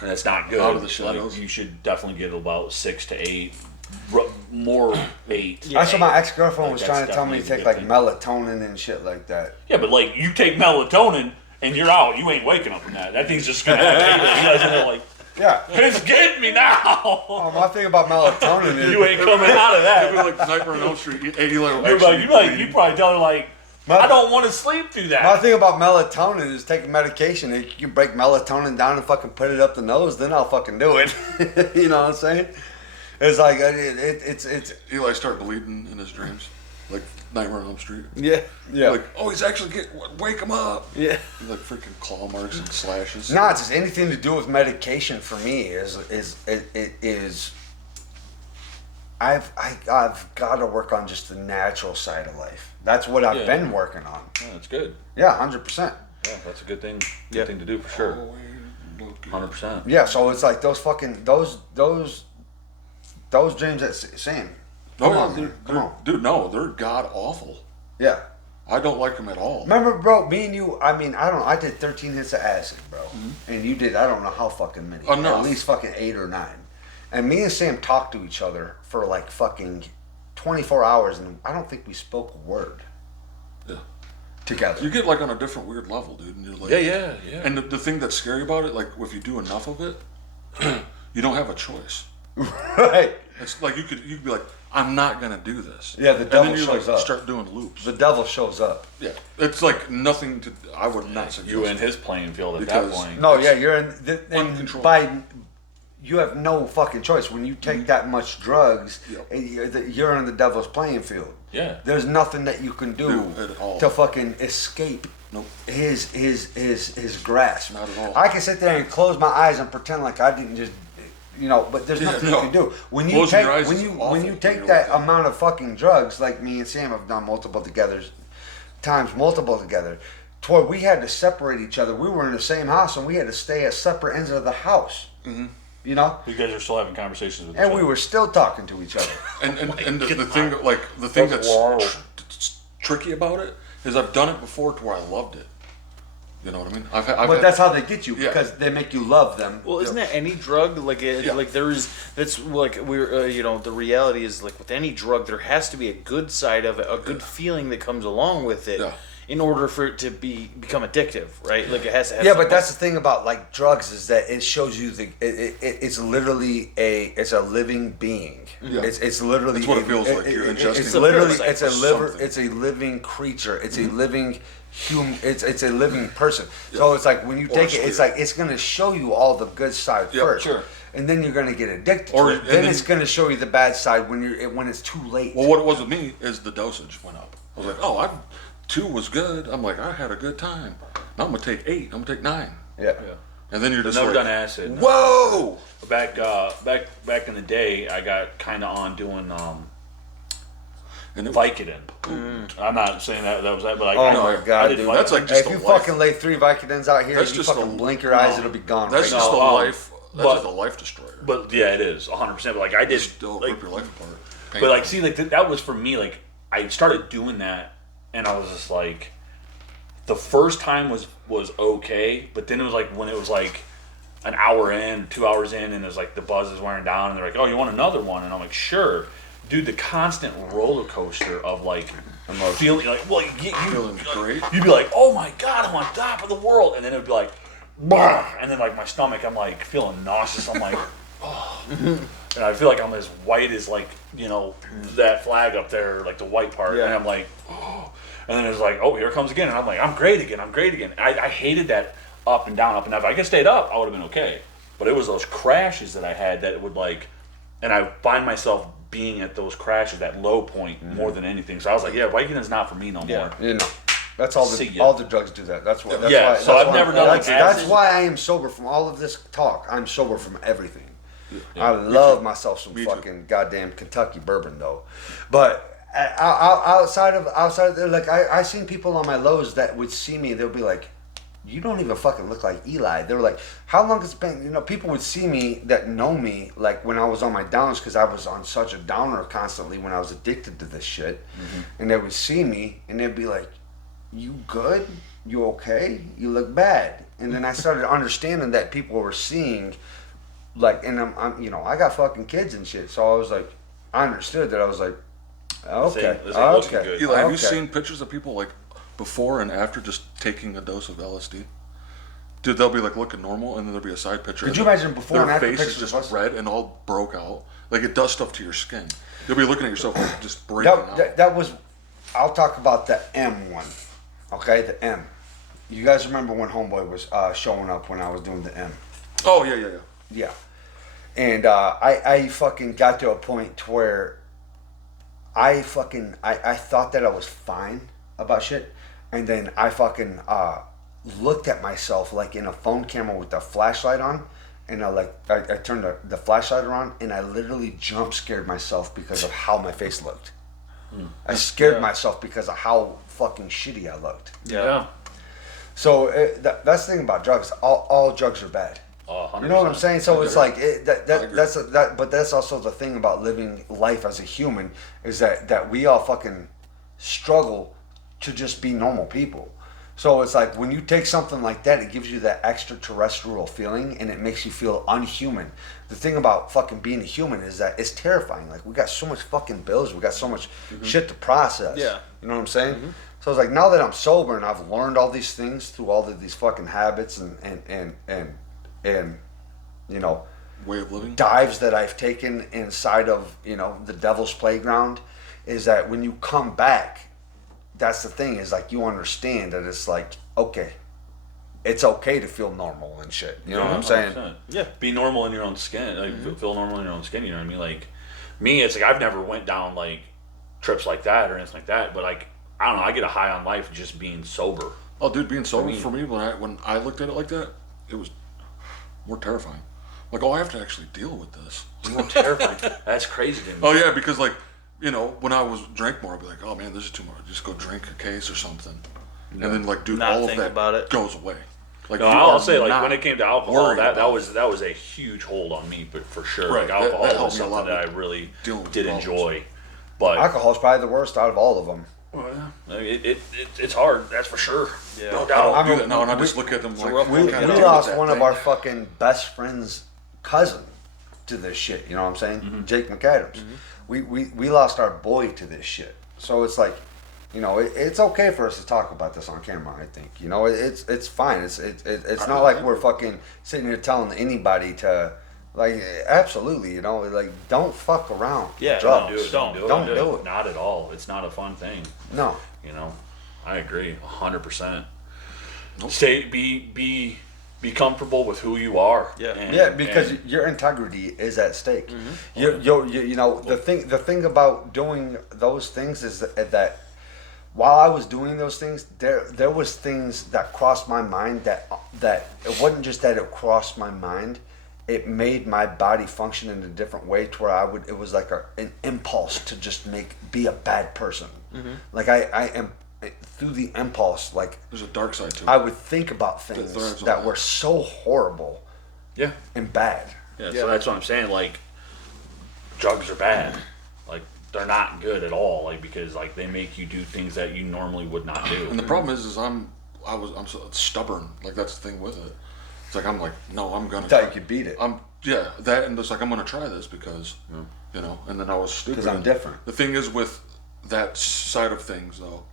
And that's not good. Out of the shadows. Like, you should definitely get about 6 to 8, more 8. That's what my ex-girlfriend was Like, trying that's to tell me to definitely take a like good thing. melatonin and shit like that. Yeah, but like you take melatonin and you're out. You ain't waking up from that. That thing's just gonna happen. You guys are like, Yeah. it's getting me now. My thing about melatonin is You ain't coming out of It'd be that. like Nightmare on Elm Street. 80 level. You probably tell her like, I don't want to sleep through my that. thing about melatonin is taking medication. If you break melatonin down and fucking put it up the nose, then I'll fucking do it. You know what I'm saying? It's like it's Eli start bleeding in his dreams, like Nightmare on Elm Street. Yeah. yeah. Like, oh, he's actually wake him up. Yeah. He's like freaking claw marks and slashes. Not just anything to do with medication for me is I've got to work on just the natural side of life. That's what I've Yeah. been working on. Yeah, that's good. Yeah, 100%. Yeah, that's a good thing. Good thing to do for sure. 100%. Yeah, so it's like those fucking those dreams that Sam. Come on, man. Come on. Dude, no, they're god awful. Yeah. I don't like them at all. Remember, bro, me and you, I mean, I did 13 hits of acid, bro. And you did, I don't know how fucking many. Enough. At least fucking 8 or 9. And me and Sam talked to each other for like fucking 24 hours, and I don't think we spoke a word. Yeah. Together. You get like on a different weird level, dude. And you're like, Yeah. And the thing that's scary about it, like if you do enough of it, you don't have a choice. Right. It's like you could be like, I'm not gonna do this. Yeah, the devil and then you shows like up. start doing loops. The devil shows up. Yeah, it's like nothing to. I would not suggest You in his playing field at that point. No, yeah, you're in uncontrolled. by you have no fucking choice when you take that much drugs. Yep. You're in the devil's playing field. Yeah. There's nothing that you can do at all. to fucking escape Nope. his grasp. Not at all. I can sit there and close my eyes and pretend like I didn't just, but there's nothing you can do. When you Closing take your eyes when is you awful when you when take you're that like that. amount of fucking drugs, like me and Sam have done multiple together, to where we had to separate each other. We were in the same house and we had to stay at separate ends of the house. Mm-hmm. You know, You guys are still having conversations with each and other. we were still talking to each other. And the thing like the thing That's that's wild. tricky about it is I've done it before to where I loved it. You know what I mean? I've But had, that's how they get you Yeah. because they make you love them. Well, isn't that any drug? Like, Yeah. like there's that's like we're the reality is like with any drug, there has to be a good side of it, a good feeling that comes along with it, Yeah. in order for it to become addictive, right? Like it has to have. Yeah, some- but that's the thing about like drugs is that it shows you it's literally it's a living being. Yeah. It's literally That's what it feels like. You're ingesting It's a literally parasite it's a or liver. something. It's a living creature. It's a living human. It's a living person. So it's like when you Or take it, it's spirit. like it's gonna show you all the good side Yeah, first, sure. and then you're gonna get addicted Or- to it. and Then then- it's gonna show you the bad side when it's too late. well, what it was with me is the dosage went up. I was like, oh, 2 was good. I'm like, I had a good time. Now I'm gonna take 8. I'm gonna take 9. Yeah. And then you're I've just never like, done acid. whoa. Back in the day, I got kind of on doing And it, Vicodin. I'm not saying that was that, but I. Oh I, my God, I did dude. Vicodin. That's like Hey, just if a you life. fucking lay 3 Vicodins out here, That's you just fucking a- blink your eyes, it'll be gone. That's right just now. a life. That's but- just a life destroyer. But yeah, it is 100%. But like I did, Still like, rip your life apart. but like see, like that was for me. Like I started doing that, and I was just like, the first time was okay, but then it was like when it was like an hour in, 2 hours in, and it was like the buzz is wearing down, and they're like, "Oh, you want another one?" And I'm like, "Sure." Dude, the constant roller coaster of like feeling like, well, Feeling great. you'd be like, "Oh my God, I'm on top of the world," and then it would be like, "Bah!" And then like my stomach, I'm like feeling nauseous. I'm like, oh, and I feel like I'm as white as like that flag up there, like the white part, and I'm like, oh, and then it's like, oh, here it comes again, and I'm like, I'm great again. I hated that up and down. If I could have stayed up, I would have been okay. But it was those crashes that I had that would like, and I find myself being at those crashes, that low point, more than anything. So I was like, yeah, Vicodin's not for me no more. You know, that's all See the ya. all the drugs do that. That's why. That's Yeah, why, so that's I've why- never done, like, That's acid. why I am sober from all of this talk. I'm sober from everything. I love myself some fucking goddamn Kentucky bourbon though, but outside of there, like I seen people on my lows that would see me. They'll be like, "You don't even fucking look like Eli." They were like, "How long has it been?" People would see me that know me like when I was on my downs because I was on such a downer constantly when I was addicted to this shit, and they would see me and they'd be like, "You good? You okay? You look bad." And then I started understanding that people were seeing, like, and I'm I got fucking kids and shit, so I was like, I understood that. I was like, okay, This ain't looking okay. good. Eli, have you okay. seen pictures of people like before and after just taking a dose of LSD? Dude, they'll be like looking normal, and then there'll be a side picture. Could and you imagine before their and after face pictures is just of us? red and all broke out? Like it does stuff to your skin. You'll be looking at yourself like just breaking out. That was. I'll talk about the M one. Okay, the M. You guys remember when Homeboy was showing up when I was doing the M? Oh yeah. Yeah. And I fucking got to a point to where I thought that I was fine about shit, and then I fucking looked at myself like in a phone camera with the flashlight on, and I turned the flashlight on, and I literally jump scared myself because of how my face looked. I scared myself because of how fucking shitty I looked. Yeah. So that's the thing about drugs. All drugs are bad. Oh, 100%. You know what I'm saying? So it's like agree. but that's also the thing about living life as a human is that we all fucking struggle to just be normal people. So it's like when you take something like that, it gives you that extraterrestrial feeling and it makes you feel unhuman. The thing about fucking being a human is that it's terrifying. Like we got so much fucking bills, we got so much shit to process. Yeah. You know what I'm saying? So it's like now that I'm sober and I've learned all these things through all of these fucking habits and you know, Way of living. dives that I've taken inside of, you know, the devil's playground, is that when you come back, that's the thing, is like you understand that it's like, okay, it's okay to feel normal and shit. You know what I'm saying? 100%. Yeah. Be normal in your own skin. Like, feel normal in your own skin. You know what I mean? Like, me, it's like I've never went down like trips like that or anything like that. But like, I don't know. I get a high on life just being sober. Oh, dude, being sober for me when I looked at it like that, it was more terrifying. Like, oh, I have to actually deal with this. More terrifying. That's crazy to me. Oh yeah, because like, you know, when I was drank more, I'd be like, oh man, this is too much. Just go drink a case or something, and then like, dude, Not all of think that about it. goes away. Like, No, you I'll are say like not when it came to alcohol, worried that about was a huge hold on me, but for sure, Right, like that alcohol helped was me a something lot that I with really dealing with did problems. enjoy. But Alcohol's probably the worst out of all of them. it's hard, that's for sure. Yeah. No I doubt. don't do that now, and I just look at them like, rough We one. kinda we deal with lost that one of thing. our fucking best friends' cousin to this shit. You know what I'm saying? Jake McAdams. We lost our boy to this shit. So it's like, you know, it's okay for us to talk about this on camera. I think, you know, it's fine. It's not like we're fucking sitting here telling anybody to, like, absolutely, you know, like, don't fuck around. with Yeah, drugs. Don't do it. Don't do it. Not at all. It's not a fun thing. No. You know, I agree 100%. Nope. Stay, be comfortable with who you are. Yeah. Yeah, because your integrity is at stake. You know, the thing about doing those things is that while I was doing those things, there was things that crossed my mind that it wasn't just that it crossed my mind, it made my body function in a different way to where it was like an impulse to just be a bad person. Like I am through the impulse, like There's a dark side to it. I would think about thrives things on that that. were so horrible Yeah. and bad. Yeah. So that's what I'm saying. Like, drugs are bad. Like, they're not good at all. Like, because like they make you do things that you normally would not do. And the problem is I'm so stubborn. Like, that's the thing with it. It's like I'm like, no, I'm gonna. Thought you could beat it. That, and it's like I'm gonna try this because, you know. And then I was stupid. 'Cause I'm different. The thing is with that side of things though,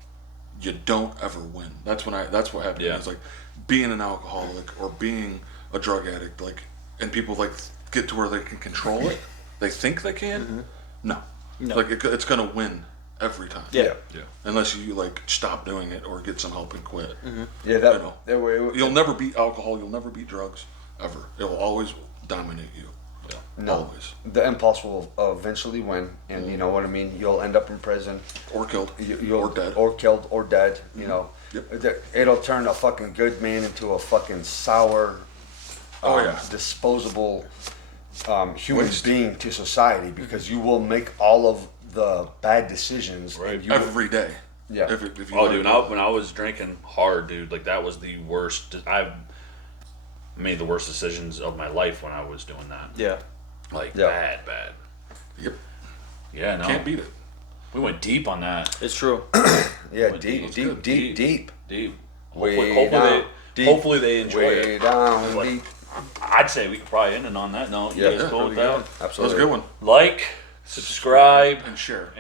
you don't ever win. That's what happened. Yeah. It's like being an alcoholic or being a drug addict. Like, and people like get to where they can control it. They think they can. No. Like it's gonna win every time. Yeah. Unless you like stop doing it or get some help and quit. Yeah, You'll never beat alcohol. You'll never beat drugs ever. It will always dominate you. no, Always. the impulse will eventually win, and you know what I mean. You'll end up in prison, Or killed. you'll, Or dead. or killed, or dead. You know, Yep. it'll turn a fucking good man into a fucking sour, Oh, yeah. disposable human Waste. being to society because you will make all of the bad decisions. Right. And you Every day. Yeah. If you Oh, let dude, it go. when I was drinking hard, dude, like that was the worst. I made the worst decisions of my life when I was doing that. Yeah. Like Yeah. bad. Yep. Yeah, no. Can't beat it. We went deep on that. It's true. yeah, Well, deep, it's deep, good. deep, deep, Deep. Way down. Deep. Hopefully they enjoy way it. down, Like, deep. I'd say we could probably end it on that note. You Yeah. guys cool with Yeah. that? That was a Absolutely. good one. Like, subscribe, And share.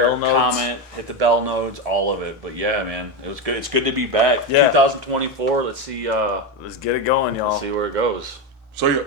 bell notes. comment, hit the bell notes, all of it. But yeah, man, it was good. It's good to be back. Yeah. 2024. Let's see. Let's get it going, y'all. Let's see where it goes. So yeah.